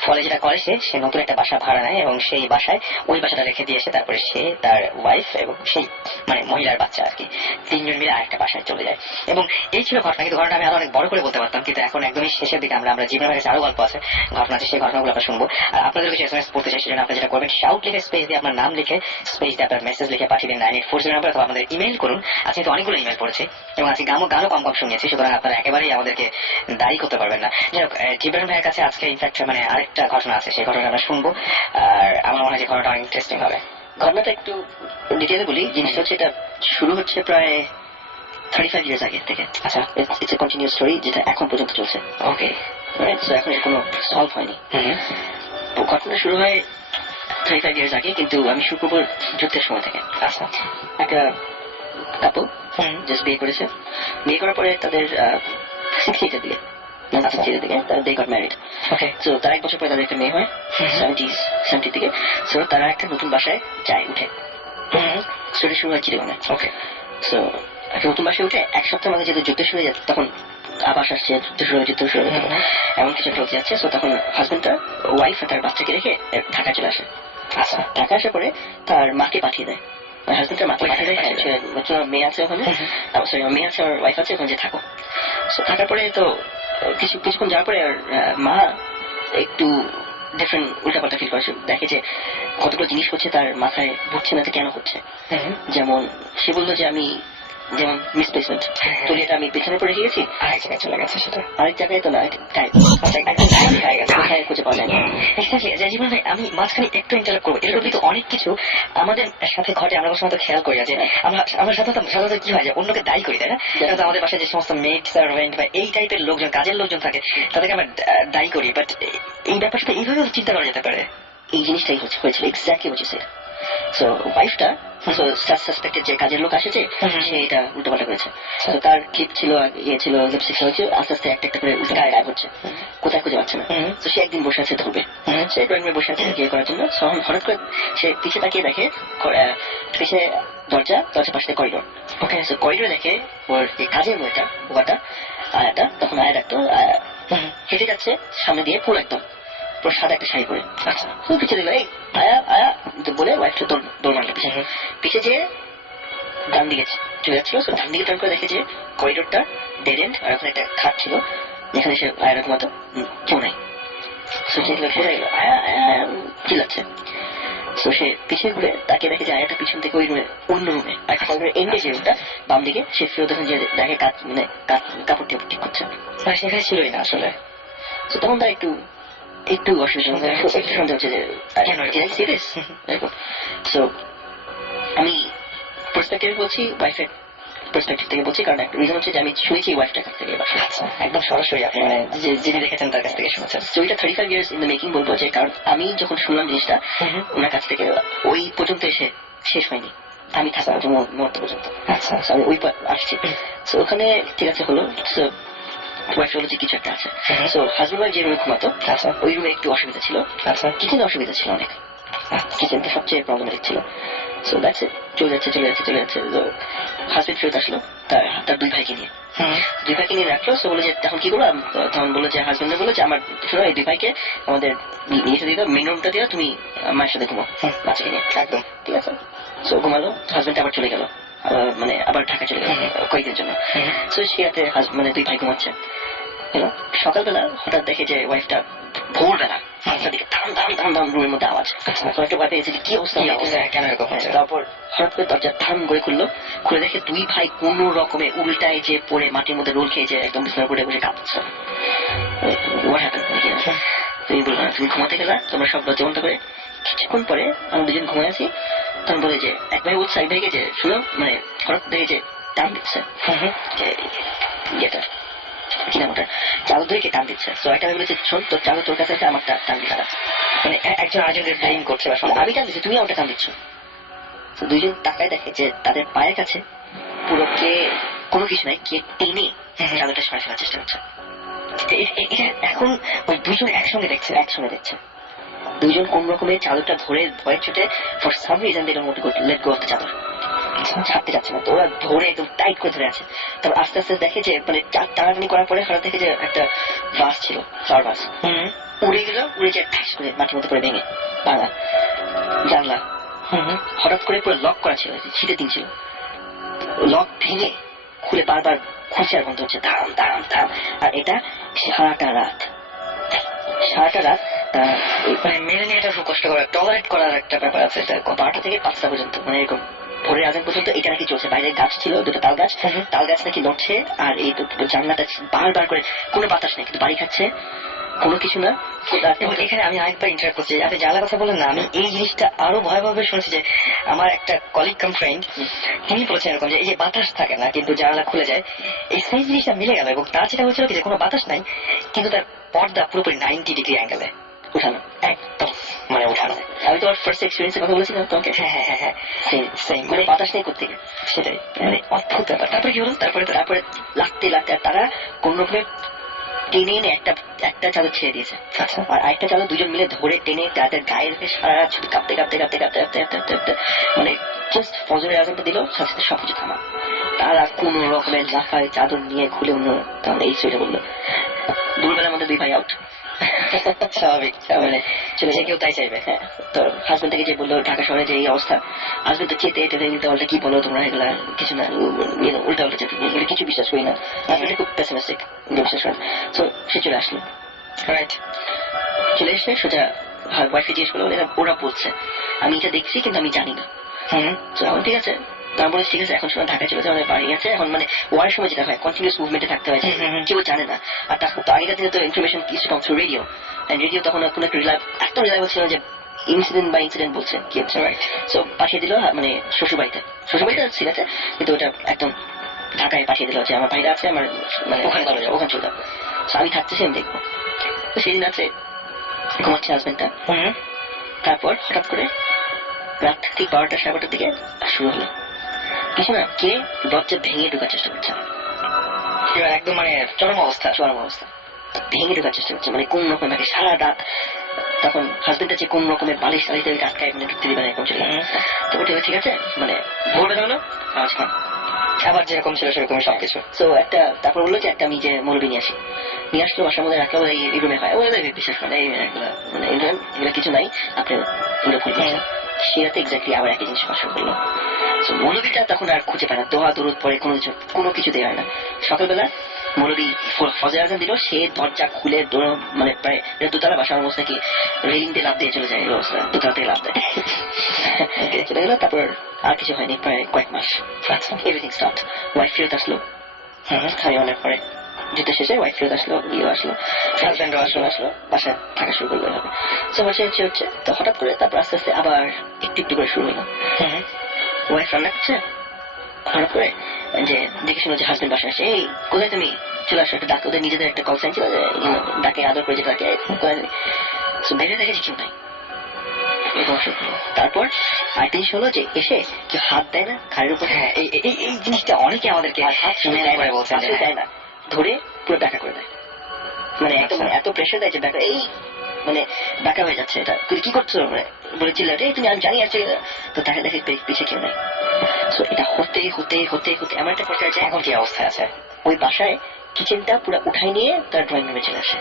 ফলে যেটা করে সে নতুন একটা বাসা ভাড়া নেয় এবং সেই বাসায় ওই বাসাটা রেখে দিয়ে এসে তারপরে সে, তার ওয়াইফ এবং সেই মানে মহিলার বাচ্চা আর কি, তিনজন মিলে আরেকটা বাসায় চলে যায়। এবং এই ছিল ঘটনা। কিন্তু ঘটনা আমি আরো অনেক বড় করে বলতে পারতাম, কিন্তু এখন একদমই শেষের দিকে আমরা জীবনের কাছে আরো গল্প আছে, ঘটনা আছে, সেই ঘটনাগুলো আমরা শুনবো। আর আপনাদের কিছু SMS পড়তে চাই, সেজন্য আপনি যেটা করবেন, শাউট লিখে স্পেস দিয়ে আপনার নাম লিখে স্পেস দিয়ে আপনার মেসেজ লিখে পাঠিয়ে দিন 9840 নাম্বার, অথবা আমাদের ইমেল করুন। আজকে তো অনেকগুলো ইমেল পড়েছে এবং আজকে গানও কম শুনিয়েছি, সুতরাং আপনারা একেবারেই আমাদেরকে দায়ী করতে পারবেন না। যাই হোক, জিবরান ভাইয়ের কাছে আজকে ইনফ্যাক্ট মানে আরেকটা ঘটনা আছে, সেই ঘটনা আমরা শুনবো। আর আমার মনে হয় যে ঘটনাটা অনেক ইন্টারেস্টিং হবে। ঘটনাটা একটু ডিটেইলে বলি। জিনিসটা হচ্ছে এটা শুরু হচ্ছে প্রায় 35 years আগে থেকে। আচ্ছা, ইটস এ কন্টিনিউয়াস স্টোরি যেটা এখন পর্যন্ত চলছে। ওকে, সো এখন এর কোনো সলভ হয়নি। ঘটনা শুরু হয় 35 years আগে, কিন্তু আমি শুরু করবো যুদ্ধের সময় থেকে। আচ্ছা, একটা কাপল জাস্ট বিয়ে করেছে, বিয়ে করার পরে তাদের 60 দিকে they got married. Okay, so তার 1 বছর পরে তাদের একটা মেয়ে হয় 70 দিকে। সো তারা একটা নতুন বাসায় যায়, উঠে। স্টোরি শুরু হয় চিড়িয়াখানা। ওকে, সো একটা নতুন বাসায় উঠে 1 সপ্তাহের মধ্যে যেহেতু যুদ্ধ শুরু হয়ে যাচ্ছে, তখন আবাস আসছে, যুদ্ধ শুরু হয়ে এমন কিছু একটা হতে যাচ্ছে। সো তখন হাজবেন্ডটা ওয়াইফ আর তার বাচ্চাকে রেখে ঢাকা চলে আসে। আচ্ছা, ঢাকা আসার পরে তার মাকে পাঠিয়ে দেয়, হাজবেন্ডের মাকে পাঠিয়ে দেয়, মেয়ে আছে ওখানে, সরি মেয়ে আছে আর ওয়াইফ আছে ওখানে, যে থাকো। সো থাকার পরে তো কিছুক্ষণ যাওয়ার পরে মা একটু ডিফারেন্ট উল্টাপাল্টা ফিল করে, দেখে যে কতগুলো জিনিস হচ্ছে তার মাথায় ঘুরছে না, কেন হচ্ছে। যেমন সে বললো যে আমি যেমন মিসপ্লেসমেন্ট, তুলিটা আমি পেছনের উপরে রেখে গেছি, আরেক জায়গায় চলে গেছে, সেটা আরেক জায়গায় তো না, খুঁজে পাওয়া যায় না। জীবন ভাই, আমি মাঝখানে একটু ইন্টারাপ্ট করবো। এরকম কিন্তু অনেক কিছু আমাদের সাথে ঘটে, আমরা সাধারণত খেয়াল করি যে আমরা সাধারণত কি হয় যে অন্যকে দায়ী করি, তাই না? আমাদের পাশে যে সমস্ত মেড সার্ভেন্ট বা এই টাইপের লোকজন, কাজের লোকজন থাকে, তাদেরকে আমরা দায়ী করি, বাট এই ব্যাপারটা এইভাবে চিন্তা করা যেতে পারে। এই জিনিসটাই হয়েছিল exactly what you said. So ওয়াইফটা সাসপেক্টেড যে কাজের লোক আসেছে, সে এটা উল্টোপাল্টা করেছে। তো তার ক্লিপ ছিল, ছিল লিপস্টিক হয়েছে, আস্তে আস্তে একটা করে উল্টো গায়েব হচ্ছে, কোথায় খুঁজে পাচ্ছে না। তো সে একদিন বসে আছে ধরবে, সে ড্রয়িং রুমে বসে আছে বিয়ে করার জন্য। হঠাৎ করে সে পিছিয়ে তাকিয়ে দেখে, পিছিয়ে দরজা পাশে করিডোর। ওকে, সো করিডোরে দেখে ওর কাজের মেয়েটা বোয়াটা আয়াটা, তখন আয়া ডাকতো, হেঁটে যাচ্ছে সামনে দিয়ে, পুরো একদম পুরো সাদা একটা শাড়ি পরে। আচ্ছা, পিছিয়ে দিল, এই আয়া আয়া বলে ওয়াইফটা দৌড় মারলো পিছিয়ে। পিছিয়ে যে ডান দিকে চলে যাচ্ছিল, ডান দিকে টার্ন করে দেখে যে করিডোরটা ডেড এন্ড, আর ওখানে একটা খাট ছিল যেখানে সে আয়ার ঘুমাতো, কেউ নাই। চিল্লাচ্ছে। তো সে পিছিয়ে ঘুরে তাকে দেখে যে আয়াটা পিছন থেকে ওই রুমে, অন্য রুমে এন্ডে যে রুমটা বাম দিকে, সে ফেরত দেখেন যে দেখে মানে কাপড় টেপড় ঠিক করছে, সেখানে ছিলই না আসলে। তো তখন তার একটু অসুবিধা, একটু সন্দেহ হচ্ছে যে সিরিয়াস এরকম। সো আমি পার্সপেক্টিভ বলছি, ওয়াইফের পার্সপেক্টিভ থেকে বলছি, কারণ একটা রিজন হচ্ছে যে আমি শুনেছি ওয়াইফটার কাছ থেকে, একদম সরাসরি আপনি মানে যিনি দেখেছেন তার কাছ থেকে শুনেছেন। তো ওইটা 35 years in the making বলবো, যে কারণ আমি যখন শুনলাম জিনিসটা ওনার কাছ থেকে, ওই পর্যন্ত এসে শেষ হয়নি, আমি থাকবো মুহূর্ত পর্যন্ত। আচ্ছা, আমি ওই আসছি। তো ওখানে ঠিক আছে হলো, ওয়াইফ হলো যে কিছু একটা আছে। তো হাজবেন্ড ওয়াইফ যে রুমে ঘুমাতো, আচ্ছা, ওই রুমে একটু অসুবিধা ছিল। আচ্ছা, কিচেনে অসুবিধা ছিল অনেক, কিচেনটা সবচেয়ে প্রবলেমেটিক ছিল। সো দ্যাটস ইট, চলে যাচ্ছে। তো হাজবেন্ড ফেরত আসলো তার দুই ভাইকে নিয়ে রাখলো। সো বলে যে তখন কি করবো, তখন বললো যে হাজবেন্ডে বললো যে আমার শোনো, এই দুই ভাইকে আমাদের নিচে দিয়ে দাও, মেন রুমটা দিয়ে তুমি মায়ের সাথে ঘুমো, বাচ্চাকে নিয়ে। একদম ঠিক আছে। সো ঘুমালো, হাজবেন্ড আবার চলে গেল, মানে আবার ঢাকা চলে গেল কয়েকদিনের জন্য। সো সে রাতে মানে দুই ভাই ঘুমাচ্ছে। সকালবেলা হঠাৎ দেখে যে ওয়াইফটা ভোরবেলা রুমের মধ্যে আওয়াজ, কি অবস্থা, কেন এরকম। তারপর হঠাৎ করে দরজা ধাম করে খুলে দেখে দুই ভাই কোন রকমে উল্টায় যে পড়ে মাটির মধ্যে রোল খেয়েছে, একদম বিছানার উপরে বসে কাঁপছে। তুমি বলবো না, তুমি ঘুমাতে গেলা, তোমরা সব লজ্জা বন্ধ করে। কিছুক্ষণ পরে আমরা দুজন ঘুমাই আছি, তখন বলে যে এক ভাই বলছে এক ভাইকে যে শুনো, মানে হঠাৎ দেখে যে টান দিচ্ছে, ইয়েটা কি নাম ওটা, চাদর ধরে কে টান দিচ্ছে। তো একটা বলেছে শোন, তোর চাদর তোর কাছে আছে, আমারটা টান দিতে, মানে একজন আরেকজনের ব্লেম করছে, আমি টান দিচ্ছি, তুমি আমারটা টান দিচ্ছ। তো দুইজন তাকায় দেখে যে তাদের পায়ের কাছে পুরো কে কোনো কিছু নাই, কে টেনে চাদরটা সরাই ফেলার চেষ্টা করছে। এটা এখন ওই দুইজন একসঙ্গে দেখছে। দুইজন কোন রকমের চাদরটা ধরে ভয়ের ছুটে, for some reason they don't want to let go of the chadar, ছাড়তে যাচ্ছে না। তো ওরা ধরে একদম টাইট করে ধরে আছে। তারপর আস্তে আস্তে দেখে যে মানে টানাটানি করার পরে হঠাৎ দেখে যে একটা বাস ছিল, ফ্লাওয়ার বাস, উড়ে যে ঠাস করে মাটির মধ্যে পড়ে ভেঙে ভাঙা। জানলা হঠাৎ করে পুরো লক করা ছিল, শীতের দিন ছিল, লক ভেঙে খুলে বারবার খুঁজছে আর বন্ধ হচ্ছে, দাঁড়াম। আর এটা সারাটা রাত মানে মেনে নিয়ে এটা খুব কষ্ট করে টলারেট করার একটা ব্যাপার আছে। এটা 12টা থেকে 5টা পর্যন্ত, মানে এরকম ভোরের আজান পর্যন্ত এটা নাকি চলছে। বাইরে গাছ ছিল, দুটো তাল গাছ নাকি নড়ছে, আর এই জানলাটা বারবার করে, কোনো বাতাস নেই, কিন্তু বাড়ি খাচ্ছে, কোনো কিছু না। এবং এখানে আমি আরেকবার ইন্টারাক্ট করছি, আপনি জানলার কথা বলেন না, আমি এই জিনিসটা আরো ভয়াবহভাবে শুনেছি। যে আমার একটা কলিগ কাম ফ্রেন্ড, তিনি বলেছেন এরকম যে এই যে বাতাস থাকে না কিন্তু জানলা খুলে যায়, এই সেই জিনিসটা মিলে গেল। এবং তার যেটা হয়েছিল কি, যে কোনো বাতাস নাই কিন্তু তার পর্দা পুরোপুরি 90 ডিগ্রি অ্যাঙ্গেলে উঠানো, একদম মানে উঠানো। আমি তোমার ফার্স্ট এক্সপিরিয়েন্সের কথা বলেছিলাম তোমাকে, হ্যাঁ, মানে বাতাস নেই করতে গিয়ে, সেটাই মানে অদ্ভুত ব্যাপার। তারপরে কি হলো, তারপরে লাগতে আর তারা কোন রকমের টেনে এনে একটা চাদর ছেড়ে দিয়েছে। আচ্ছা, আর আরেকটা চাদর দুজন মিলে ধরে টেনে তাদের গায়ে রেখে সারা ছুটি কাঁপতে মানে জাস্ট ফজরের আজানটা দিল, সাথে সবকিছু থামা। তারা কোন রকমের লাফায় চাদর নিয়ে খুলে অন্য তাহলে এই সুইটা বললো। দুপুরবেলার মধ্যে দুই ভাই আউট, স্বাভাবিক, মানে চলে যায়, কেউ তাই চাইবে। হ্যাঁ, তো হাজবেন্ড থেকে যে বললো ঢাকা শহরে যে এই অবস্থা, হাজবেন্ড তো চেতে উল্টা পাল্টা কি বলো তোমরা, এগুলা কিছু না, উল্টা পাল্টা চেতে কিছু বিশ্বাস করি না। হাজবেন্ড খুব পেসিমিস্টিক, বিশ্বাস করেন। তো সে চলে আসলো, রাইট, চলে এসে সোজা ওয়াইফকে জিজ্ঞেস করলো, ওরা বলছে আমি এটা দেখছি কিন্তু আমি জানি না। তো এখন ঠিক আছে, তারপরে ঠিক আছে, এখন সময় ঢাকায় চলে যাওয়া বাড়ি আছে। এখন মানে ওয়ার সময় যেটা হয়, কন্টিনিউস মুভমেন্টে থাকতে হয়, কেউ জানে না। আর তখন তো আগেকার দিনে তো ইনফরমেশন কিছু কম ছিল, রেডিও তখন কোনো একটা এত রিলায়েবল ছিল যে ইনসিডেন্ট বলছে কি হচ্ছে, রাইট। সো পাঠিয়ে দিল মানে শ্বশুরবাড়িতে ঠিক আছে, কিন্তু ওটা একদম ঢাকায় পাঠিয়ে দিল যে আমার ভাইরা আছে, আমার মানে ওখানে চলে যাবো। আমি থাকতেছি, আমি দেখবো। তো সেদিন আছে ঘুমাচ্ছে হাজবেন্ডটা। তারপর হঠাৎ করে রাত ঠিক 12টা 12:30 দিকে শুরু হলো কিছু না, কে দরজা ভেঙে ঢোকার চেষ্টা করছে, একদম মানে চরম অবস্থা ভেঙে ঢোকার চেষ্টা করছে, মানে কোন রকম থাকে সারা রাত। তখন হাজবেন্ডটা যে কোন রকমের বালিশ আটকায় মানে ঢুকতে দিবে না, এখন চলে। তারপর ঠিক আছে, মানে ভোরবেলা হলো, আবার যেরকম ছিল সেরকমই সবকিছু। তো একটা তারপর বললো যে একটা আমি যে মৌলবী নিয়ে আসলো বাসার মধ্যে রাখলে বলে এই রুমে হয় ওদের বিশ্বাস করে এগুলো মানে এগুলো কিছু নাই, আপনি এগুলো ভুল করছেন। সে রাতে এক্স্যাক্টলি আবার একই জিনিস বাসা করলো। মৌলবীটা তখন আর খুঁজে পায় না, দোয়া দরুদ পরে কোনো কিছু দেওয়া হয় না। সকালবেলা মৌলবী ফজর আজান দিল, সে দরজা খুলে মানে প্রায় দোতলা বাসার অবস্থা কি রেলিং দিয়ে লাভ দিয়ে চলে যায়, এই অবস্থা দোতলা থেকে লাভ দেয় চলে গেল। তারপর আর কিছু হয়নি প্রায় কয়েক মাস। Everything stop. ওয়াইফ ফেরত আসলো, খালি অনেক পরে যুদ্ধ শেষে ওয়াইফ ফেরত আসলো, ইয়ে আসলো, হাজব্যান্ডও আসলো, বাসায় থাকা শুরু করলো এভাবে। তো হচ্ছে তো হঠাৎ করে তারপর আস্তে আস্তে আবার একটু একটু করে শুরু হলো। ওয়াইফ রান্না করছে, হঠাৎ করে যে দেখে শুনো যে হাজবেন্ড বাসায় আসে, এই কোথায় তুমি, চলে আসো একটা ডাক। ওদের নিজেদের একটা কল সাইন ছিল যে ডাকে আদর করে যেটা ডাকে, কোথায় বেড়ে দেখে যে কেউ নাই। তারপর আরেকটা জিনিস হলো যে এসে কেউ হাত দেয় না ঘাড়ের উপর। হ্যাঁ, এই জিনিসটা অনেকে আমাদেরকে বলছেন দেয় না, ধরে পুরো ব্যাকা করে দেয়, মানে একদম এত প্রেশার দেয় যে ব্যাকা এই মানে ব্যাকা হয়ে যাচ্ছে। এটা তুই কি করছো বলে চিল্লাটে, তুমি আমি জানি আছে। তো দেখা দেখে পিছিয়ে কেউ নাই। তো এটা হতে হতে হতে হতে এমন একটা পর্যায়ে আছে এখন কি অবস্থায় আছে। ওই বাসায় কিচেনটা পুরো উঠাই নিয়ে তার ড্রয়িং রুমে চলে আসে।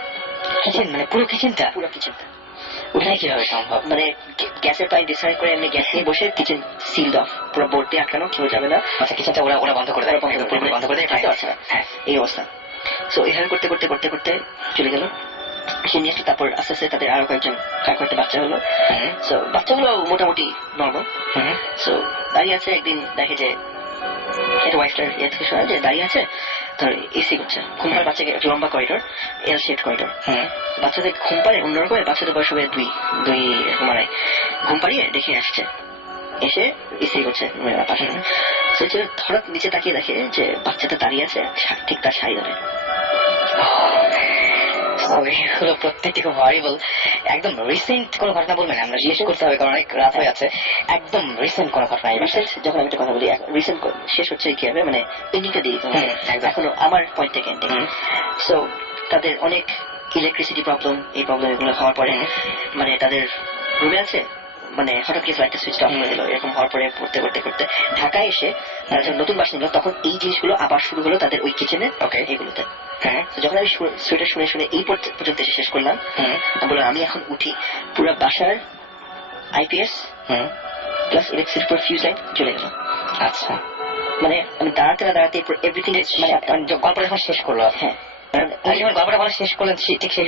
কিচেন মানে পুরো কিচেনটা ওখানে কিভাবে সম্ভব? মানে গ্যাসের পাইপ ডিসকানেক্ট করে এমনি গ্যাস নিয়ে বসে কিচেন সিলড অফ, পুরো বোর্ড দিয়ে আটকানো, কেউ যাবে না। আচ্ছা, কিচেনটা ওরা বন্ধ করে দেয়, বন্ধ করে দেয়, থাকতে পারছে না। হ্যাঁ, এই অবস্থা। তো এভাবে করতে করতে করতে করতে চলে গেল। সে নিয়ে আসলো। তারপর আস্তে আস্তে তাদের আরো কয়েকটা বাচ্চা হলো। তো বাচ্চাগুলো মোটামুটি নর্মাল। তো দাঁড়িয়ে আছে, একদিন দেখে যে এটা ওয়াইফটার ইয়ে থেকে শোনা যে দাঁড়িয়ে আছে, ধর এসি করছে, ঘুম পাড়ে বাচ্চাকে, লম্বা করিডোর, এল শেড করিডোর, বাচ্চাদের ঘুম পাড়ে অন্যরকমের, বাচ্চাদের বয়স হবে দুই এরকম আড়াই, ঘুম পাড়িয়ে দেখে আসছে, এসে এসি করছে পাশে। হঠাৎ নিচে তাকিয়ে দেখে যে বাচ্চাটা দাঁড়িয়ে আছে ঠিক তার শাড়ি ধরে। এগুলো প্রত্যেকটি খুব হরিবল। একদম রিসেন্ট কোন ঘটনা বলবেন? আমরা শেষ করতে হবে কারণ অনেক রাত হয়ে আছে। একদম রিসেন্ট কোন ঘটনা? রিসেন্ট যখন আমি একটা কথা বলি, রিসেন্ট শেষ হচ্ছে কি হবে, মানে পেন্ডিংটা দিয়ে দিতে হবে এখনো আমার পয়েন্ট থেকে এন্ডিং। সো তাদের অনেক ইলেকট্রিসিটি প্রবলেম, এই প্রবলেম এগুলো হওয়ার পরে মানে তাদের রুমে আছে, মানে হঠাৎ কিছু একটা সুইচ অফ করে দিল। এরকম হওয়ার পরে পড়তে করতে করতে ঢাকায় এসে তারা যখন নতুন বাসা নিল, তখন এই জিনিসগুলো আবার শুরু হলো তাদের ওই কিচেনে এগুলোতে। যখন আমি সুইটা শুনে শুনে এই পর্যন্ত এসে শেষ করলাম, বললাম আমি এখন উঠি, পুরো বাসার আইপিএস প্লাস ইলেকট্রিসিটি পুরো ফিউজ লাইন চলে গেল। আচ্ছা, মানে আমি দাঁড়াতে না দাঁড়াতে এভরিথিং, মানে গল্পটা যখন শেষ করলো, হ্যাঁ যখন গল্পটা বলা শেষ করলেন ঠিক সেই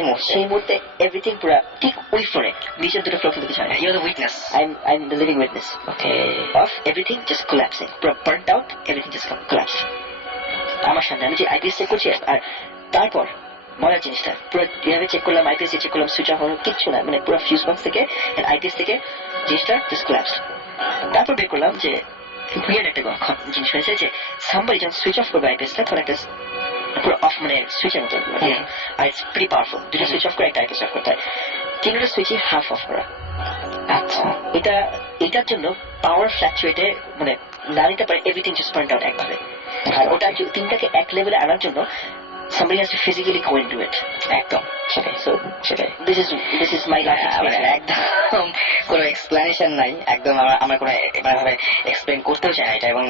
মুহূর্তে এভরিথিং পুরো ঠিক ওই ফ্লোরে, নিচের দুটো ফ্লোর কিন্তু কিছু হয় না। You are the witness. I'm the living witness. Okay. Of everything just collapsing. Burnt out, everything just collapsed. আমার সামনে আমি যে আইপিএস চেক করছি, আর তারপর মজার জিনিসটা পুরো এভাবে চেক করলাম, আইপিএস চেক করলাম, সুইচ অফ হলো, কিচ্ছু না, মানে পুরো ফিউজ বক্স থেকে আইপিএস থেকে জিনিসটা জাস্ট কোল্যাপসড। তারপর বের করলাম যে উইয়ার্ড একটা জিনিস হয়েছে যে সামবাডি যখন সুইচ অফ করবে আইপিএসটা, তখন একটা পুরো অফ মানে সুইচের মতো, আর ইটস প্রিটি পাওয়ারফুল। দুটো সুইচ অফ করে একটা আইপিএস অফ করতে হয়, তিনটা সুইচই হাফ অফ করা। আচ্ছা, এটার জন্য পাওয়ার ফ্ল্যাকচুয়েটে মানে না নিতে পারে, এভরিথিং জাস্ট বার্নড আউট একভাবে। আর ওটা তিনটাকে এক লেভেলে আনার জন্য somebody has to physically go into it. একদম সেটাই this is my life experience. একদম কোনো এক্সপ্লেনেশন নাই, একদম আমরা কোনো ভাবে এক্সপ্লেন করতেও চাই না এটা, এবং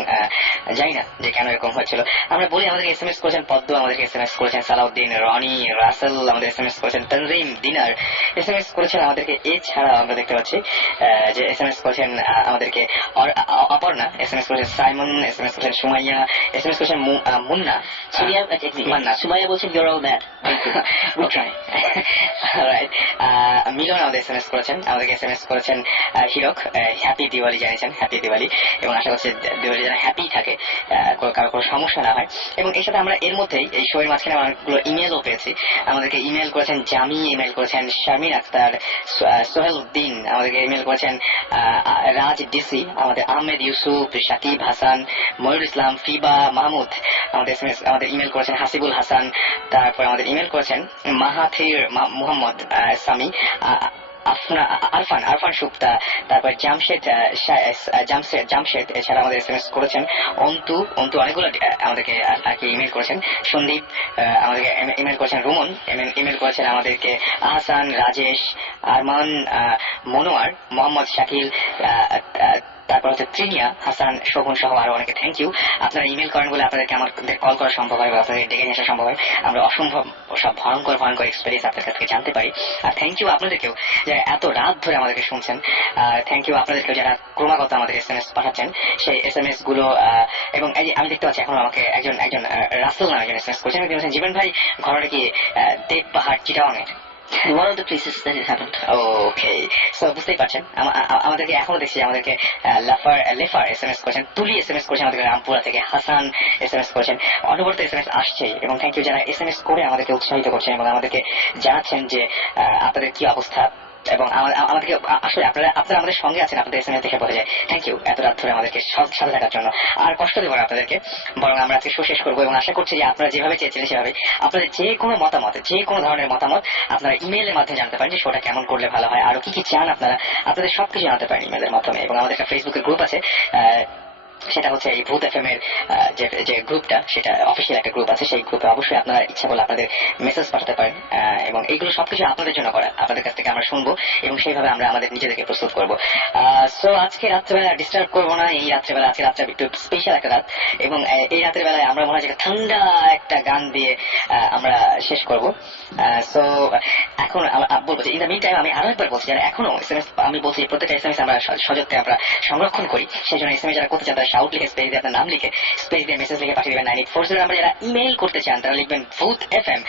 জানি না যে কেন এরকম হয়েছিল। আমরা বলি আমাদেরকে এসএমএস করেছেন পদ্ম, আমাদেরকে এসএমএস করেছেন সালাউদ্দিন, রনি, রাসেল, আমাদের এসএমএস করেছেন তনজিম, দিনার এসএমএস করেছেন আমাদেরকে। এছাড়া আমরা দেখতে পাচ্ছি যে এসএমএস করেছেন আমাদেরকে অপর্ণা, এসএমএস করেছেন সাইমন, এসএমএস করেছেন সুমাইয়া, এসএমএস করেছেন মুন্না, মান্না, সুমাইয়া বলছেন you're all mad. We try. Right. Milan আমাদের এসএমএস করেছেন, আমাদেরকে এসএমএস করেছেন হিরক, হ্যাপি দিওয়ালি জানিয়েছেন, হ্যাপি দিওয়ালি, এবং আশা করছি দিওয়ালি যেন হ্যাপি থাকে, কারো কোনো সমস্যা না হয়। এবং এর সাথে আমরা এর মধ্যেই এই শোয়ের মাঝখানে অনেকগুলো ইমেলও পেয়েছি। আমাদেরকে ইমেল করেছেন জামি, ইমেল করেছেন শারমিন আক্তার, সোহেল উদ্দিন, আমাদেরকে ইমেল করেছেন রাজ ডিসি, আমাদের আহমেদ ইউসুফ, সাকিব হাসান, ময়ূর ইসলাম, ফিবা মাহমুদ, আমাদের ইমেল করেছেন হাসিবুল হাসান, তারপর আমাদের ইমেল করেছেন মাহাথির মোহাম্মদ সামি, আরফান সুপ্তা, তারপর জামশেদ, এছাড়া আমাদের এসএমএস করেছেন অন্তু অনেকগুলো আমাদেরকে আর কি ইমেল করেছেন, সন্দীপ আমাদেরকে ইমেল করেছেন, রুমন ইমেল করেছেন আমাদেরকে, আহসান, রাজেশ, আরমান, মনোয়ার, মোহাম্মদ শাকিল, তারপর হচ্ছে ত্রিনিয়া, হাসান, শোভন সহ আরো অনেকে থ্যাংক ইউ। আপনারা ইমেল করেন বলে আপনাদেরকে আমাদের কল করা সম্ভব হয় বা আপনাদের ডেকে নিয়ে আসা সম্ভব হয়। আমরা অসম্ভব সব ভয়ঙ্কর ভয়ঙ্কর এক্সপিরিয়েন্স আপনাদের কাছ থেকে জানতে পারি। আর থ্যাংক ইউ আপনাদেরকেও যারা এত রাত ধরে আমাদেরকে শুনছেন। থ্যাংক ইউ আপনাদেরকেও যারা ক্রমাগত আমাদের SMS পাঠাচ্ছেন। সেই SMS গুলো এবং এই যে আমি দেখতে পাচ্ছি এখন আমাকে একজন রাসেল নামে একজন SMS করছেন। বলছেন জীবন ভাই ঘটনাটা কি দেব পাহাড় চিটাগাংয়ের? One of the places that it happened. Okay, so বুঝতেই পারছেন আমাদেরকে এখনো দেখছি আমাদেরকে লেফার SMS করেছেন, তুলি SMS করেছেন আমাদেরকে রামপুরা থেকে, হাসান SMS করেছেন, অনবরত SMS আসছেই। এবং থ্যাংক ইউ যারা SMS করে আমাদেরকে উৎসাহিত করছেন এবং আমাদেরকে জানাচ্ছেন যে আপনাদের কি অবস্থা এবং আমাদেরকে আসলে আপনারা আমাদের সঙ্গে আছেন। আপনাদের SMS দেখে বোঝা যায়। থ্যাংক ইউ এত রাত ধরে আমাদেরকে সাথে থাকার জন্য। আর কষ্ট দেবো না আপনাদেরকে, বরং আমরা আজকে শো শেষ করবো এবং আশা করছি যে আপনারা যেভাবে চেয়েছিলেন সেভাবে আপনাদের যে কোনো মতামত, যে কোনো ধরনের মতামত আপনারা ইমেইলের মাধ্যমে জানতে পারেন যে শোটা কেমন করলে ভালো হয়, আরো কি কি চান আপনারা, আপনাদের সবকিছু জানাতে পারেন ইমেইলের মাধ্যমে। এবং আমাদের একটা ফেসবুকের গ্রুপ আছে, সেটা হচ্ছে এই ভূত FM এর যে গ্রুপটা, সেটা অফিসিয়াল একটা গ্রুপ আছে। সেই গ্রুপে অবশ্যই আপনারা ইচ্ছা করলে আপনাদের মেসেজ পাঠাতে পারেন এবং এইগুলো সবকিছু আপনাদের জন্য করা, আপনাদের কাছ থেকে আমরা শুনবো এবং সেইভাবে আমরা আমাদের নিজেদেরকে প্রস্তুত করবো। সো আজকে রাত্রেবেলা ডিস্টার্ব করবো না। এই রাত্রেবেলা, আজকে রাত্রে একটু স্পেশাল একটা রাত এবং এই রাতের বেলায় আমরা মনে হয় ঠান্ডা একটা গান দিয়ে আমরা শেষ করবো। সো এখন বলবো যে ইন দ্য মিন টাইম আমি আরো একবার বলছি, যারা এখনো SMS, আমি বলছি প্রত্যেকটা SMS আমরা সযত্নে আমরা সংরক্ষণ করি। সেই জন্য SMS যারা করতে চান তারা শাউট লিখে স্পেস দিয়ে আপনার নাম লিখে স্পেস দিয়ে মেসেজ লিখে পাঠিয়ে দেবেন 9840 নাম্বার। যারা ইমেইল করতে চান তারা লিখবেন ভূত FM